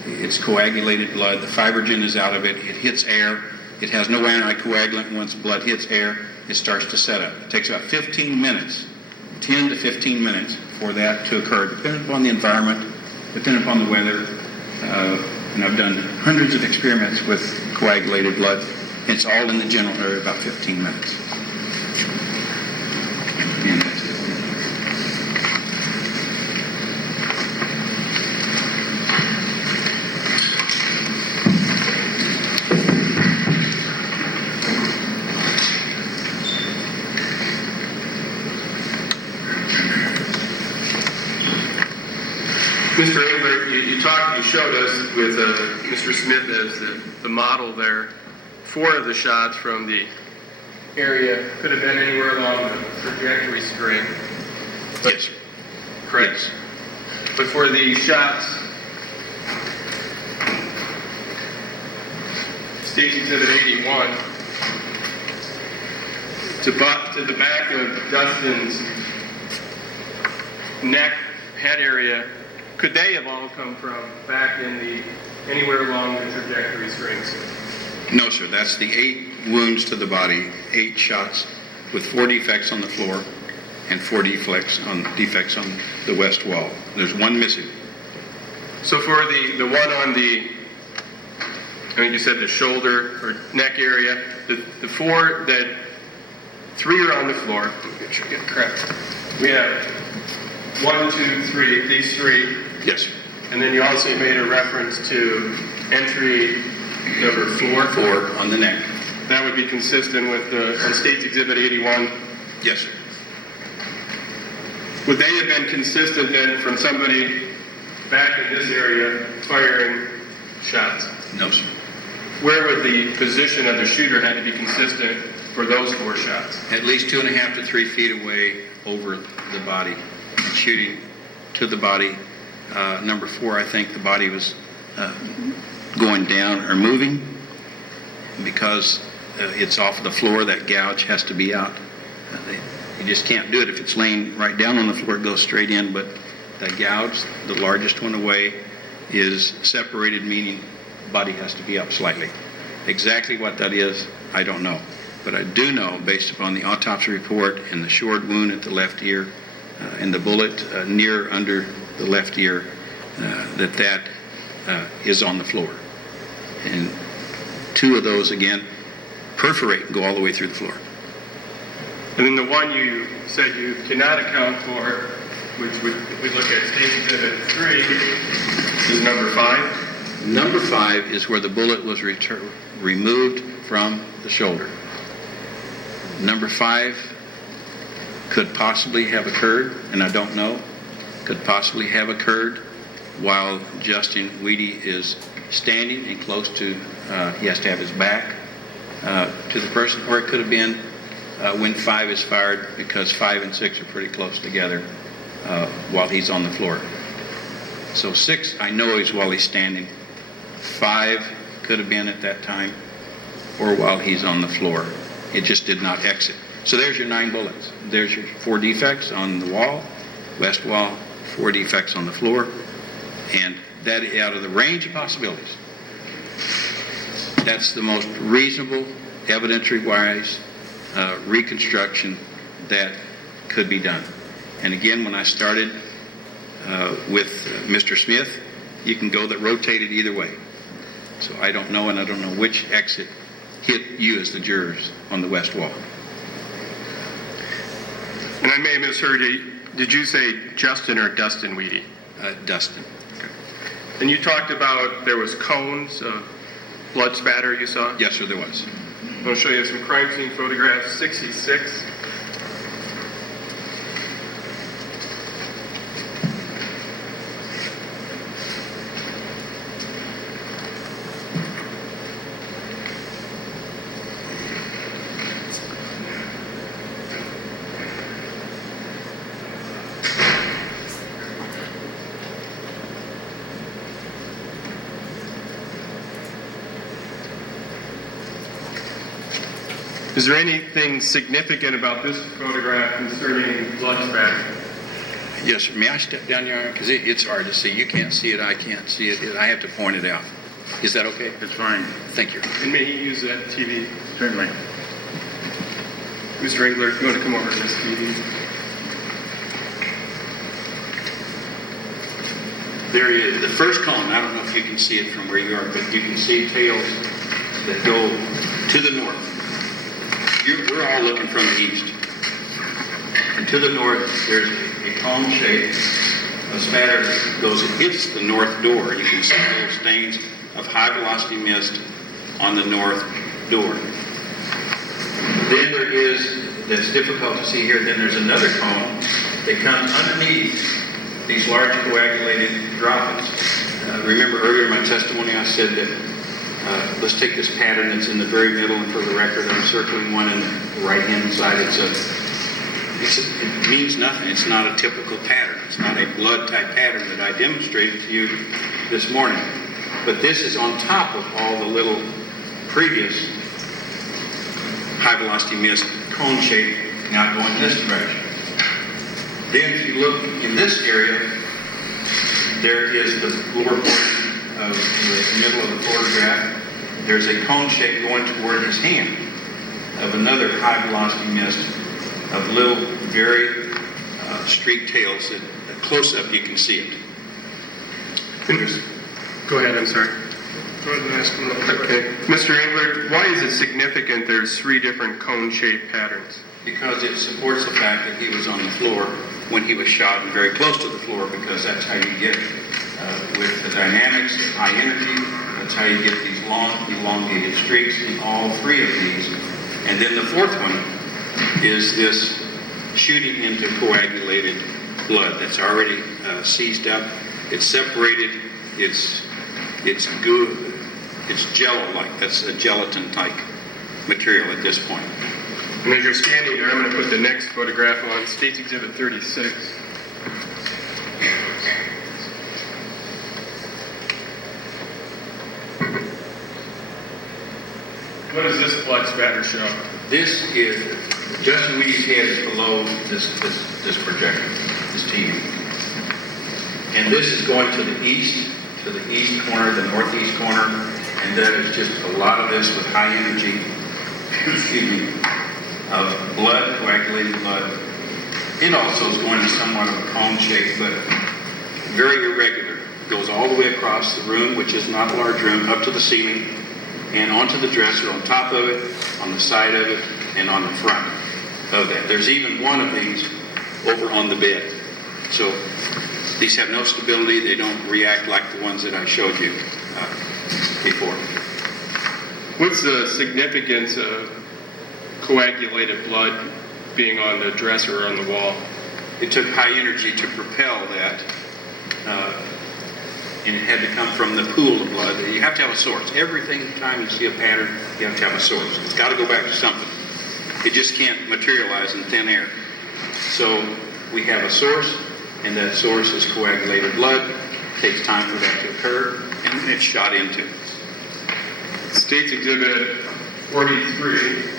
It's coagulated blood. The fibrogen is out of it. It hits air. It has no anticoagulant. Once blood hits air, it starts to set up. It takes about 15 minutes, 10 to 15 minutes for that to occur, depending upon the environment, depending upon the weather. And I've done hundreds of experiments with coagulated blood. It's all in the general area, about 15 minutes. And that's it. Mr. Engler, you showed us with Mr. Smith as the model there. 4 of the shots from the area could have been anywhere along the trajectory string. Yes. Correct. Yes. But for the shots, State's Exhibit 81, to the back of Dustin's neck, head area, could they have all come from back in anywhere along the trajectory strings? No, sir. That's the 8 wounds to the body, 8 shots with 4 defects on the floor and 4 defects on the west wall. There's 1 missing. So for the one on the, I think you said the shoulder or neck area, the 4 that 3 are on the floor. Let me make sure I get it correct. We have 1, 2, 3, these 3. Yes, sir. And then you also made a reference to entry number 4. 4 on the neck. That would be consistent with on State's Exhibit 81. Yes, sir. Would they have been consistent then from somebody back in this area firing shots? No, sir. Where would the position of the shooter have to be consistent for those 4 shots? At least 2.5 to 3 feet away over the body, and shooting to the body. Number 4, I think the body was going down or moving because it's off the floor. That gouge has to be out. You just can't do it. If it's laying right down on the floor, it goes straight in, but that gouge, the largest one away, is separated, meaning the body has to be up slightly. Exactly what that is, I don't know. But I do know, based upon the autopsy report and the short wound at the left ear and the bullet near under the left ear, that is on the floor. And 2 of those, again, perforate and go all the way through the floor. And then the one you said you cannot account for, which we look at State Exhibit 3, is number 5. Number 5 is where the bullet was removed from the shoulder. Number 5 could possibly have occurred, and I don't know, could possibly have occurred while Justin Weedy is standing and close to, he has to have his back to the person, or it could have been when 5 is fired, because 5 and 6 are pretty close together while he's on the floor. So 6, I know is while he's standing. 5 could have been at that time, or while he's on the floor. It just did not exit. So there's your 9 bullets. There's your 4 defects on the wall, west wall, 4 defects on the floor. And that, out of the range of possibilities, that's the most reasonable, evidentiary-wise reconstruction that could be done. And again, when I started with Mr. Smith, you can go that rotated either way. So I don't know, and I don't know which exit hit you as the jurors on the west wall. And I may have misheard you. Did you say Justin or Dustin Weedy? Dustin. Okay. And you talked about there was cones of blood spatter you saw? Yes, sir, there was. I'm going to show you some crime scene photographs, 66. Is there anything significant about this photograph concerning blood spatter? Yes, sir. May I step down, Your Honor? Because it's hard to see. You can't see it. I can't see it. I have to point it out. Is that okay? It's fine. Thank you. And may he use that TV? Certainly. Mr. Engler, if you want to come over to this TV. There is the first cone. I don't know if you can see it from where you are, but you can see tails that go to the north. We're all looking from the east. And to the north, there's a cone shape of spatter that goes and hits the north door. You can see little stains of high-velocity mist on the north door. Then there is, that's difficult to see here, then there's another cone that comes underneath these large coagulated droplets. Remember earlier in my testimony I said that let's take this pattern that's in the very middle, and for the record I'm circling one in the right-hand side. It means nothing. It's not a typical pattern. It's not a blood-type pattern that I demonstrated to you this morning. But this is on top of all the little previous high-velocity mist cone shape now going this direction. Then if you look in this area, there is the lower portion of the middle of the photograph. There's a cone shape going toward his hand of another high-velocity mist of little, very streaked tails that close up you can see it. Go ahead, I'm sorry. Go ahead and ask him another question. Okay. Mr. Engler, why is it significant there's 3 different cone-shaped patterns? Because it supports the fact that he was on the floor when he was shot and very close to the floor, because that's how you get, with the dynamics of high energy, that's how you get these long, elongated streaks in all 3 of these. And then the fourth one is this shooting into coagulated blood that's already seized up. It's separated. It's goo. It's jello-like. That's a gelatin-like material at this point. And as you're standing there, I'm going to put the next photograph on, State's Exhibit 36. What does this blood spatter show? This is, Justin Weedy's head is below this projector, this TV. And this is going to the east corner, the northeast corner, and that is just a lot of this with high energy, of blood, coagulated blood. It also is going to somewhat of a cone shape, but very irregular. It goes all the way across the room, which is not a large room, up to the ceiling, and onto the dresser, on top of it, on the side of it, and on the front of that. There's even one of these over on the bed. So these have no stability. They don't react like the ones that I showed you before. What's the significance of coagulated blood being on the dresser or on the wall? It took high energy to propel that, and it had to come from the pool of blood. You have to have a source. Every time you see a pattern, you have to have a source. It's got to go back to something. It just can't materialize in thin air. So we have a source, and that source is coagulated blood. It takes time for that to occur, and then it's shot into. State's Exhibit 43.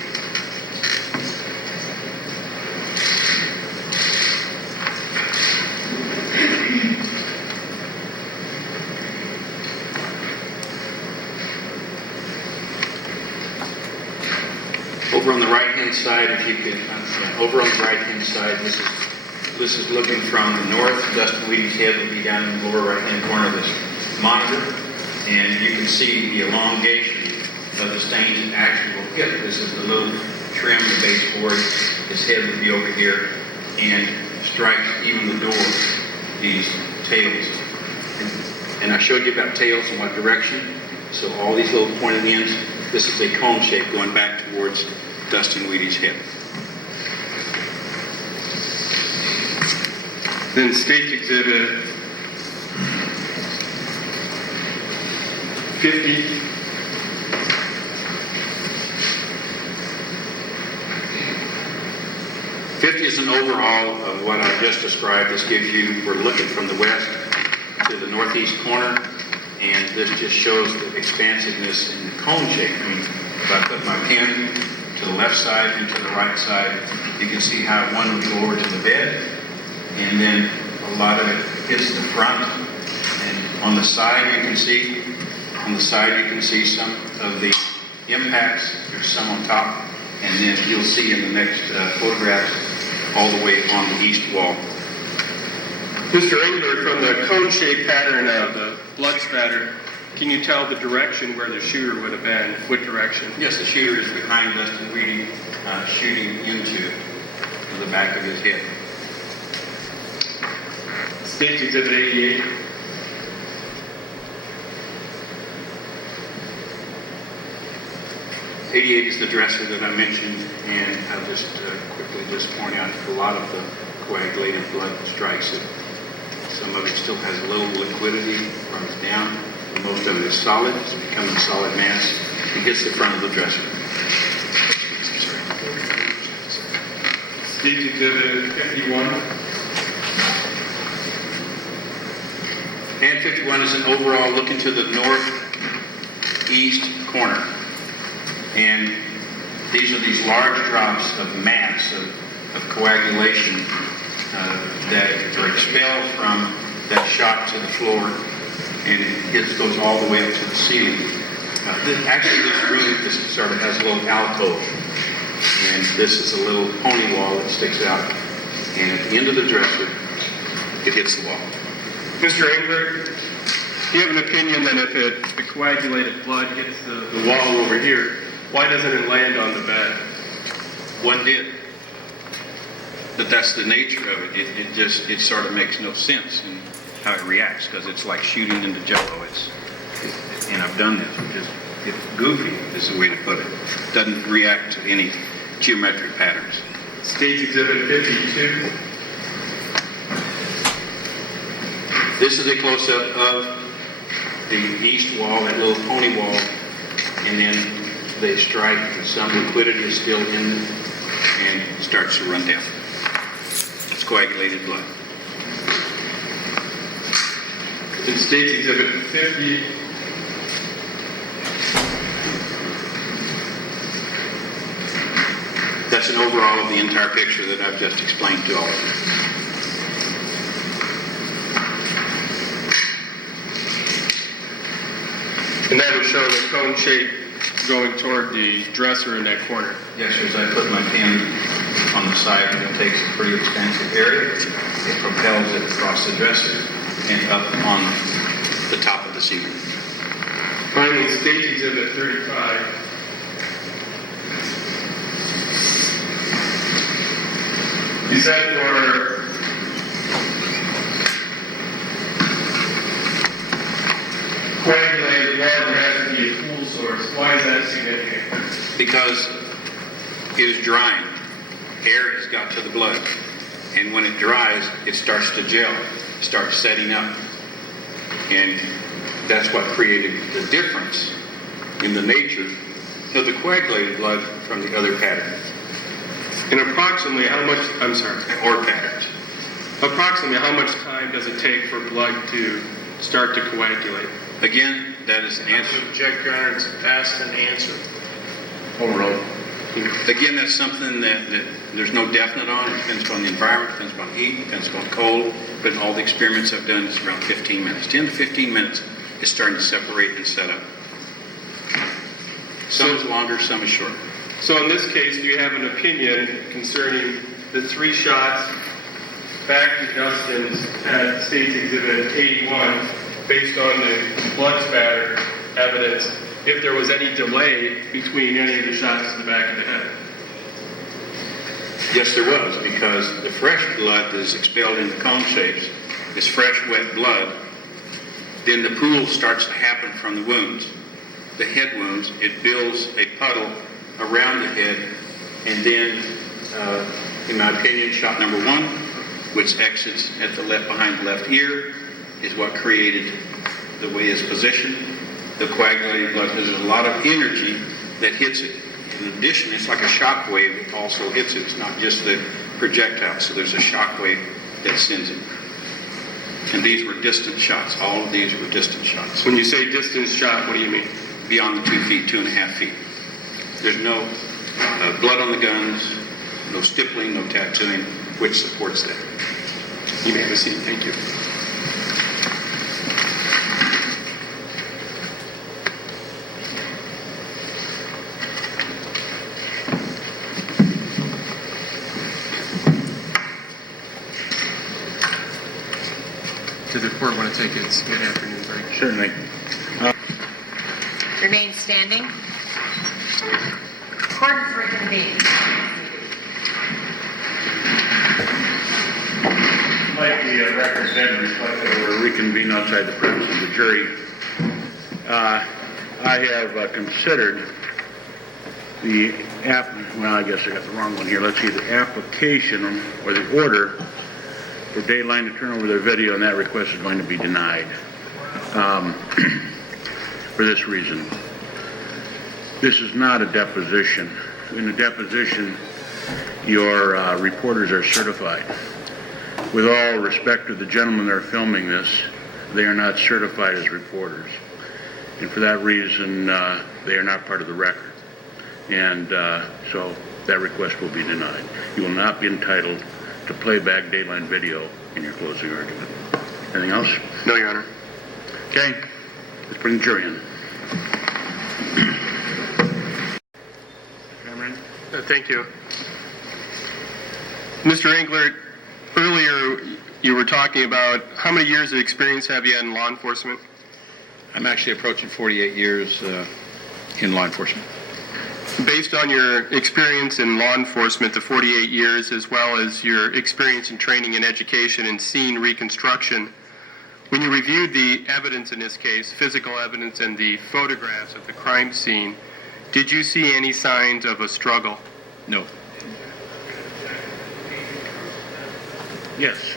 Over on the right-hand side, if you could, over on the right-hand side, this is looking from the north. Dustin Weedy's head would be down in the lower right-hand corner of this monitor, and you can see the elongation of the stain's actual hip. This is the little trim, the baseboard. His head would be over here, and strikes even the door, these tails. And I showed you about tails and what direction. So all these little pointed ends, this is a cone shape going back towards Dustin Weedy's hip. Then State Exhibit 50. Is an overhaul of what I just described. This gives you, we're looking from the west to the northeast corner, and this just shows the expansiveness in the cone shape. I mean, if I put my pen to the left side and to the right side, you can see how one would go over to the bed, and then a lot of it hits the front, and on the side you can see some of the impacts. There's some on top, and then you'll see in the next photographs all the way on the east wall. Mr. Engler, from the cone-shaped pattern of the blood spatter, can you tell the direction where the shooter would have been? What direction? Yes, the shooter is behind Dustin Weedy, shooting into the back of his head. State Exhibit 88. '88 is the dresser that I mentioned, and I'll just quickly just point out a lot of the coagulated blood strikes it. Some of it still has a little liquidity, runs down. Most of it is solid. It's becoming a solid mass. It hits the front of the dresser. State Exhibit 51. And 51 is an overall look into the northeast corner. And these are these large drops of mass, of coagulation that are expelled from that shot to the floor, and it goes all the way up to the ceiling. Actually, this room sort of has a little alcove, and this is a little pony wall that sticks out, and at the end of the dresser, it hits the wall. Mr. Engler, do you have an opinion that if the coagulated blood hits the wall over here, why doesn't it land on the bed? One did. But that's the nature of it. It sort of makes no sense in how it reacts, because it's like shooting into jello. And I've done this, which is, it's goofy, is the way to put it. It doesn't react to any geometric patterns. State Exhibit 52. This is a close-up of the east wall, that little pony wall, and then they strike, and some liquidity is still in it, and it starts to run down. It's coagulated blood. In State Exhibit 50. That's an overall of the entire picture that I've just explained to all of you. And that would show the cone shape going toward the dresser in that corner. Yes, sir. As I put my pen on the side, it takes a pretty expansive area. It propels it across the dresser and up on the top of the ceiling. Finally, State Exhibit 35. You said for coagulated blood, there has to be a cool source. Why is that significant? Because it is drying. Air has got to the blood. And when it dries, it starts to gel, starts setting up. And that's what created the difference in the nature of the coagulated blood from the other patterns. And approximately how much, Or patterns. approximately how much time does it take for blood to start to coagulate? Again, that is an answer. Object, Your Honor, it's asked and answered. Overall. Again, that's something that there's no definite on. It depends upon the environment, depends upon heat, depends upon cold. But in all the experiments I've done, it's around 15 minutes. 10 to 15 minutes, it's starting to separate and set up. Some is longer, some is shorter. So in this case, do you have an opinion concerning the 3 shots back to Justin's at State's Exhibit 81 based on the blood spatter evidence, if there was any delay between any of the shots to the back of the head? Yes, there was, because the fresh blood that is expelled in the cone shapes is fresh, wet blood. Then the pool starts to happen from the wounds, the head wounds. It builds a puddle around the head, and then, in my opinion, shot number 1, which exits at the left behind the left ear, is what created the way it's positioned, the coagulated blood, because there's a lot of energy that hits it. In addition, it's like a shock wave that also hits it. It's not just the projectile, so there's a shock wave that sends it. And these were distant shots. All of these were distant shots. When you say distance shot, what do you mean? Beyond the 2 feet, 2.5 feet. There's no blood on the guns, no stippling, no tattooing, which supports that. You may have a seat. Thank you. Does the court want to take its mid-afternoon break? Certainly. Remain standing. Court is reconvened. Like the record then reflect that we're reconvened outside the presence of the jury. I have considered the well, I guess I got the wrong one here. Let's see, the application or the order for Dayline to turn over their video, and that request is going to be denied for this reason. This is not a deposition. In a deposition, your reporters are certified. With all respect to the gentlemen that are filming this, they are not certified as reporters. And for that reason, they are not part of the record. And so that request will be denied. You will not be entitled to playback Dayline video in your closing argument. Anything else? No, Your Honor. Okay. Let's bring the jury in. Cameron? Thank you. Mr. Englert, earlier you were talking about how many years of experience have you had in law enforcement? I'm actually approaching 48 years in law enforcement. Based on your experience in law enforcement, the 48 years, as well as your experience in training and education and scene reconstruction, when you reviewed the evidence in this case, physical evidence and the photographs of the crime scene, did you see any signs of a struggle? No. Yes.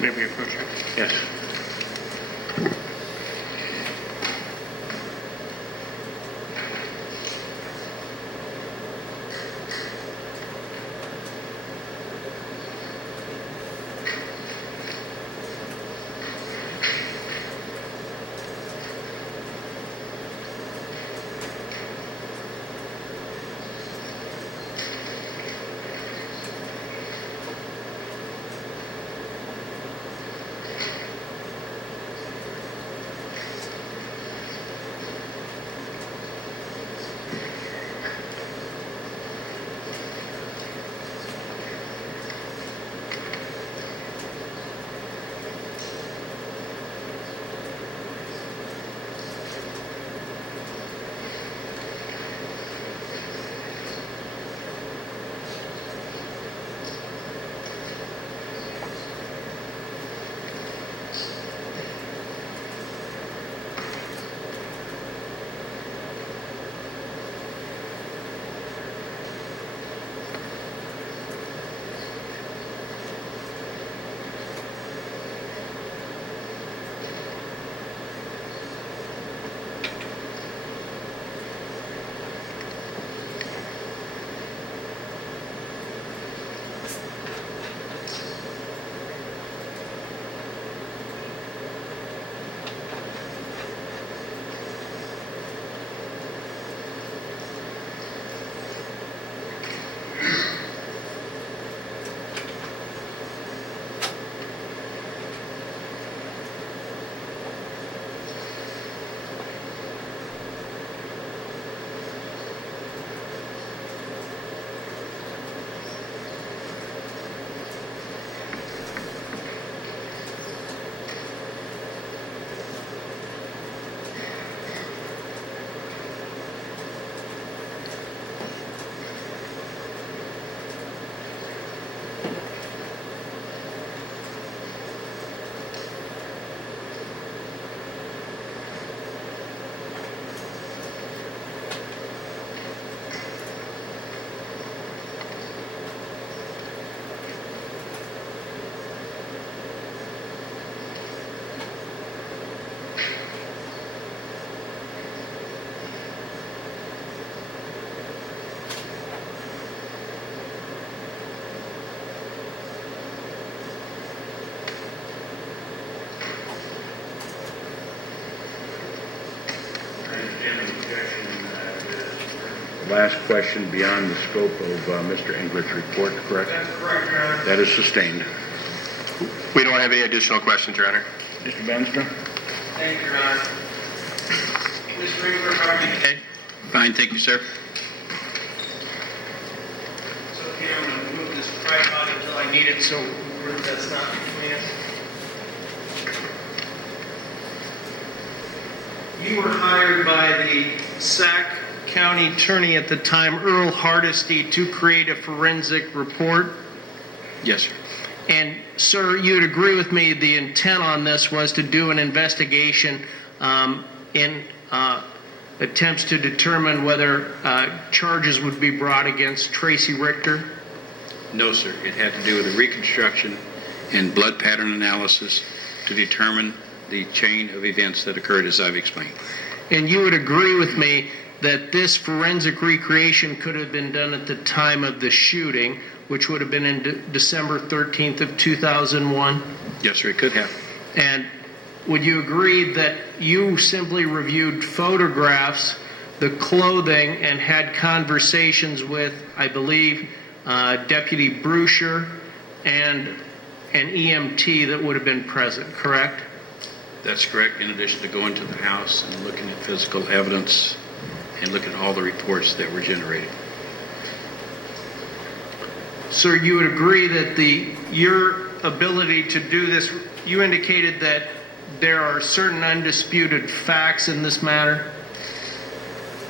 May we approach it? Yes. Last question beyond the scope of Mr. Englert's report, correct? That's correct, Your Honor. That is sustained. We don't have any additional questions, Your Honor. Mr. Benstra? Thank you, Your Honor. Mr. Engler, how are you today? Fine, thank you, sir. So here, I'm going to move this tripod until I need it, so that's not between us. You were hired by the Sac County Attorney at the time, Earl Hardesty, to create a forensic report. Yes, sir. And, sir, you would agree with me the intent on this was to do an investigation in attempts to determine whether charges would be brought against Tracy Richter? No, sir. It had to do with the reconstruction and blood pattern analysis to determine the chain of events that occurred as I've explained. And you would agree with me that this forensic recreation could have been done at the time of the shooting, which would have been in December 13th of 2001? Yes, sir, it could have. And would you agree that you simply reviewed photographs, the clothing, and had conversations with, I believe, Deputy Bruscher and an EMT that would have been present, correct? That's correct, in addition to going to the house and looking at physical evidence and looking at all the reports that were generated. Sir, you would agree that your ability to do this, you indicated that there are certain undisputed facts in this matter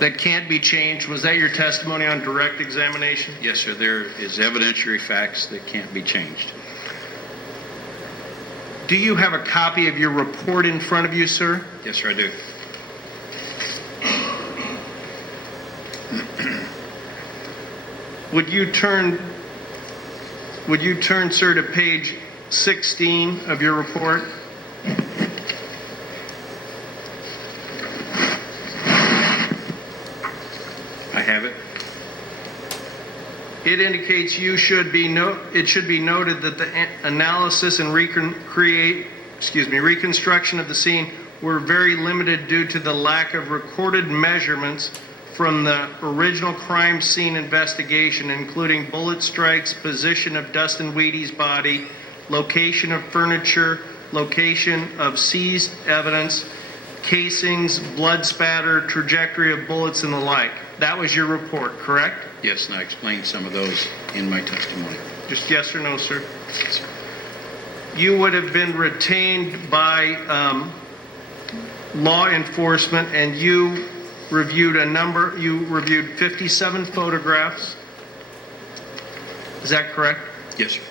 that can't be changed. Was that your testimony on direct examination? Yes, sir, there is evidentiary facts that can't be changed. Do you have a copy of your report in front of you, sir? Yes, sir, I do. Would you turn, sir, to page 16 of your report? I have it. It indicates it should be noted that the analysis and reconstruction of the scene were very limited due to the lack of recorded measurements from the original crime scene investigation, including bullet strikes, position of Dustin Wheaty's body, location of furniture, location of seized evidence, casings, blood spatter, trajectory of bullets, and the like. That was your report, correct? Yes, and I explained some of those in my testimony. Just yes or no, sir? You would have been retained by law enforcement, and you reviewed 57 photographs. Is that correct? Yes, sir.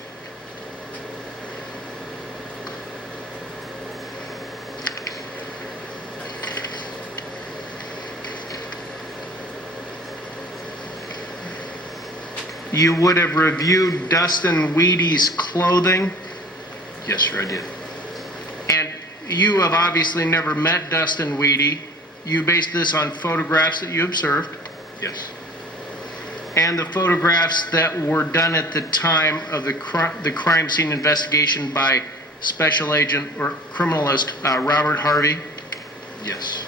You would have reviewed Dustin Wheaty's clothing, Yes, sir, I did. and you have obviously never met Dustin Wheaty. You based this on photographs that you observed, Yes. and the photographs that were done at the time of the crime scene investigation by Special Agent or criminalist Robert Harvey. Yes.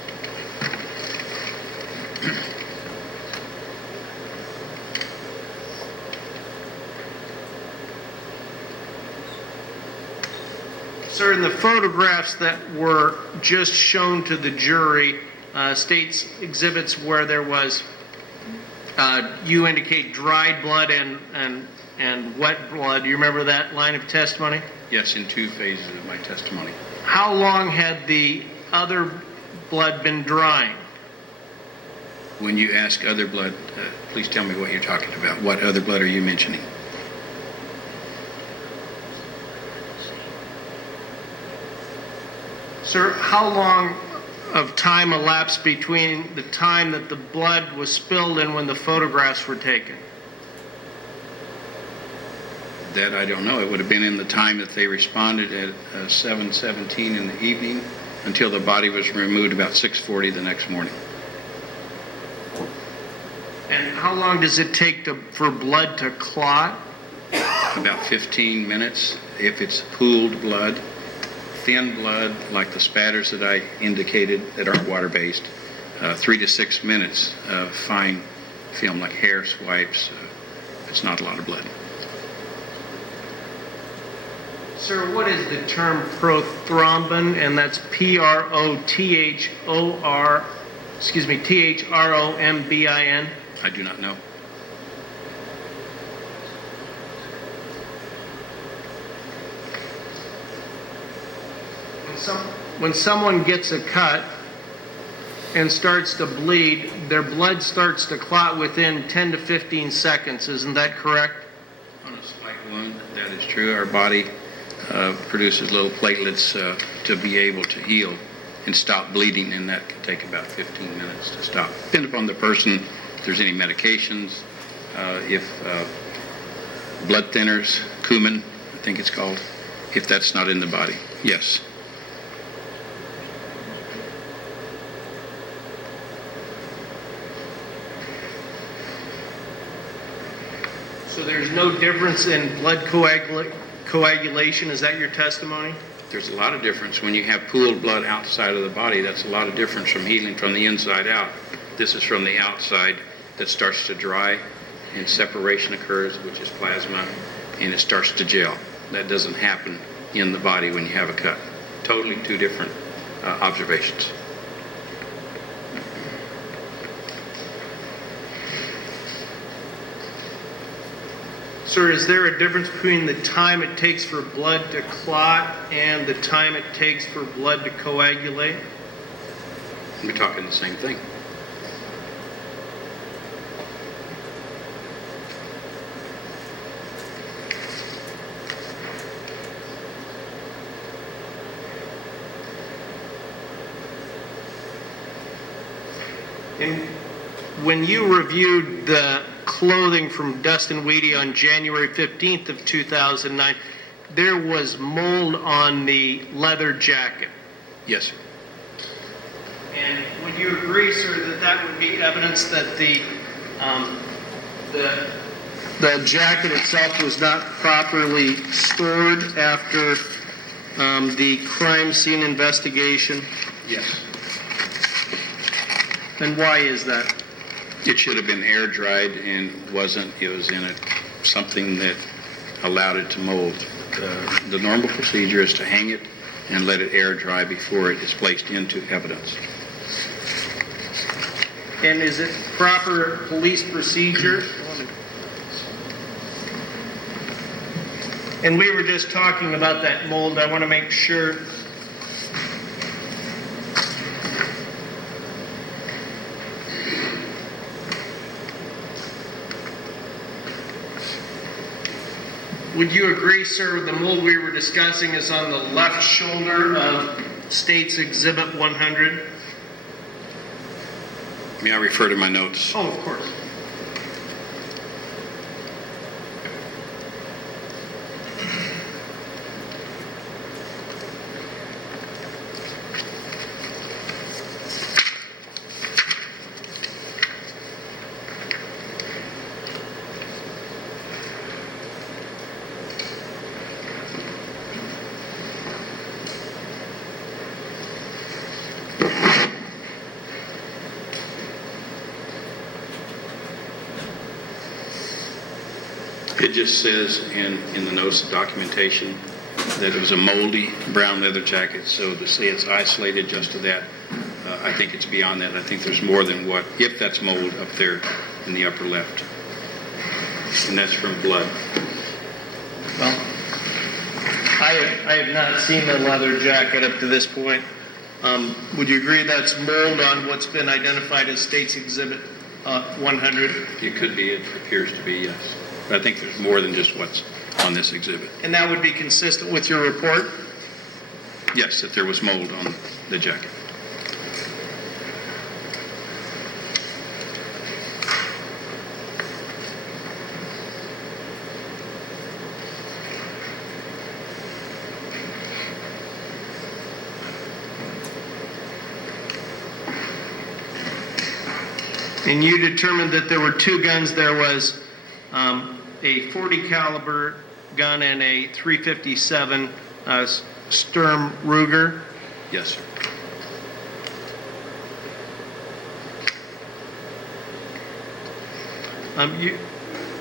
Sir, in the photographs that were just shown to the jury, states exhibits where there was, you indicate dried blood and wet blood. Do you remember that line of testimony? Yes, in 2 phases of my testimony. How long had the other blood been drying? When you ask other blood, please tell me what you're talking about. What other blood are you mentioning? Sir, how long of time elapsed between the time that the blood was spilled and when the photographs were taken? That I don't know. It would have been in the time that they responded at 7:17 in the evening until the body was removed about 6:40 the next morning. And how long does it take for blood to clot? About 15 minutes. If it's pooled blood, thin blood, like the spatters that I indicated that aren't water-based, 3 to 6 minutes. Fine film like hair swipes, it's not a lot of blood. Sir, what is the term prothrombin? And that's THROMBIN. I do not know. When someone gets a cut and starts to bleed, their blood starts to clot within 10 to 15 seconds. Isn't that correct? On a slight wound, that is true. Our body produces little platelets to be able to heal and stop bleeding, and that can take about 15 minutes to stop. Depend upon the person, if there's any medications, if blood thinners, cumin, I think it's called, if that's not in the body. Yes. So there's no difference in blood coagulation? Is that your testimony? There's a lot of difference. When you have pooled blood outside of the body, that's a lot of difference from healing from the inside out. This is from the outside that starts to dry and separation occurs, which is plasma, and it starts to gel. That doesn't happen in the body when you have a cut. Totally 2 different observations. Sir, is there a difference between the time it takes for blood to clot and the time it takes for blood to coagulate? We're talking the same thing. And when you reviewed the clothing from Dustin Wheaty on January 15th of 2009, there was mold on the leather jacket. Yes, sir. And would you agree, sir, that that would be evidence that the jacket itself was not properly stored after the crime scene investigation? Yes. And why is that? It should have been air dried and wasn't. It was in something that allowed it to mold. The normal procedure is to hang it and let it air dry before it is placed into evidence. And is it proper police procedure? And we were just talking about that mold. I want to make sure. Would you agree, sir, the mold we were discussing is on the left shoulder of State's Exhibit 100? May I refer to my notes? Oh, of course. It just says in the notes of documentation that it was a moldy brown leather jacket, so to say it's isolated just to that, I think it's beyond that. I think there's more than what, if that's mold up there in the upper left. And that's from blood. Well, I have not seen the leather jacket up to this point. Would you agree that's mold on what's been identified as State's Exhibit 100? It could be, it appears to be, yes. But I think there's more than just what's on this exhibit. And that would be consistent with your report? Yes, that there was mold on the jacket. And you determined that there were two guns. There was a .40 caliber gun and a .357 Sturm Ruger. Yes, sir.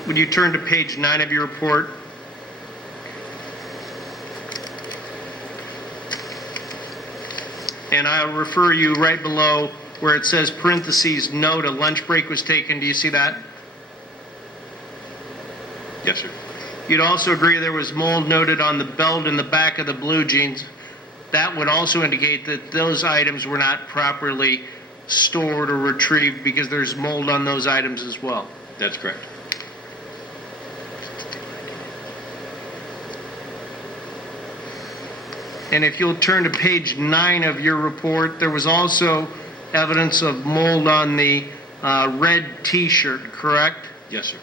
Would you turn to page 9 of your report? And I'll refer you right below where it says parentheses, note a lunch break was taken. Do you see that? Yes, sir. You'd also agree there was mold noted on the belt in the back of the blue jeans. That would also indicate that those items were not properly stored or retrieved because there's mold on those items as well. That's correct. And if you'll turn to page 9 of your report, there was also evidence of mold on the red T-shirt, correct? Yes, sir.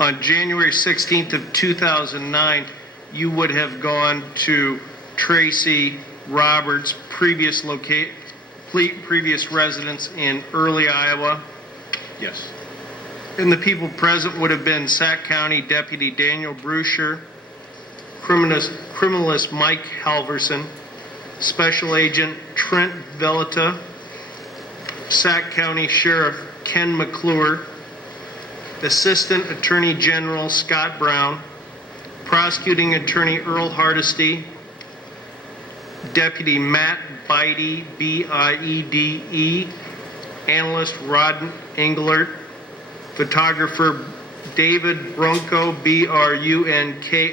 On January 16th of 2009, you would have gone to Tracy Roberts' previous residence in Early, Iowa. Yes. And the people present would have been Sac County Deputy Daniel Bruscher, criminalist Mike Halverson, Special Agent Trent Veleta, Sac County Sheriff Ken McClure, Assistant Attorney General Scott Brown, Prosecuting Attorney Earl Hardesty, Deputy Matt Beide, B-I-E-D-E, Analyst Rod Englert, Photographer David Brunko, B-R-U-N-K-O-W,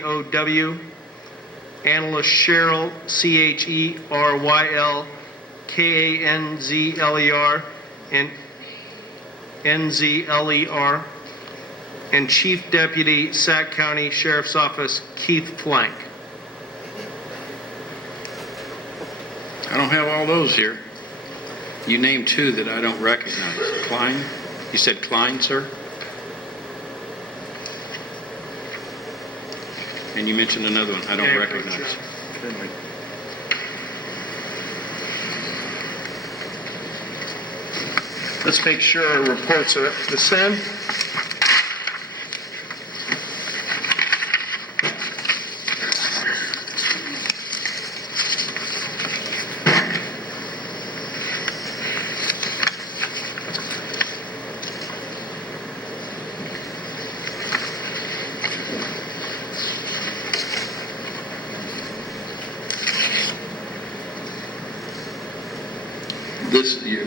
Analyst Cheryl, CHERYLKANZLER, and NZLER, and Chief Deputy Sac County Sheriff's Office Keith Flank. I don't have all those here. You named two that I don't recognize. Klein? You said Klein, sir? And you mentioned another one I don't recognize. Let's make sure our reports are the same.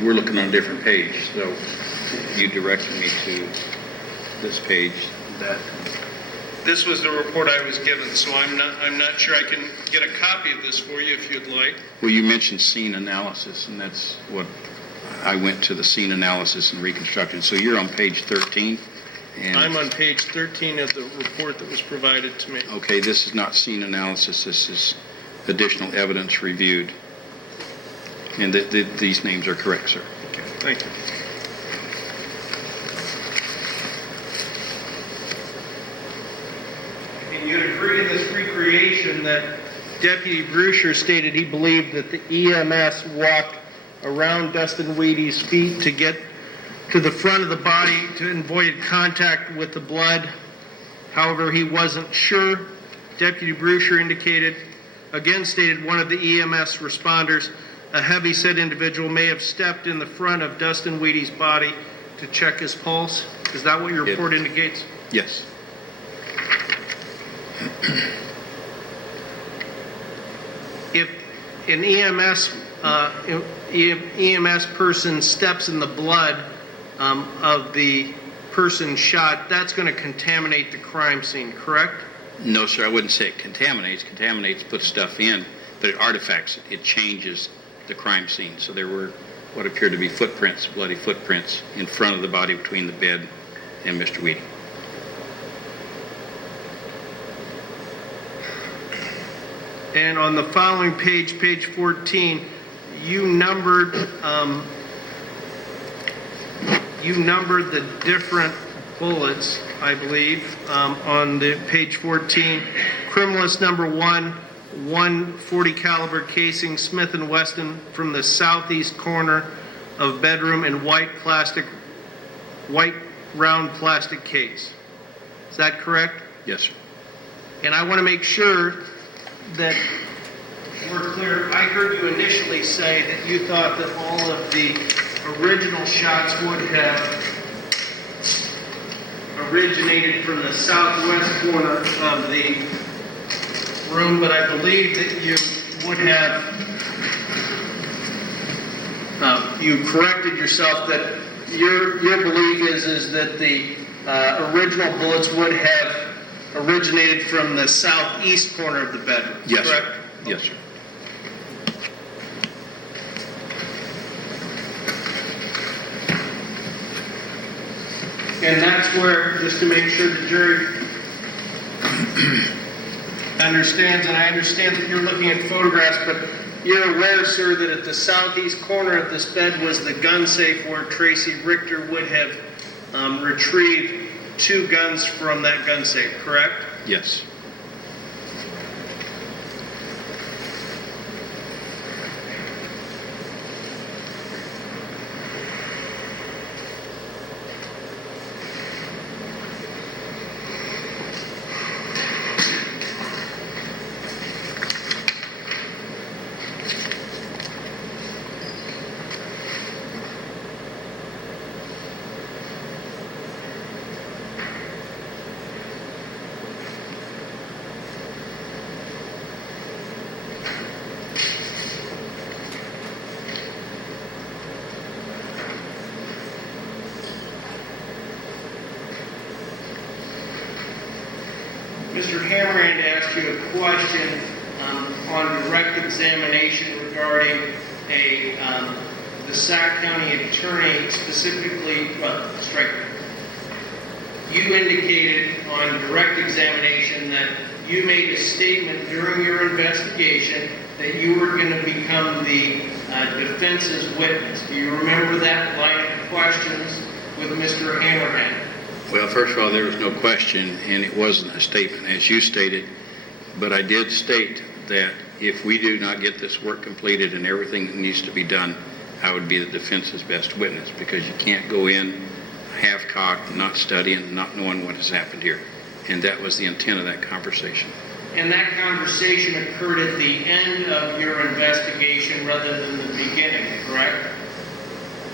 We're looking on a different page, so you directed me to this page. This was the report I was given, so I'm not sure I can get a copy of this for you if you'd like. Well, you mentioned scene analysis, and that's what I went to, the scene analysis and reconstruction. So you're on page 13? And I'm on page 13 of the report that was provided to me. okay, this is not scene analysis. This is additional evidence reviewed. And these names are correct, sir. Okay, thank you. And you'd agree in this recreation that Deputy Brusher stated he believed that the EMS walked around Dustin Wheaty's feet to get to the front of the body to avoid contact with the blood. However, he wasn't sure. Deputy Brusher stated one of the EMS responders, a heavy-set individual, may have stepped in the front of Dustin Wheaty's body to check his pulse. Is that what your report indicates? Yes. If an EMS person steps in the blood of the person shot, that's going to contaminate the crime scene, correct? No, sir, I wouldn't say it contaminates. Contaminates puts stuff in, but it artifacts it. It changes the crime scene. So there were what appeared to be footprints, bloody footprints, in front of the body between the bed and Mr. Wheaty. And on the following page, page 14, you numbered the different bullets, I believe, on the page 14. Criminalist number 1, 140 caliber casing, Smith & Wesson, from the southeast corner of bedroom in white round plastic case. Is that correct? Yes, sir. And I want to make sure that we're clear. I heard you initially say that you thought that all of the original shots would have originated from the southwest corner of the room, but I believe that you would have, you corrected yourself that your belief is that the original bullets would have originated from the southeast corner of the bedroom, Yes, correct? sir. Yes, sir. And that's where, just to make sure the jury understands, and I understand that you're looking at photographs, but you're aware, sir, that at the southeast corner of this bed was the gun safe where Tracy Richter would have retrieved 2 guns from that gun safe, correct? Yes. Mr. Hammerand asked you a question on direct examination regarding the Sac County attorney specifically, you indicated on direct examination that you made a statement during your investigation that you were going to become the defense's witness. Do you remember that line of questions with Mr. Hammerhead? Well, first of all, there was no question, and it wasn't a statement, as you stated, but I did state that if we do not get this work completed and everything that needs to be done, I would be the defense's best witness, because you can't go in half-cocked, not studying, not knowing what has happened here. And that was the intent of that conversation. And that conversation occurred at the end of your investigation rather than the beginning, correct?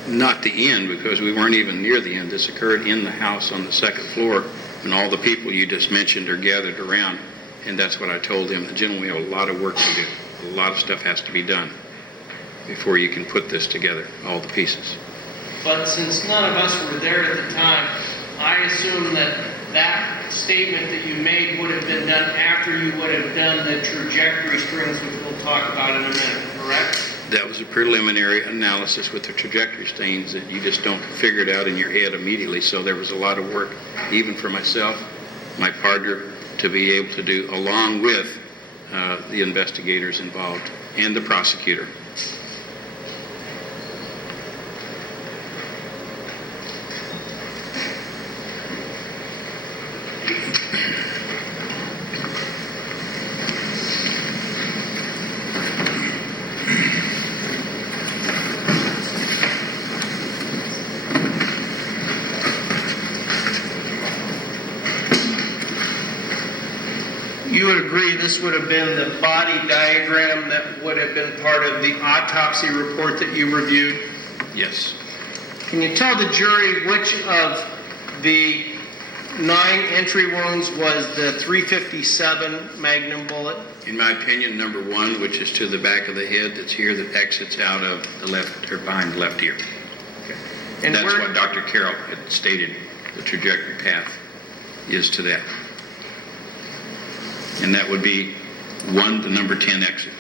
Not the end, because we weren't even near the end. This occurred in the house on the second floor, and all the people you just mentioned are gathered around. And that's what I told them. Gentlemen, we have a lot of work to do. A lot of stuff has to be done before you can put this together, all the pieces. But since none of us were there at the time, I assume that that statement that you made would have been done after you would have done the trajectory strings, which we'll talk about in a minute, correct? That was a preliminary analysis with the trajectory stains that you just don't figure it out in your head immediately. So there was a lot of work, even for myself, my partner, to be able to do, along with the investigators involved and the prosecutor. You would agree this would have been the body diagram that would have been part of the autopsy report that you reviewed? Yes. Can you tell the jury which of the 9 entry wounds was the .357 Magnum bullet? In my opinion, number 1, which is to the back of the head that's here, that exits out of the left, or behind the left ear. Okay. And that's what Dr. Carroll had stated, the trajectory path is to that. And that would be 1, the number 10 exit.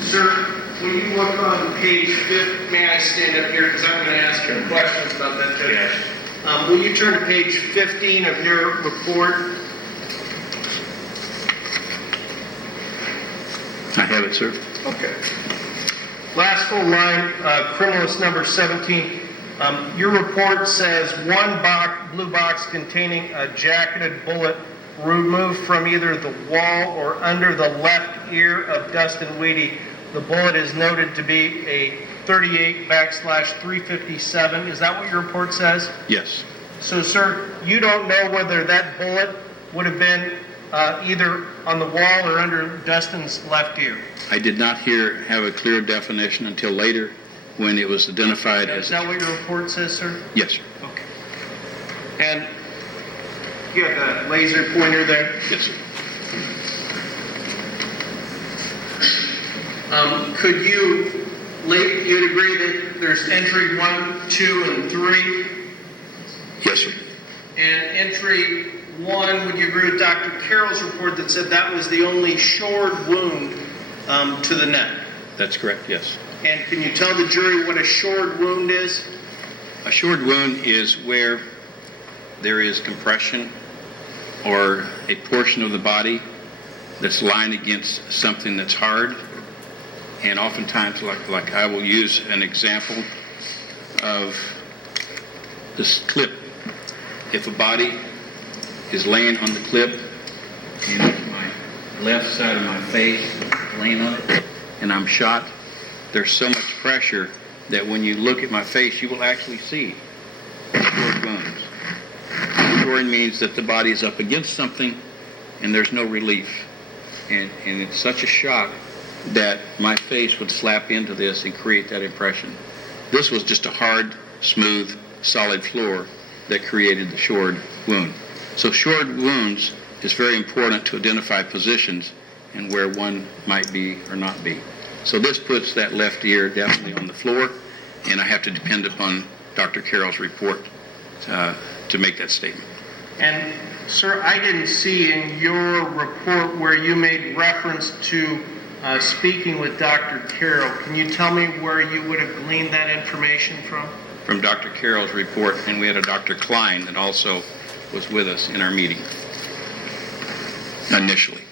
Sir, will you look on page 50? May I stand up here because I'm going to ask you questions about that, Judge? Yes. Will you turn to page 15 of your report? I have it, sir. Okay. Last full line, criminalist number 17. Your report says one blue box containing a jacketed bullet removed from either the wall or under the left ear of Dustin Weedy. The bullet is noted to be a 38/357. Is that what your report says? Yes. So, sir, you don't know whether that bullet would have been either on the wall or under Dustin's left ear? I did not have a clear definition until later when it was identified as... Is that what your report says, sir? Yes, sir. Okay. And you have the laser pointer there? Yes, sir. Could you'd agree that there's entry 1, 2, and 3? Yes, sir. And entry 1, would you agree with Dr. Carroll's report that said that was the only shored wound to the neck? That's correct, yes. And can you tell the jury what a shored wound is? A shored wound is where there is compression or a portion of the body that's lying against something that's hard. And oftentimes, like I will use an example of this clip. If a body is laying on the clip and it's my left side of my face laying on it and I'm shot, there's so much pressure that when you look at my face, you will actually see shored wounds. Shoring means that the body is up against something and there's no relief. And it's such a shock that my face would slap into this and create that impression. This was just a hard, smooth, solid floor that created the shored wound. So shored wounds is very important to identify positions and where one might be or not be. So this puts that left ear definitely on the floor, and I have to depend upon Dr. Carroll's report to make that statement. And, sir, I didn't see in your report where you made reference to speaking with Dr. Carroll. Can you tell me where you would have gleaned that information from? From Dr. Carroll's report, and we had a Dr. Klein that also was with us in our meeting initially.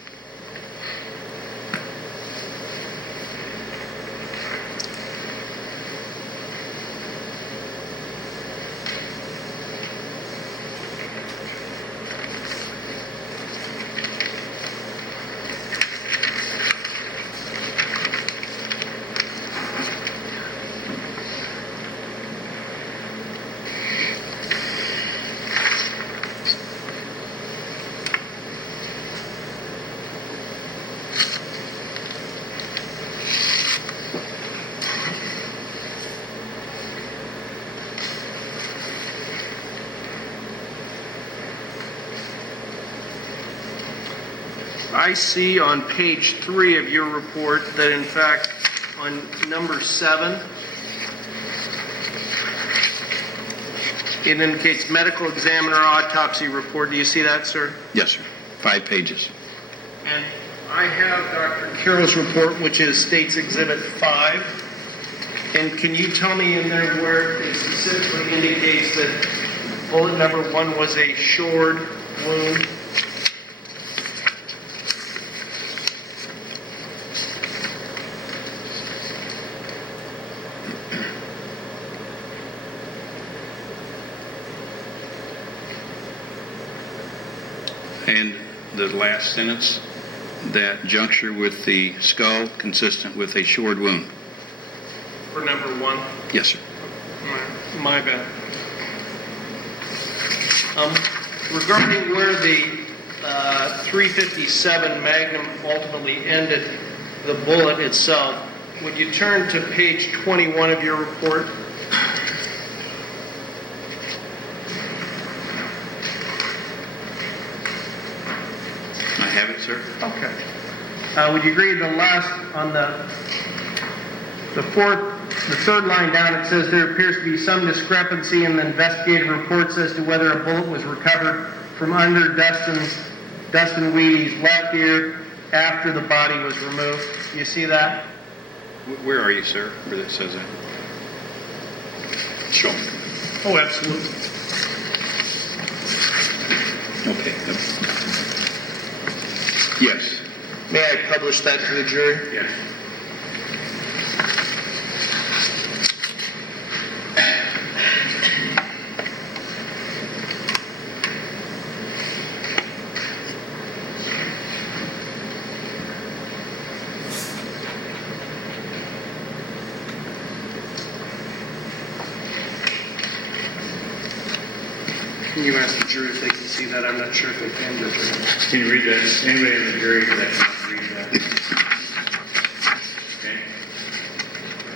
I see on page 3 of your report that, in fact, on number 7, it indicates medical examiner autopsy report. Do you see that, sir? Yes, sir. 5 pages. And I have Dr. Carroll's report, which is State's Exhibit 5. And can you tell me in there where it specifically indicates that bullet number 1 was a shored wound? And the last sentence, that juncture with the skull consistent with a shored wound. For number 1? Yes, sir. My bad. Regarding where the 357 Magnum ultimately ended, the bullet itself, would you turn to page 21 of your report? I have it, sir. Okay. Would you agree the last, on the third line down, it says there appears to be some discrepancy in the investigative reports as to whether a bullet was recovered from under Dustin Wheaty's left ear after the body was removed. You see that? Where are you, sir, where that says that? Show me. Oh, absolutely. Okay. Yes. May I publish that to the jury? Yes. Can you ask the jury if they can see that? I'm not sure if they can, Judge. Can you read that? Anybody in the jury that can read that? Okay.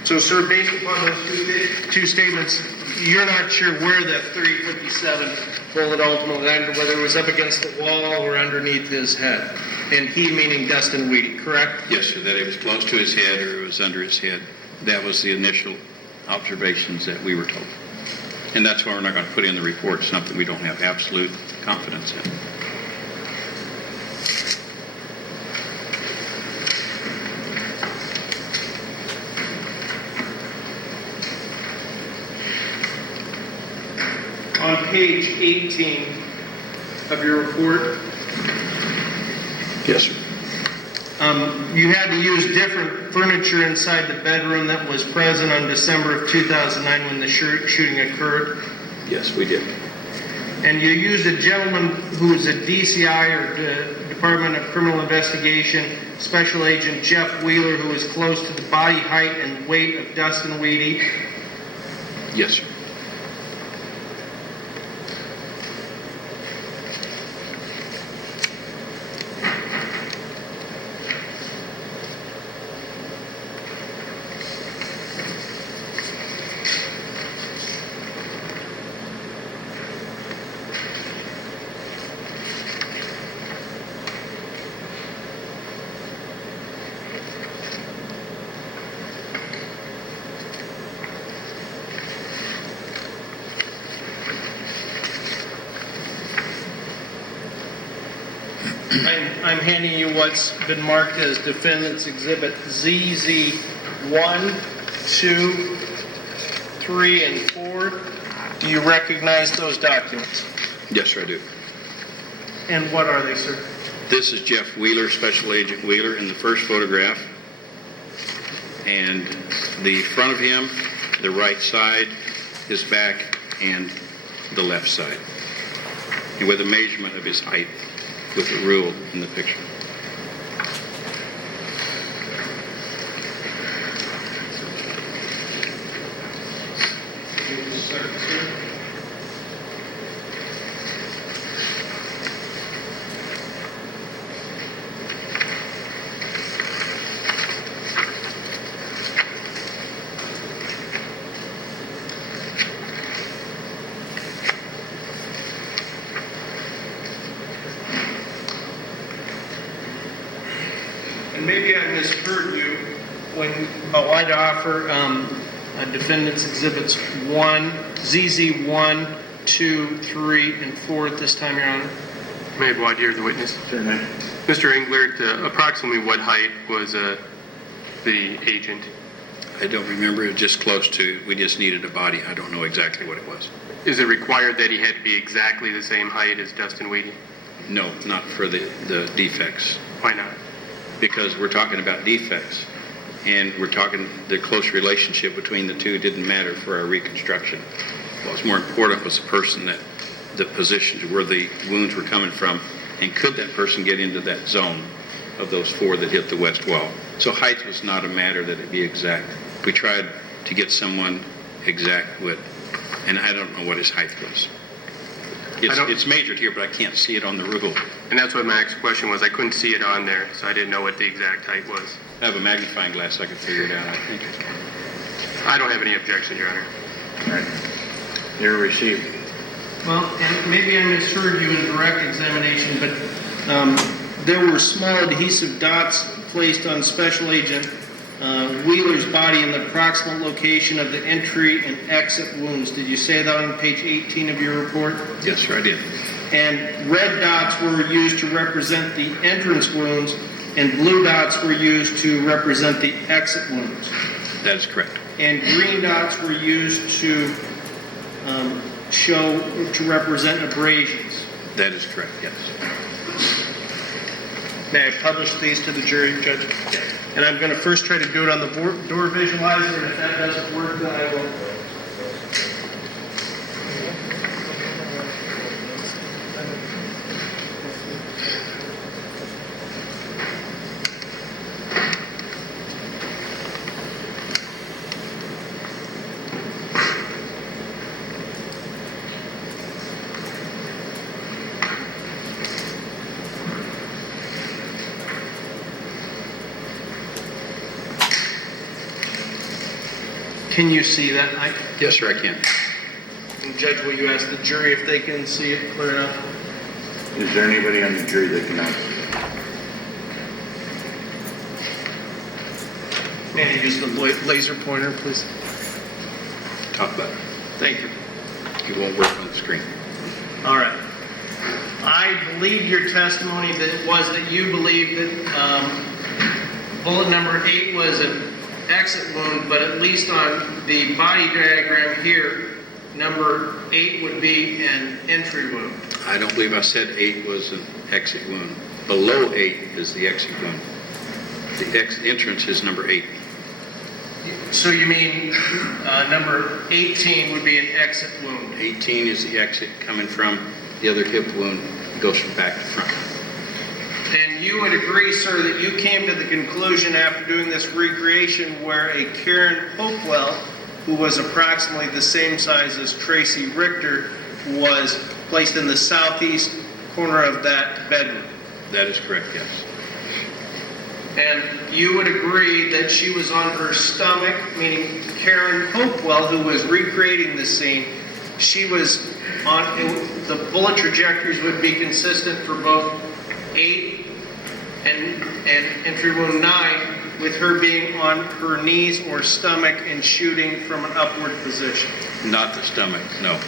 So, sir, based upon those two statements, you're not sure where the 357 bullet ultimately ended, whether it was up against the wall or underneath his head. And he meaning Dustin Wheaty, correct? Yes, sir, that it was close to his head or it was under his head. That was the initial observations that we were told. And that's why we're not going to put in the report something we don't have absolute confidence in. On page 18 of your report, Yes, sir. you had to use different furniture inside the bedroom that was present on December of 2009 when the shooting occurred. Yes, we did. And you used a gentleman who was a DCI or Department of Criminal Investigation, Special Agent Jeff Wheeler, who was close to the body height and weight of Dustin Wheaty. Yes, sir. I'm handing you what's been marked as Defendant's Exhibit ZZ1, 2, 3, and 4. Do you recognize those documents? Yes, sir, I do. And what are they, sir? This is Jeff Wheeler, Special Agent Wheeler, in the first photograph. And the front of him, the right side, his back, and the left side. And with a measurement of his height with the rule in the picture. And maybe I misheard you when I'd offer Defendant's Exhibits 1, ZZ1, 2, 3, and 4 at this time, Your Honor. May I voir dire the witness? Certainly. Mr. Englert, approximately what height was the agent? I don't remember, it was just close to, we just needed a body. I don't know exactly what it was. Is it required that he had to be exactly the same height as Dustin Weedy? No, not for the defects. Why not? Because we're talking about defects. And we're talking the close relationship between the two didn't matter for our reconstruction. What was more important was the person that, the positions where the wounds were coming from, and could that person get into that zone of those 4 that hit the west wall. So height was not a matter that it be exact. We tried to get someone exact with, and I don't know what his height was. It's measured here, but I can't see it on the rule. And that's what my next question was. I couldn't see it on there, so I didn't know what the exact height was. I have a magnifying glass, I can figure it out, I think. I don't have any objection, Your Honor. All right. You're received. Well, and maybe I misheard you in direct examination, but there were small adhesive dots placed on Special Agent Wheeler's body in the proximal location of the entry and exit wounds. Did you say that on page 18 of your report? Yes, sir, I did. And red dots were used to represent the entrance wounds, and blue dots were used to represent the exit wounds. That is correct. And green dots were used to represent abrasions. That is correct, yes. May I publish these to the jury, Judge? And I'm going to first try to do it on the door visualizer, and if that doesn't work, then I will. Can you see that? Yes, sir, I can. And Judge, will you ask the jury if they can see it clear enough? Is there anybody on the jury that cannot? May I use the laser pointer, please? Top button. Thank you. It won't work on the screen. All right. I believe your testimony that you believe that bullet number 8 was an exit wound, but at least on the body diagram here, number 8 would be an entry wound. I don't believe I said 8 was an exit wound. Below 8 is the exit wound. The entrance is number 8. So you mean number 18 would be an exit wound? 18 is the exit coming from the other hip wound. It goes from back to front. And you would agree, sir, that you came to the conclusion after doing this recreation where a Karen Hopewell, who was approximately the same size as Tracy Richter, was placed in the southeast corner of that bedroom? That is correct, yes. And you would agree that she was on her stomach, meaning Karen Hopewell, who was recreating the scene, she was on, the bullet trajectories would be consistent for both 8 and entry wound 9, with her being on her knees or stomach and shooting from an upward position. Not the stomach, no.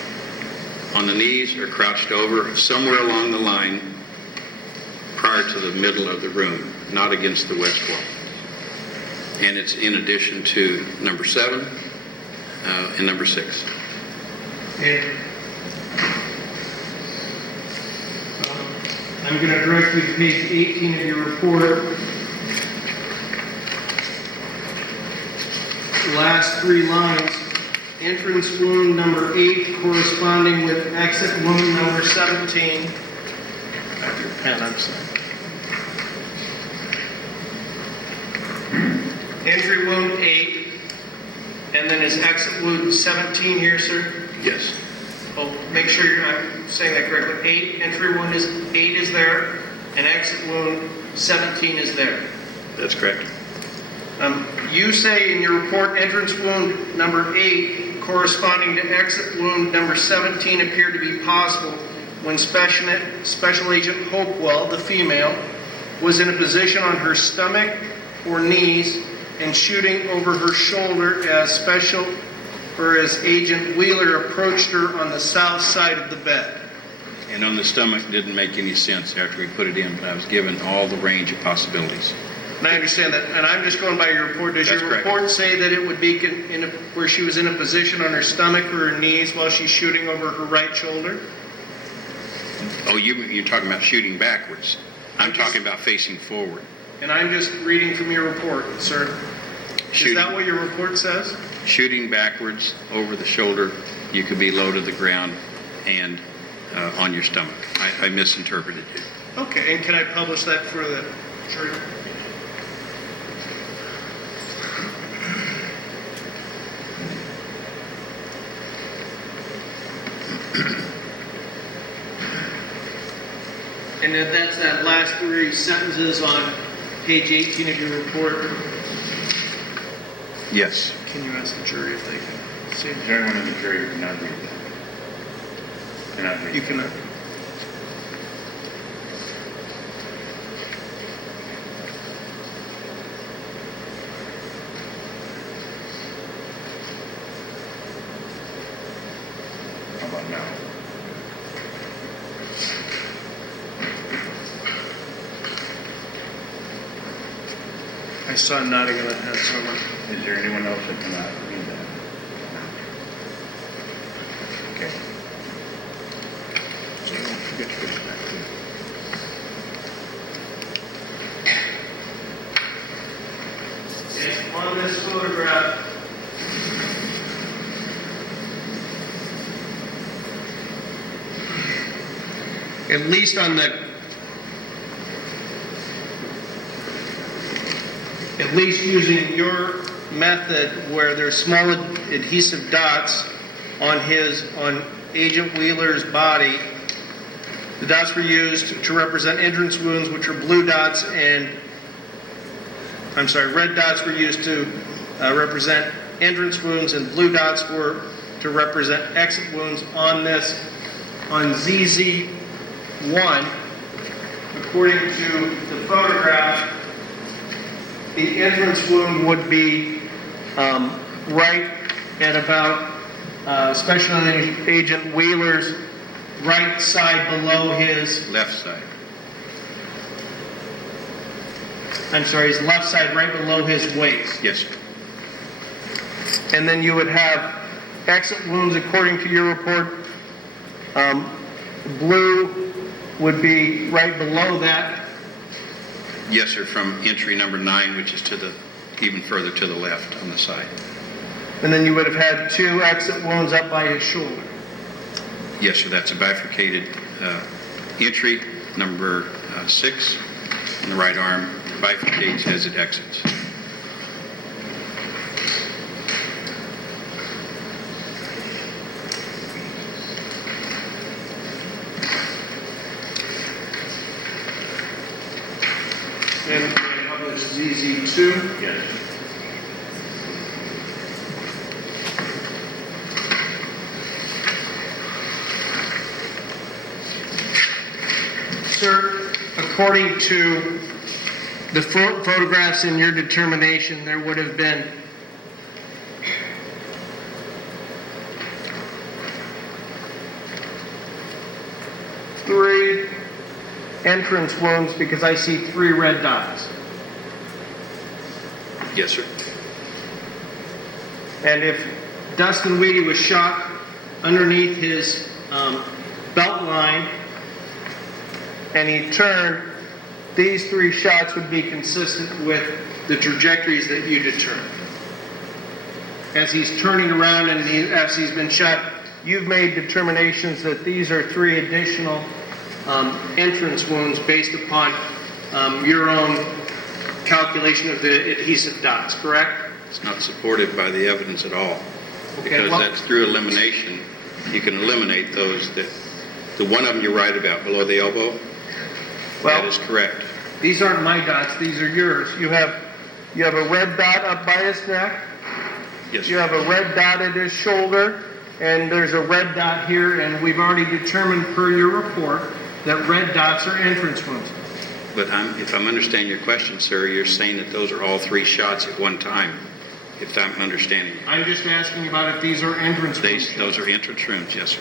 On the knees or crouched over, somewhere along the line, prior to the middle of the room, not against the west wall. And it's in addition to number 7 and number 6. And I'm going to direct you to page 18 of your report. Last 3 lines, entrance wound number 8 corresponding with exit wound number 17. Have your pen, I'm sorry. Entry wound 8, and then is exit wound 17 here, sir? Yes. Oh, make sure I'm saying that correctly. 8, entry wound is 8 is there, and exit wound 17 is there. That's correct. You say in your report entrance wound number 8 corresponding to exit wound number 17 appeared to be possible when Special Agent Hopewell, the female, was in a position on her stomach or knees and shooting over her shoulder as Agent Wheeler approached her on the south side of the bed. And on the stomach didn't make any sense after we put it in, but I was given all the range of possibilities. And I understand that, and I'm just going by your report. Does That's your correct. report say that it would be where she was in a position on her stomach or her knees while she's shooting over her right shoulder? Oh, you're talking about shooting backwards. I'm talking about facing forward. And I'm just reading from your report, sir. Shooting. Is that what your report says? Shooting backwards over the shoulder, you could be low to the ground and on your stomach. I misinterpreted you. Okay, and can I publish that for the jury? And then that's that last 3 sentences on page 18 of your report. Yes. Can you ask the jury if they can see? Is there anyone in the jury who cannot read that? Cannot read You that? cannot. How about now? I saw a nodding of the head somewhere. Is there anyone else that cannot read that? Okay. So don't forget to push back to And on this photograph, at least on the, at least using your method where there's small adhesive dots on Agent Wheeler's body, the dots were used to represent entrance wounds, which are blue dots, and red dots were used to represent entrance wounds, and blue dots were to represent exit wounds on ZZ1. According to the photograph, the entrance wound would be right at about Special Agent Wheeler's right side below his, Left side. his left side right below his waist. Yes, sir. And then you would have exit wounds according to your report. Blue would be right below that. Yes, sir, from entry number 9, which is even further to the left on the side. And then you would have had 2 exit wounds up by his shoulder. Yes, sir, that's a bifurcated entry, number 6, on the right arm, bifurcates as it exits. And publish ZZ2. Yes. Sir, according to the photographs in your determination, there would have been entrance wounds because I see 3 red dots. Yes, sir. And if Dustin Weedy was shot underneath his belt line and he turned, these 3 shots would be consistent with the trajectories that you determined. As he's turning around and as he's been shot, you've made determinations that these are 3 additional entrance wounds based upon your own calculation of the adhesive dots, correct? It's not supported by the evidence at all. Okay, Because well- that's through elimination. You can eliminate those that, the one of them you're right about, below the elbow, Well- that is correct. These aren't my dots, these are yours. You have a red dot up by his neck, Yes, you sir. have a red dot at his shoulder, and there's a red dot here, and we've already determined per your report that red dots are entrance wounds. But if I'm understanding your question, sir, you're saying that those are all 3 shots at one time, if I'm understanding. I'm just asking about if these are entrance wounds. Those are entrance wounds, yes, sir.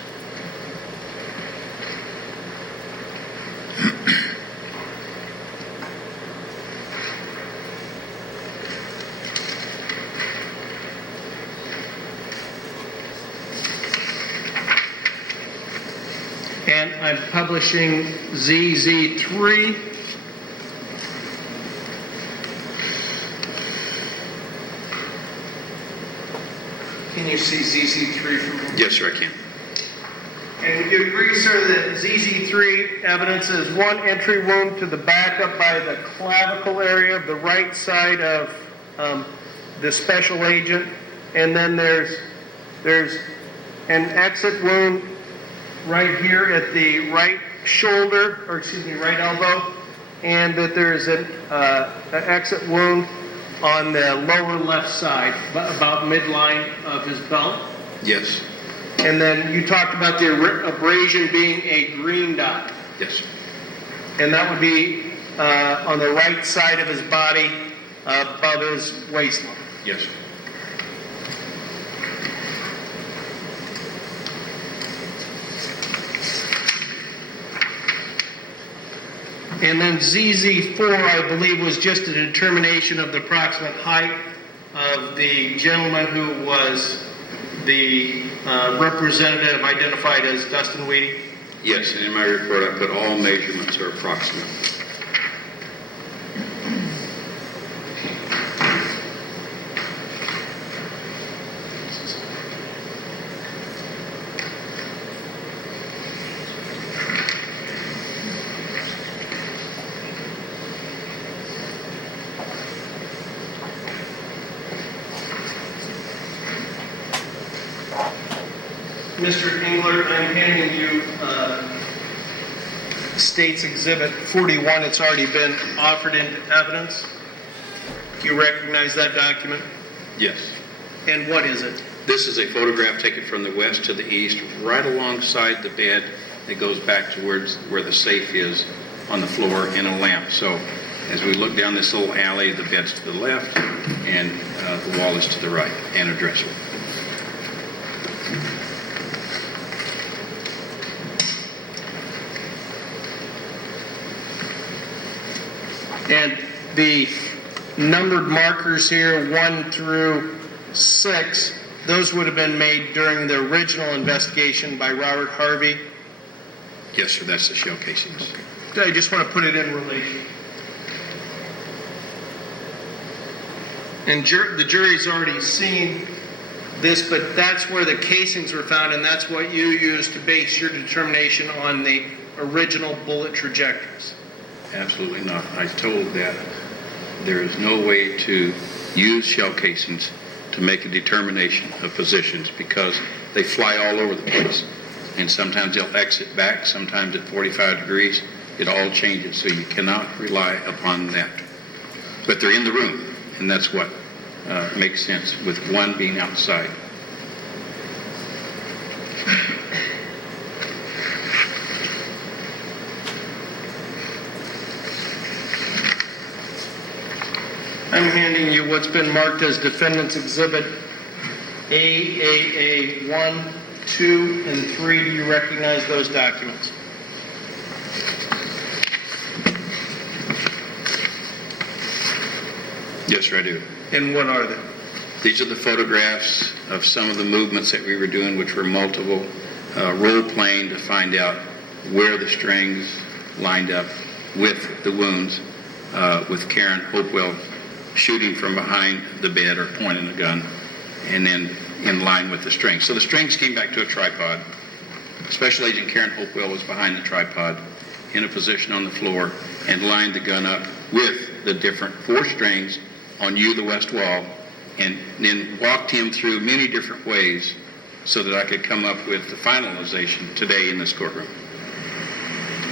And I'm publishing ZZ3. Can you see ZZ3 from here? Yes, sir, I can. And would you agree, sir, that ZZ3 evidence is 1 entry wound to the back up by the clavicle area of the right side of the special agent, and then there's an exit wound right here at the right shoulder, or excuse me, right elbow, and that there's an exit wound on the lower left side, about midline of his belt. Yes, And then you talked about the abrasion being a green dot, yes, sir. and that would be on the right side of his body, above his waistline. Yes, sir. And then ZZ4, I believe, was just a determination of the approximate height of the gentleman who was the representative identified as Dustin Weedy. Yes, and in my report, I put all measurements are approximate. Mr. Engler, I'm handing you State's Exhibit 41. It's already been offered into evidence. Do you recognize that document? Yes. And what is it? This is a photograph taken from the west to the east, right alongside the bed that goes back towards where the safe is on the floor in a lamp. So as we look down this little alley, the bed's to the left and the wall is to the right, and a dresser. And the numbered markers here, 1 through 6, those would have been made during the original investigation by Robert Harvey. Yes, sir, that's the shell casings. I just want to put it in relation. And the jury's already seen this, but that's where the casings were found, and that's what you used to base your determination on the original bullet trajectories. Absolutely not. I told that there is no way to use shell casings to make a determination of positions because they fly all over the place. And sometimes they'll exit back, sometimes at 45 degrees. It all changes, so you cannot rely upon that. But they're in the room, and that's what makes sense, with one being outside. I'm handing you what's been marked as Defendant's Exhibit AAA 1, 2, and 3. Do you recognize those documents? Yes, sir, I do. And what are they? These are the photographs of some of the movements that we were doing, which were multiple, role-playing to find out where the strings lined up with the wounds, with Karen Hopewell shooting from behind the bed or pointing a gun, and then in line with the strings. So the strings came back to a tripod. Special Agent Karen Hopewell was behind the tripod in a position on the floor and lined the gun up with the different 4 strings on the west wall, and then walked him through many different ways so that I could come up with the finalization today in this courtroom.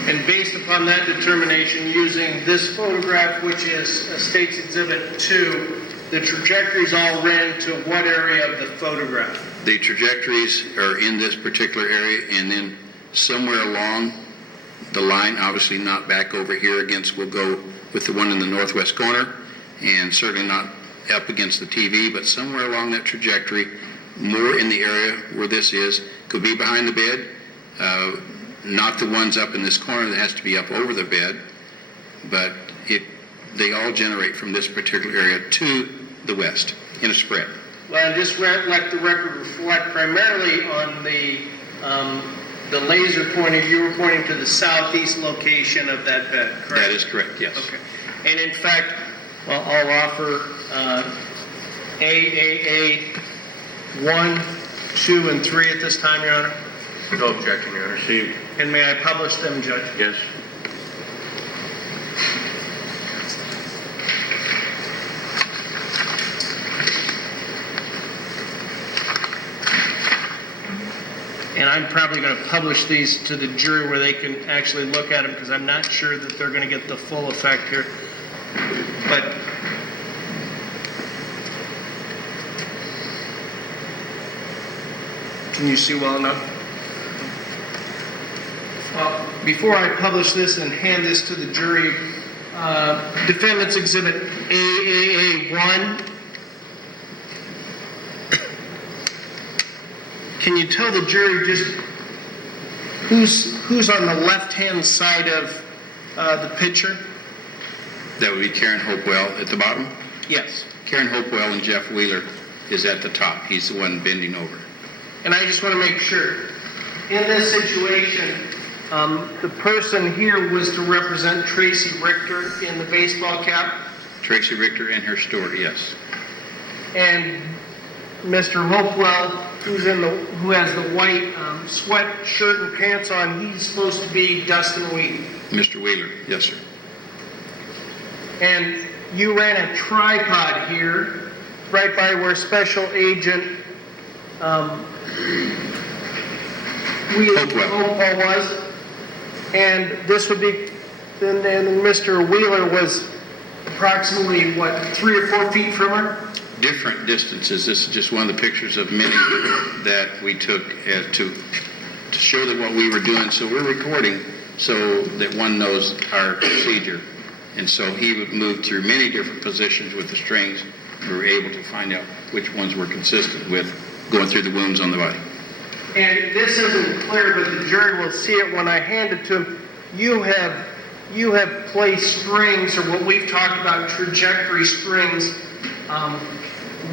And based upon that determination, using this photograph, which is State's Exhibit 2, the trajectories all ran to what area of the photograph? The trajectories are in this particular area, and then somewhere along the line, obviously not back over here against, we'll go with the one in the northwest corner, and certainly not up against the TV, but somewhere along that trajectory, more in the area where this is, could be behind the bed, not the ones up in this corner that has to be up over the bed, but they all generate from this particular area to the west in a spread. Well, and just let the record reflect primarily on the laser pointer. You were pointing to the southeast location of that bed, correct? That is correct, yes. Okay. And in fact, well, I'll offer AAA 1, 2, and 3 at this time, Your Honor. No objection, Your Honor. Received. And may I publish them, Judge? Yes. And I'm probably going to publish these to the jury where they can actually look at them, because I'm not sure that they're going to get the full effect here. But can you see well enough? Before I publish this and hand this to the jury, Defendant's Exhibit AAA1. Can you tell the jury just who's on the left-hand side of the picture? That would be Karen Hopewell at the bottom. Yes. Karen Hopewell and Jeff Wheeler is at the top. He's the one bending over. And I just want to make sure, in this situation, the person here was to represent Tracy Richter in the baseball cap, Tracy Richter and her store, yes. and Mr. Hopewell, who has the white sweat shirt and pants on, he's supposed to be Dustin Wheaton. Mr. Wheeler, yes, sir. And you ran a tripod here, right by where Special Agent Hopewell was. And this would be, then Mr. Wheeler was approximately, 3 or 4 feet from her? Different distances. This is just one of the pictures of many that we took to show that what we were doing. So we're recording so that one knows our procedure. And so he would move through many different positions with the strings. We were able to find out which ones were consistent with going through the wounds on the body. And this isn't clear, but the jury will see it when I hand it to him. You have placed strings, or what we've talked about, trajectory strings,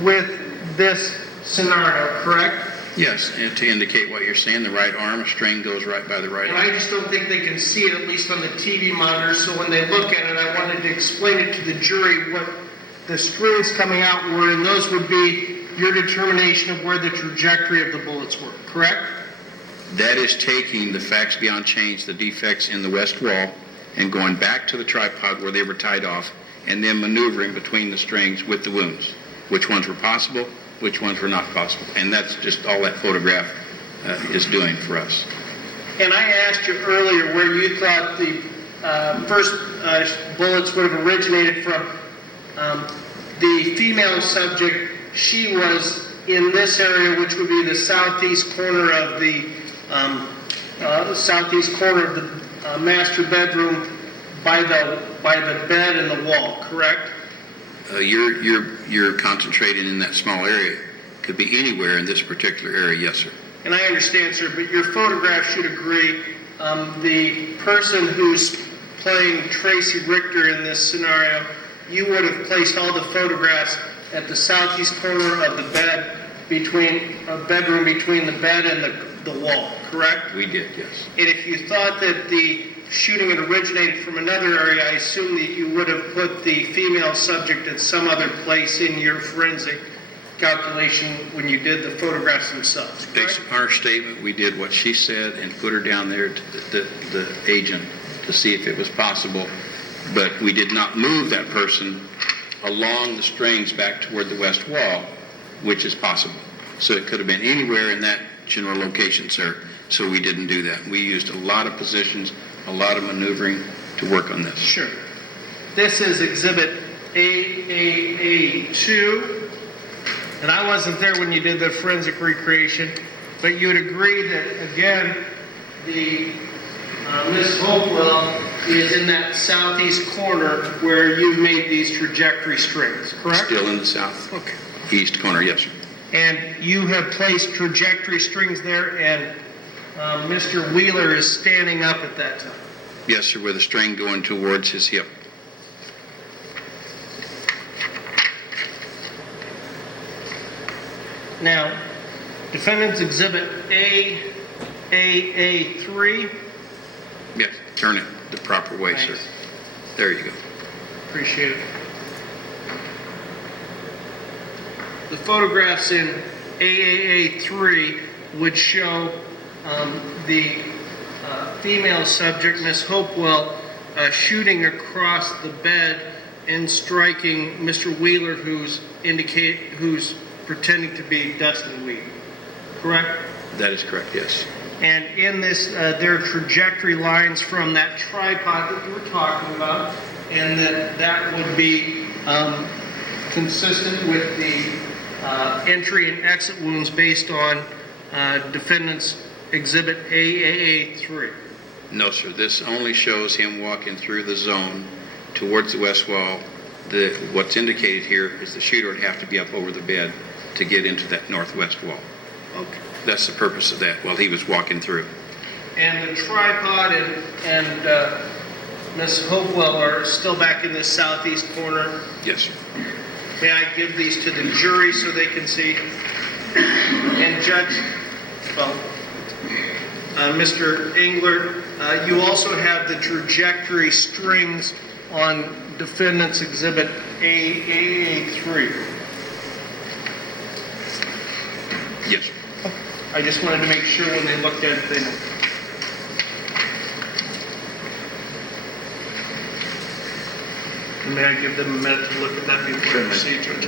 with this scenario, correct? Yes, and to indicate what you're saying, the right arm, a string goes right by the right And arm. I just don't think they can see it, at least on the TV monitor, so when they look at it, I wanted to explain it to the jury what the strings coming out were, and those would be your determination of where the trajectory of the bullets were, correct? That is taking the facts beyond change, the defects in the west wall, and going back to the tripod where they were tied off, and then maneuvering between the strings with the wounds. Which ones were possible, which ones were not possible. And that's just all that photograph is doing for us. And I asked you earlier where you thought the first bullets would have originated from. The female subject, she was in this area, which would be the southeast corner of the master bedroom, by the bed and the wall, correct? You're concentrating in that small area. Could be anywhere in this particular area, yes, sir. And I understand, sir, but your photograph should agree. The person who's playing Tracy Richter in this scenario you would have placed all the photographs at the southeast corner of the bed, between a bedroom between the bed and the wall, correct? We did, yes. And if you thought that the shooting had originated from another area, I assume that you would have put the female subject at some other place in your forensic calculation when you did the photographs themselves, Based correct? upon her statement, we did what she said and put her down there to the agent to see if it was possible. But we did not move that person along the strings back toward the west wall, which is possible. So it could have been anywhere in that general location, sir. So we didn't do that. We used a lot of positions, a lot of maneuvering to work on this. Sure. This is Exhibit AAA2, and I wasn't there when you did the forensic recreation, but you'd agree that, again, the Miss Hopewell is in that southeast corner where you made these trajectory strings, correct? Still in the south Okay. east corner, yes, sir. And you have placed trajectory strings there, and Mr. Wheeler is standing up at that time. Yes, sir, with a string going towards his hip. Now, Defendant's Exhibit AAA3. Yes, turn it the proper way, sir. Thanks. There you go. Appreciate it. The photographs in AAA3 would show the female subject, Miss Hopewell, shooting across the bed and striking Mr. Wheeler, who's pretending to be Dustin Wheeler. Correct? That is correct, yes. And in this, there are trajectory lines from that tripod that you were talking about, and that would be consistent with the entry and exit wounds based on Defendant's Exhibit AAA3. No, sir. This only shows him walking through the zone towards the west wall. What's indicated here is the shooter would have to be up over the bed to get into that northwest wall. Okay. That's the purpose of that while he was walking through. And the tripod and Miss Hopewell are still back in this southeast corner. Yes, sir. May I give these to the jury so they can see? And Judge, Mr. Engler, you also have the trajectory strings on Defendant's Exhibit AAA3. Yes, sir. I just wanted to make sure when they looked at it, they know. May I give them a minute to look at that before I proceed, Judge?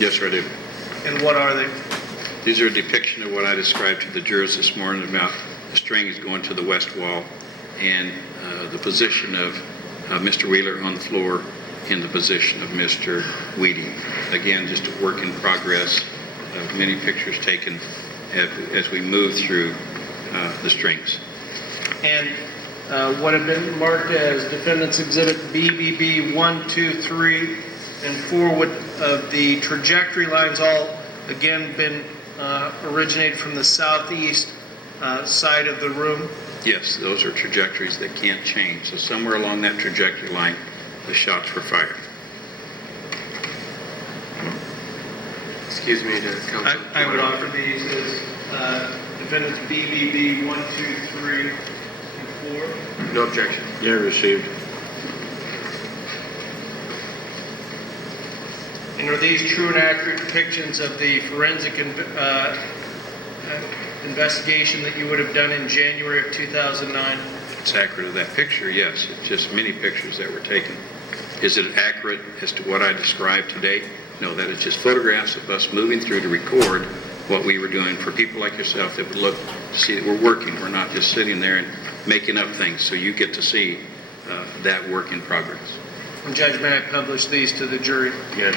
Yes, sir, I do. And what are they? These are a depiction of what I described to the jurors this morning about the strings going to the west wall and the position of Mr. Wheeler on the floor in the position of Mr. Weedy. Again, just a work in progress. Many pictures taken as we move through the strings. And what have been marked as Defendant's Exhibit BBB 1, 2, 3, and 4 with the trajectory lines all, again, been originated from the southeast side of the room. Yes, those are trajectories that can't change. So somewhere along that trajectory line, the shots were fired. Excuse me, to Council. I would offer these as Defendant's BBB 1, 2, 3, and 4. No objection. Yeah, received. And are these true and accurate depictions of the forensic investigation that you would have done in January of 2009? It's accurate of that picture, yes. It's just many pictures that were taken. Is it accurate as to what I described today? No, that is just photographs of us moving through to record what we were doing for people like yourself that would look to see that we're working. We're not just sitting there and making up things. So you get to see that work in progress. And Judge, may I publish these to the jury? Yes.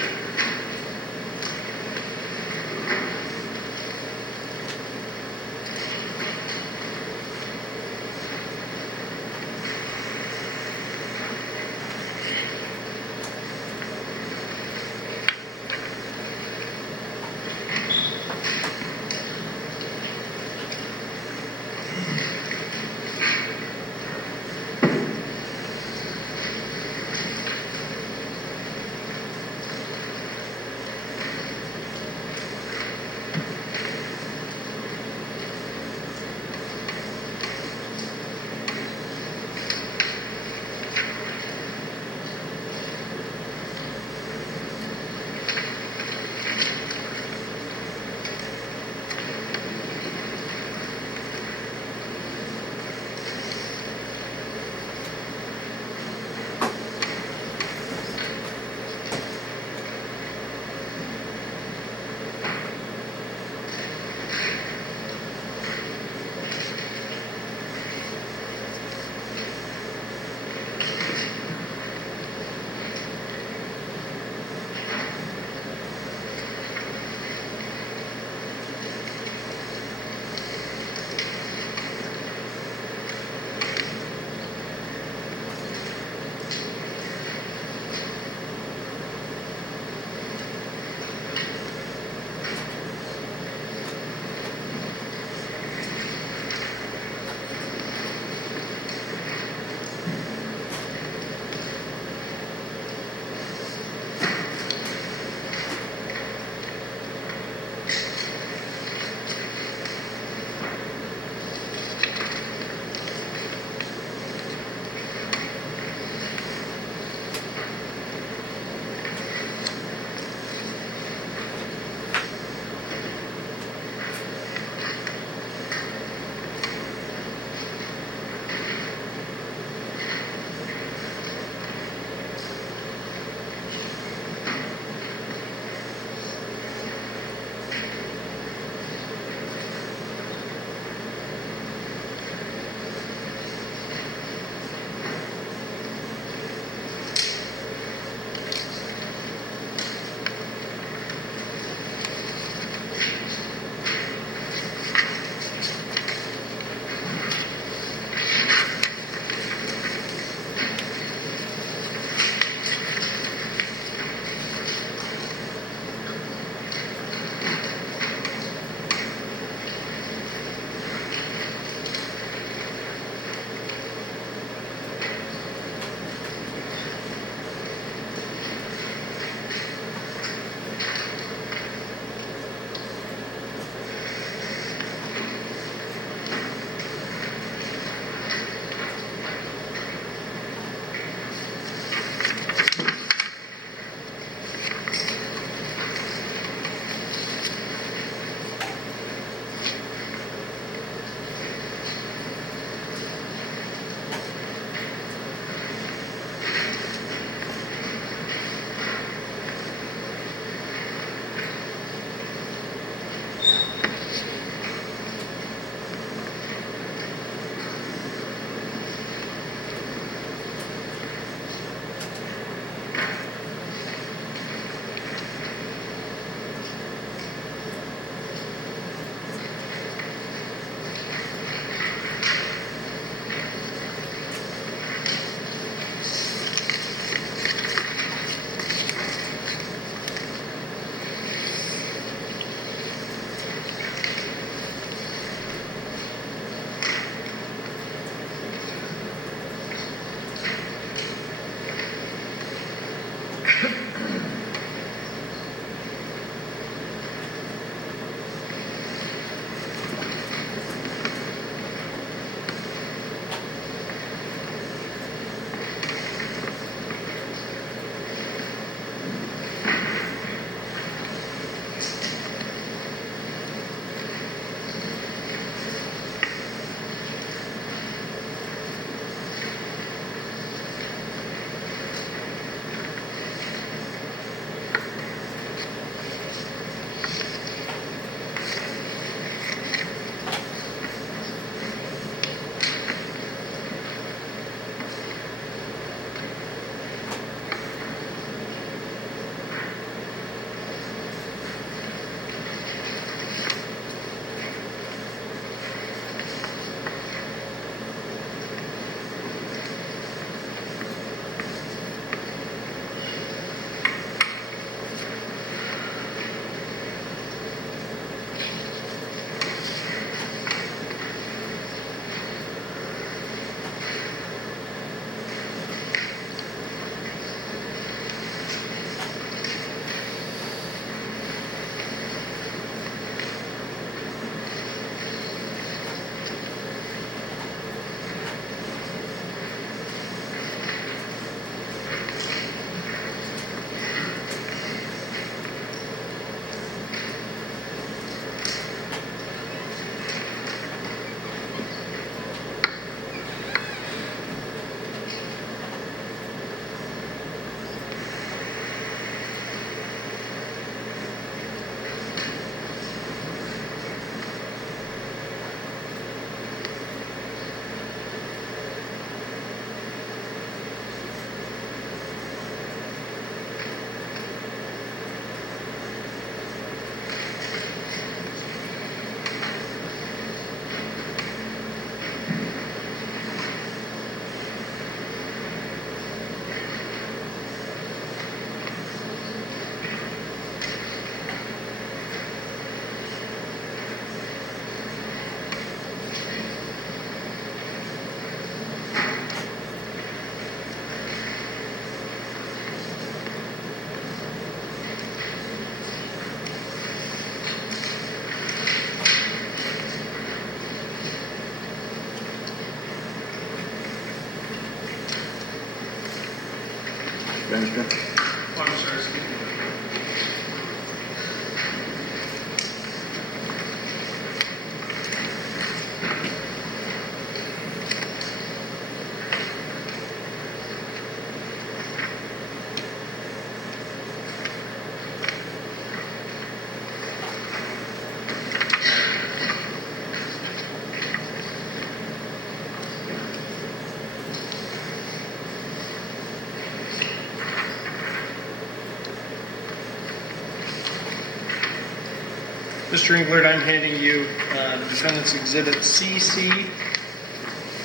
Mr. Englert, I'm handing you the defendant's exhibit CC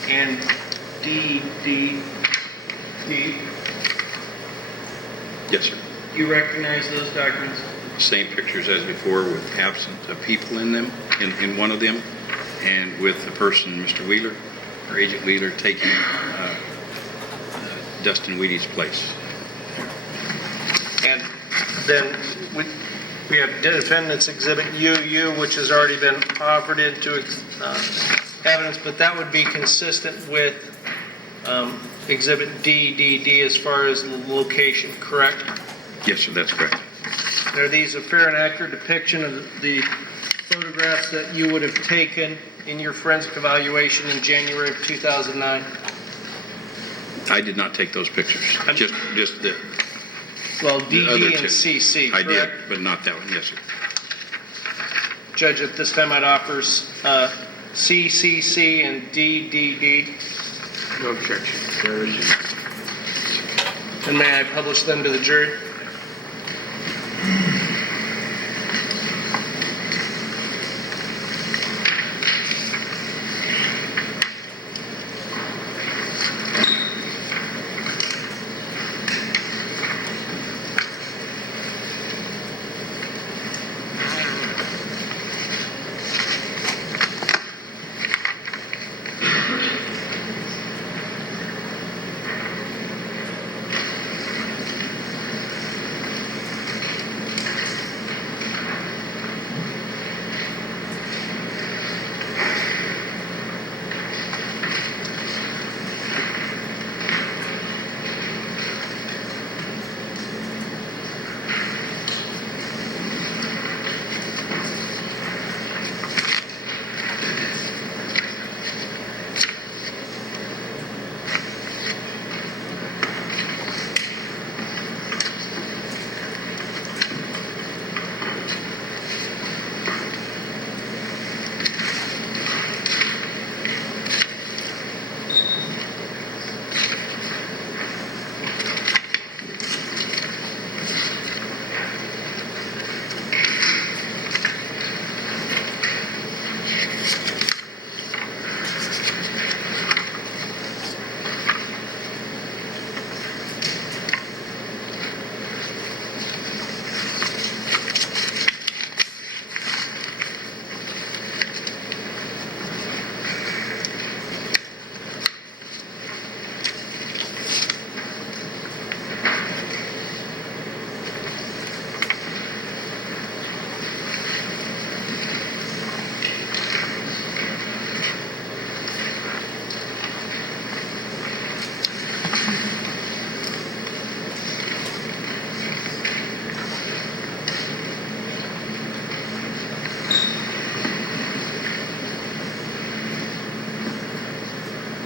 and D. Yes, sir. You recognize those documents? Same pictures as before with absent people in them, in one of them, and with the person, Mr. Wheeler, or Agent Wheeler, taking Dustin Weedy's place. And then we have defendant's exhibit UU, which has already been offered into evidence, but that would be consistent with exhibit DDD as far as the location, correct? Yes, sir, that's correct. Are these a fair and accurate depiction of the photographs that you would have taken in your forensic evaluation in January of 2009? I did not take those pictures, just the Well, the other DD two. and CC, I correct? did, but not that one, yes, sir. Judge, at this time I'd offer CCC and DDD. No objection. Carries. And may I publish them to the jury?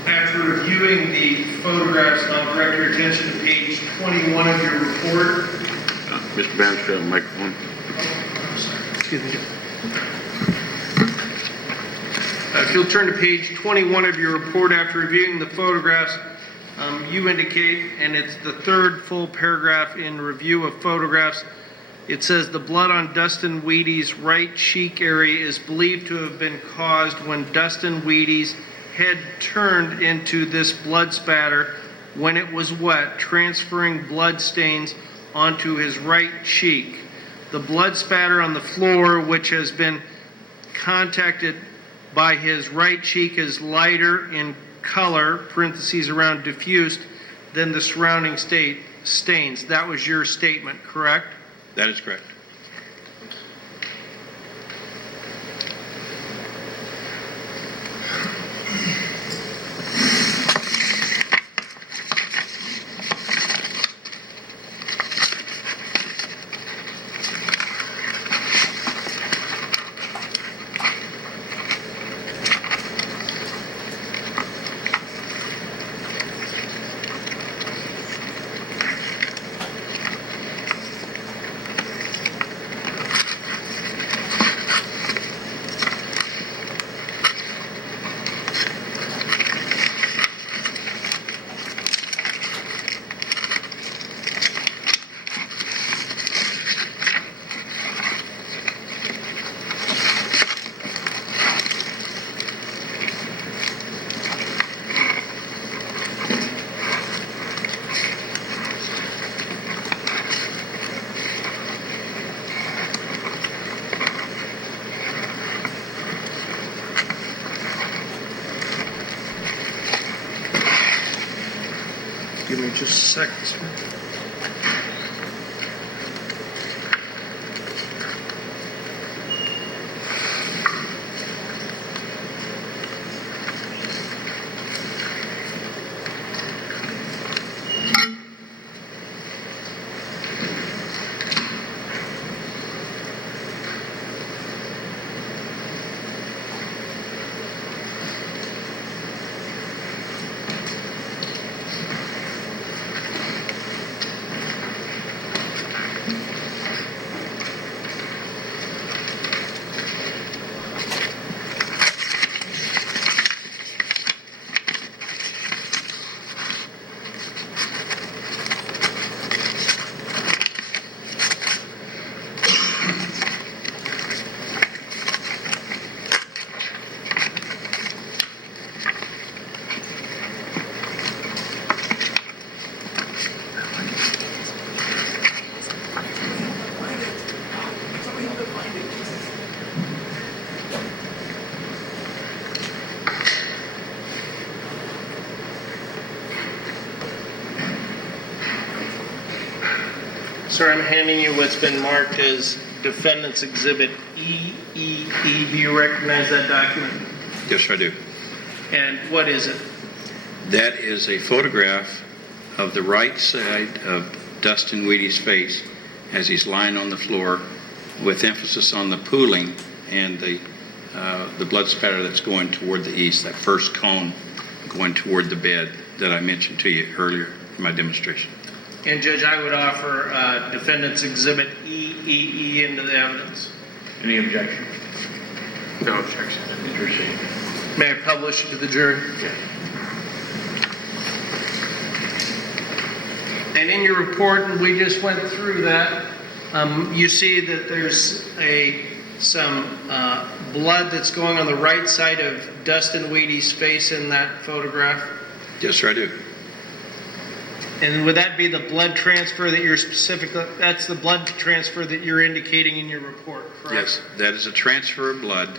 After reviewing the photographs, I'll direct your attention to page 21 of your report. Mr. Banfield, microphone. Excuse me. If you'll turn to page 21 of your report, after reviewing the photographs, you indicate, and it's the third full paragraph in review of photographs, it says the blood on Dustin Weedy's right cheek area is believed to have been caused when Dustin Weedy's head turned into this blood spatter when it was wet, transferring blood stains onto his right cheek. The blood spatter on the floor, which has been contacted by his right cheek, is lighter in color, parentheses around diffused, than the surrounding stains. That was your statement, correct? That is correct. just a second, sir. Sir, I'm handing you what's been marked as Defendant's Exhibit EEE. Do you recognize that document? Yes, I do. And what is it? That is a photograph of the right side of Dustin Wheaty's face as he's lying on the floor, with emphasis on the pooling and the blood spatter that's going toward the east, that first cone going toward the bed that I mentioned to you earlier in my demonstration. And Judge, I would offer Defendant's Exhibit EEE into the evidence. Any objection? No objection. Proceed. May I publish it to the jury? Yes. And in your report, and we just went through that, you see that there's some blood that's going on the right side of Dustin Wheaty's face in that photograph. Yes, sir, I do. And would that be the blood transfer that you're that's the blood transfer that you're indicating in your report, correct? Yes, that is a transfer of blood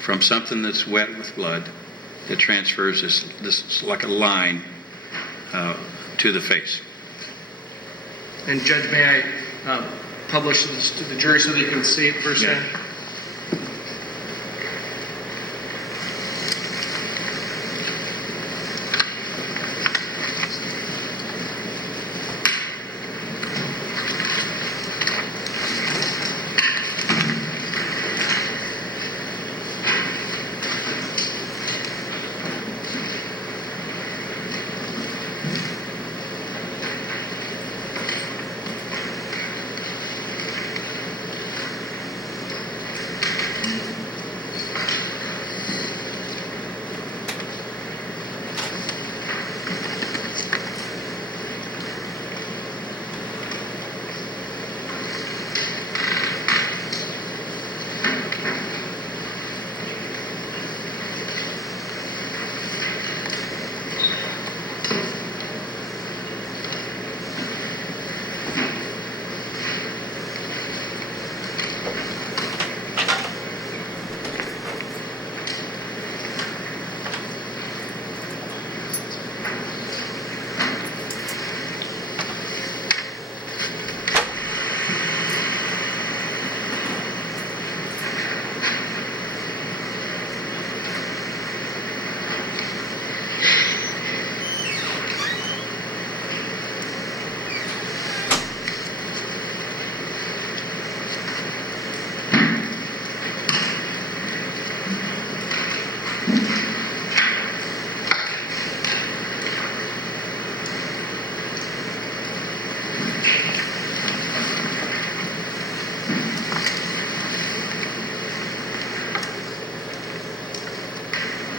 from something that's wet with blood. It transfers this like a line to the face. And Judge, may I publish this to the jury so they can see it firsthand? Yes.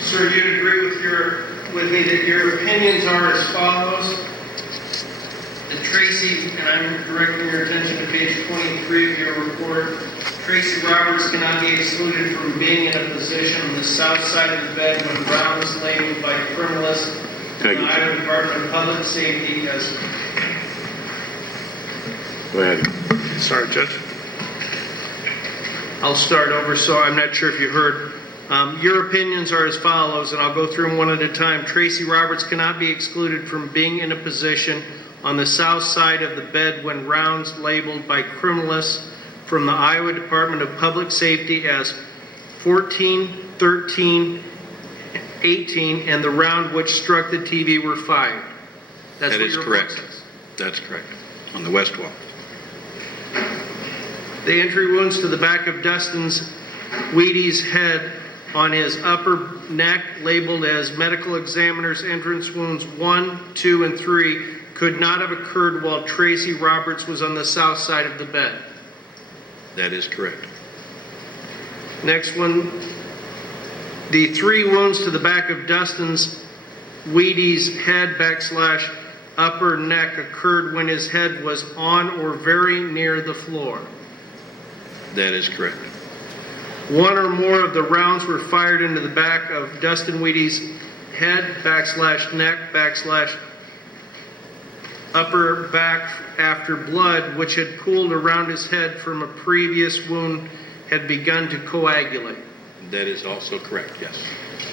Sir, you'd agree with me that your opinions are as follows. That Tracy, and I'm directing your attention to page 23 of your report, Tracy Roberts cannot be excluded from being in a position on the south side of the bed when Brown was labeled by criminalists in the Iowa Department of Public Safety as... Go ahead. Sorry, Judge. I'll start over. So I'm not sure if you heard Your opinions are as follows, and I'll go through them one at a time. Tracy Roberts cannot be excluded from being in a position on the south side of the bed when rounds labeled by criminalists from the Iowa Department of Public Safety as 14, 13, 18, and the round which struck the TV were fired. That's That what is your correct. report says. That's correct. On the west wall. The entry wounds to the back of Dustin's Wheaty's head on his upper neck, labeled as medical examiner's entrance wounds 1, 2, and 3, could not have occurred while Tracy Roberts was on the south side of the bed. That is correct. Next one, the 3 wounds to the back of Dustin's Wheaty's head / upper neck occurred when his head was on or very near the floor. That is correct. 1 or more of the rounds were fired into the back of Dustin Wheaty's head / neck / upper back after blood, which had pooled around his head from a previous wound, had begun to coagulate. That is also correct, yes.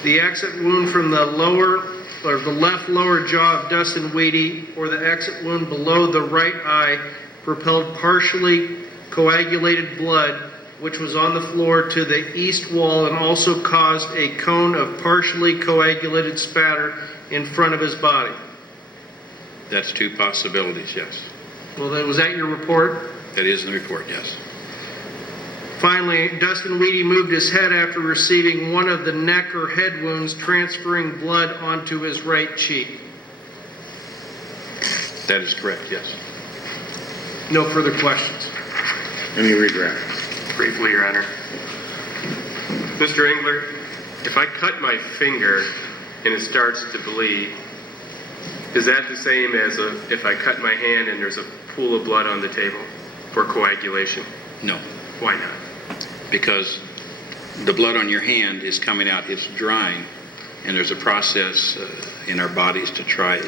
The exit wound from the left lower jaw of Dustin Wheaty, or the exit wound below the right eye, propelled partially coagulated blood, which was on the floor, to the east wall and also caused a cone of partially coagulated spatter in front of his body. That's 2 possibilities, yes. Well, then, was that your report? That is in the report, yes. Finally, Dustin Wheaty moved his head after receiving one of the neck or head wounds, transferring blood onto his right cheek. That is correct, yes. No further questions. Any redraft? Briefly, Your Honor. Mr. Engler, if I cut my finger and it starts to bleed, is that the same as if I cut my hand and there's a pool of blood on the table for coagulation? No, Why not? because the blood on your hand is coming out, it's drying, and there's a process in our bodies to try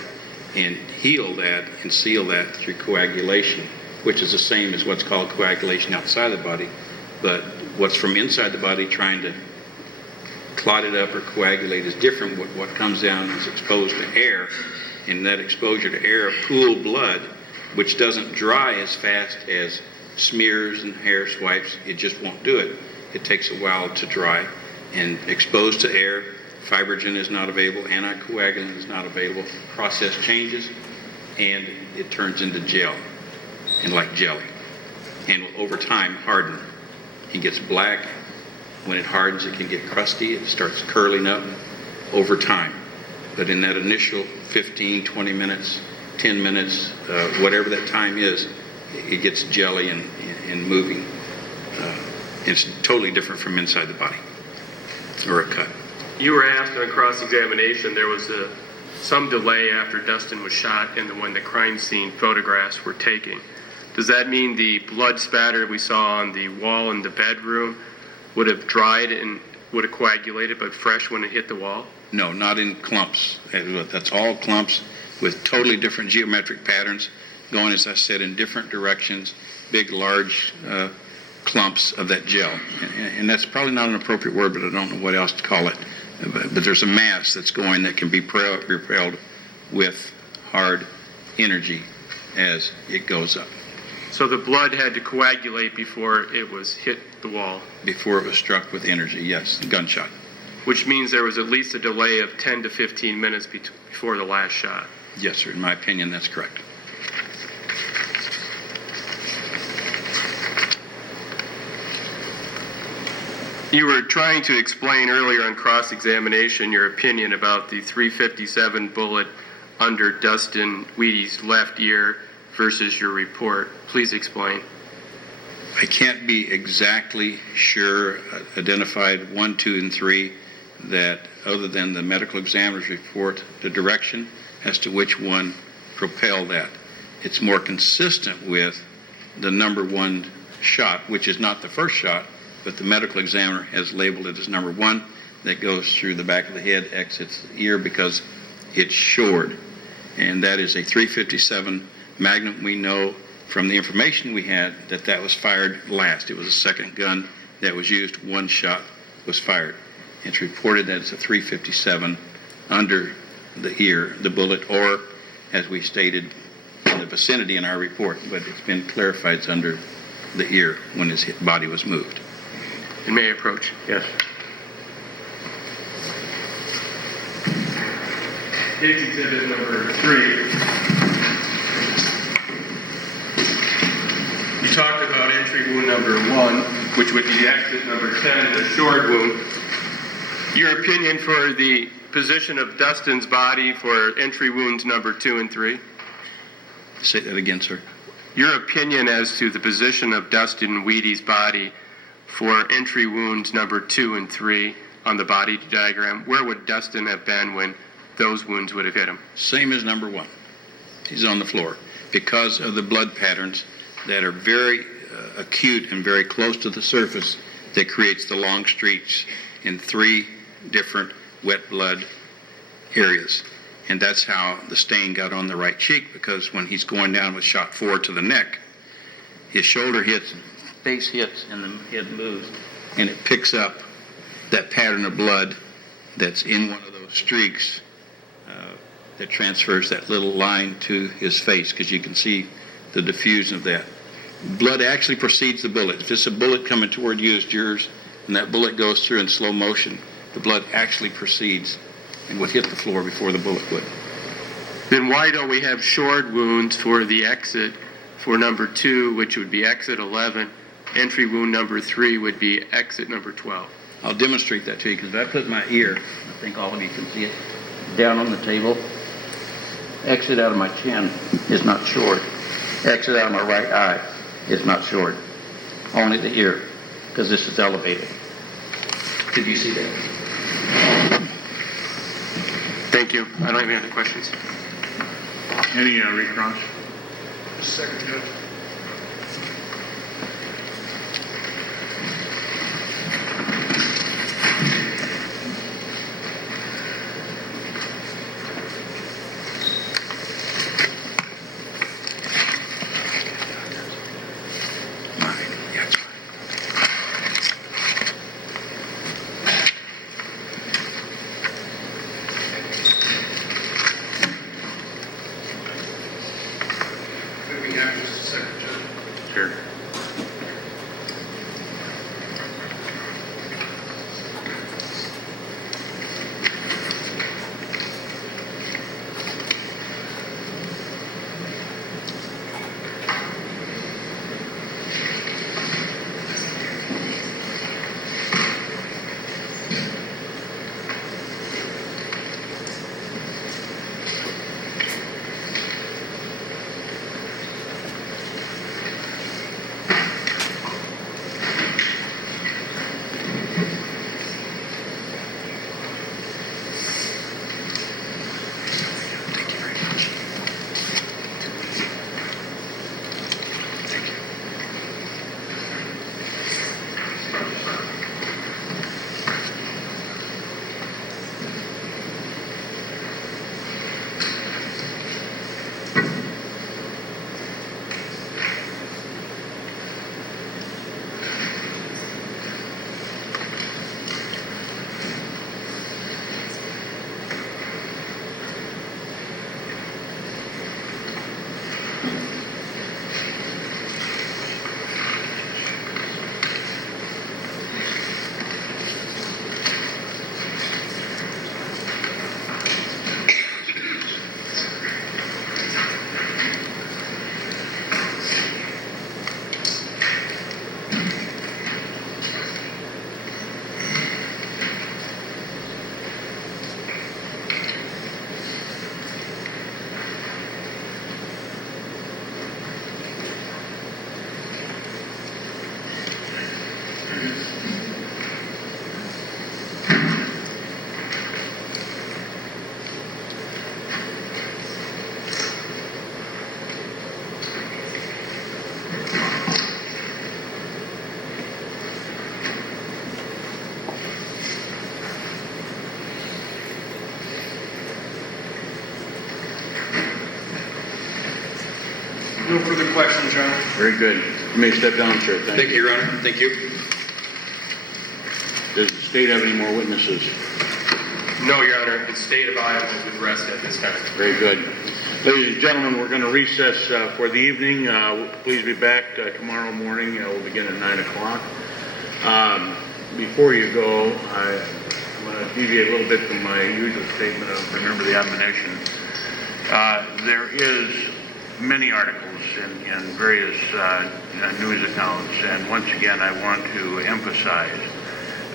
and heal that and seal that through coagulation, which is the same as what's called coagulation outside the body. But what's from inside the body trying to clot it up or coagulate is different. What comes down is exposed to air, and that exposure to air, pooled blood, which doesn't dry as fast as smears and hair swipes, it just won't do it. It takes a while to dry, and exposed to air, fibrogen is not available, anticoagulant is not available, process changes, and it turns into gel, and like jelly, and will over time harden. It gets black. When it hardens, it can get crusty. It starts curling up over time. But in that initial 15, 20 minutes, 10 minutes, whatever that time is, it gets jelly and moving. It's totally different from inside the body or a cut. You were asked on cross-examination, there was some delay after Dustin was shot and when the crime scene photographs were taken. Does that mean the blood spatter we saw on the wall in the bedroom would have dried and would have coagulated but fresh when it hit the wall? No, not in clumps. That's all clumps with totally different geometric patterns going, as I said, in different directions, big, large clumps of that gel. And that's probably not an appropriate word, but I don't know what else to call it. But there's a mass that's going that can be repelled with hard energy as it goes up. So the blood had to coagulate before it was hit the wall? Before it was struck with energy, yes, gunshot. Which means there was at least a delay of 10 to 15 minutes before the last shot. Yes, sir. In my opinion, that's correct. You were trying to explain earlier on cross-examination your opinion about the .357 bullet under Dustin Wheaty's left ear versus your report. Please explain. I can't be exactly sure, identified 1, 2, and 3, that other than the medical examiner's report, the direction as to which one propelled that. It's more consistent with the number 1 shot, which is not the first shot, but the medical examiner has labeled it as number 1, that goes through the back of the head, exits the ear because it's shored. And that is a .357 Magnum. We know from the information we had that that was fired last. It was a second gun that was used. 1 shot was fired. It's reported that it's a 357 under the ear, the bullet, or as we stated in the vicinity in our report, but it's been clarified it's under the ear when his body was moved. And may I approach? Yes. Case exhibit number 3. You talked about entry wound number 1, which would be exit number 10, the short wound. Your opinion for the position of Dustin's body for entry wounds number 2 and 3? Say that again, sir. Your opinion as to the position of Dustin Wheaty's body for entry wounds number 2 and 3 on the body diagram, where would Dustin have been when those wounds would have hit him? Same as number 1. He's on the floor because of the blood patterns that are very acute and very close to the surface that creates the long streaks in 3 different wet blood areas. And that's how the stain got on the right cheek, because when he's going down with shot 4 to the neck, his shoulder hits, face hits, and the head moves, and it picks up that pattern of blood that's in one of those streaks that transfers that little line to his face, because you can see the diffusion of that. Blood actually precedes the bullet. If it's a bullet coming toward you as yours, and that bullet goes through in slow motion, the blood actually precedes and would hit the floor before the bullet would. Then why don't we have short wounds for the exit for number 2, which would be exit 11? Entry wound number 3 would be exit number 12. I'll demonstrate that to you, because if I put my ear, I think all of you can see it, down on the table, exit out of my chin is not short. Exit out of my right eye is not short. Only the ear, because this is elevated. Did you see that? Thank you. I don't have any other questions. Any recross? Second, Judge. Could we have just a second, Judge? Sure. No further questions, Your Honor. Very good. You may step down, sir. Thank you, Your Honor. Thank you. Does the state have any more witnesses? No, Your Honor, the state of Iowa would rest at this time. Very good. Ladies and gentlemen, we're going to recess for the evening. Please be back tomorrow morning. We'll begin at 9 o'clock. Before you go, I'm going to deviate a little bit from my usual statement of remember the admonition. There is many articles in various news accounts, and once again I want to emphasize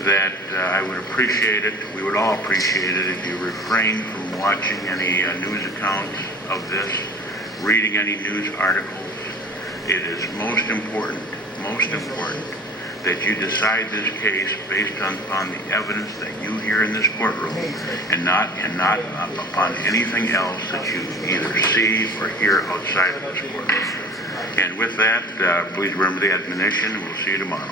that I would appreciate it, we would all appreciate it if you refrain from watching any news accounts of this, reading any news articles. It is most important that you decide this case based upon the evidence that you hear in this courtroom and not upon anything else that you either see or hear outside of this courtroom. And with that, please remember the admonition. We'll see you tomorrow.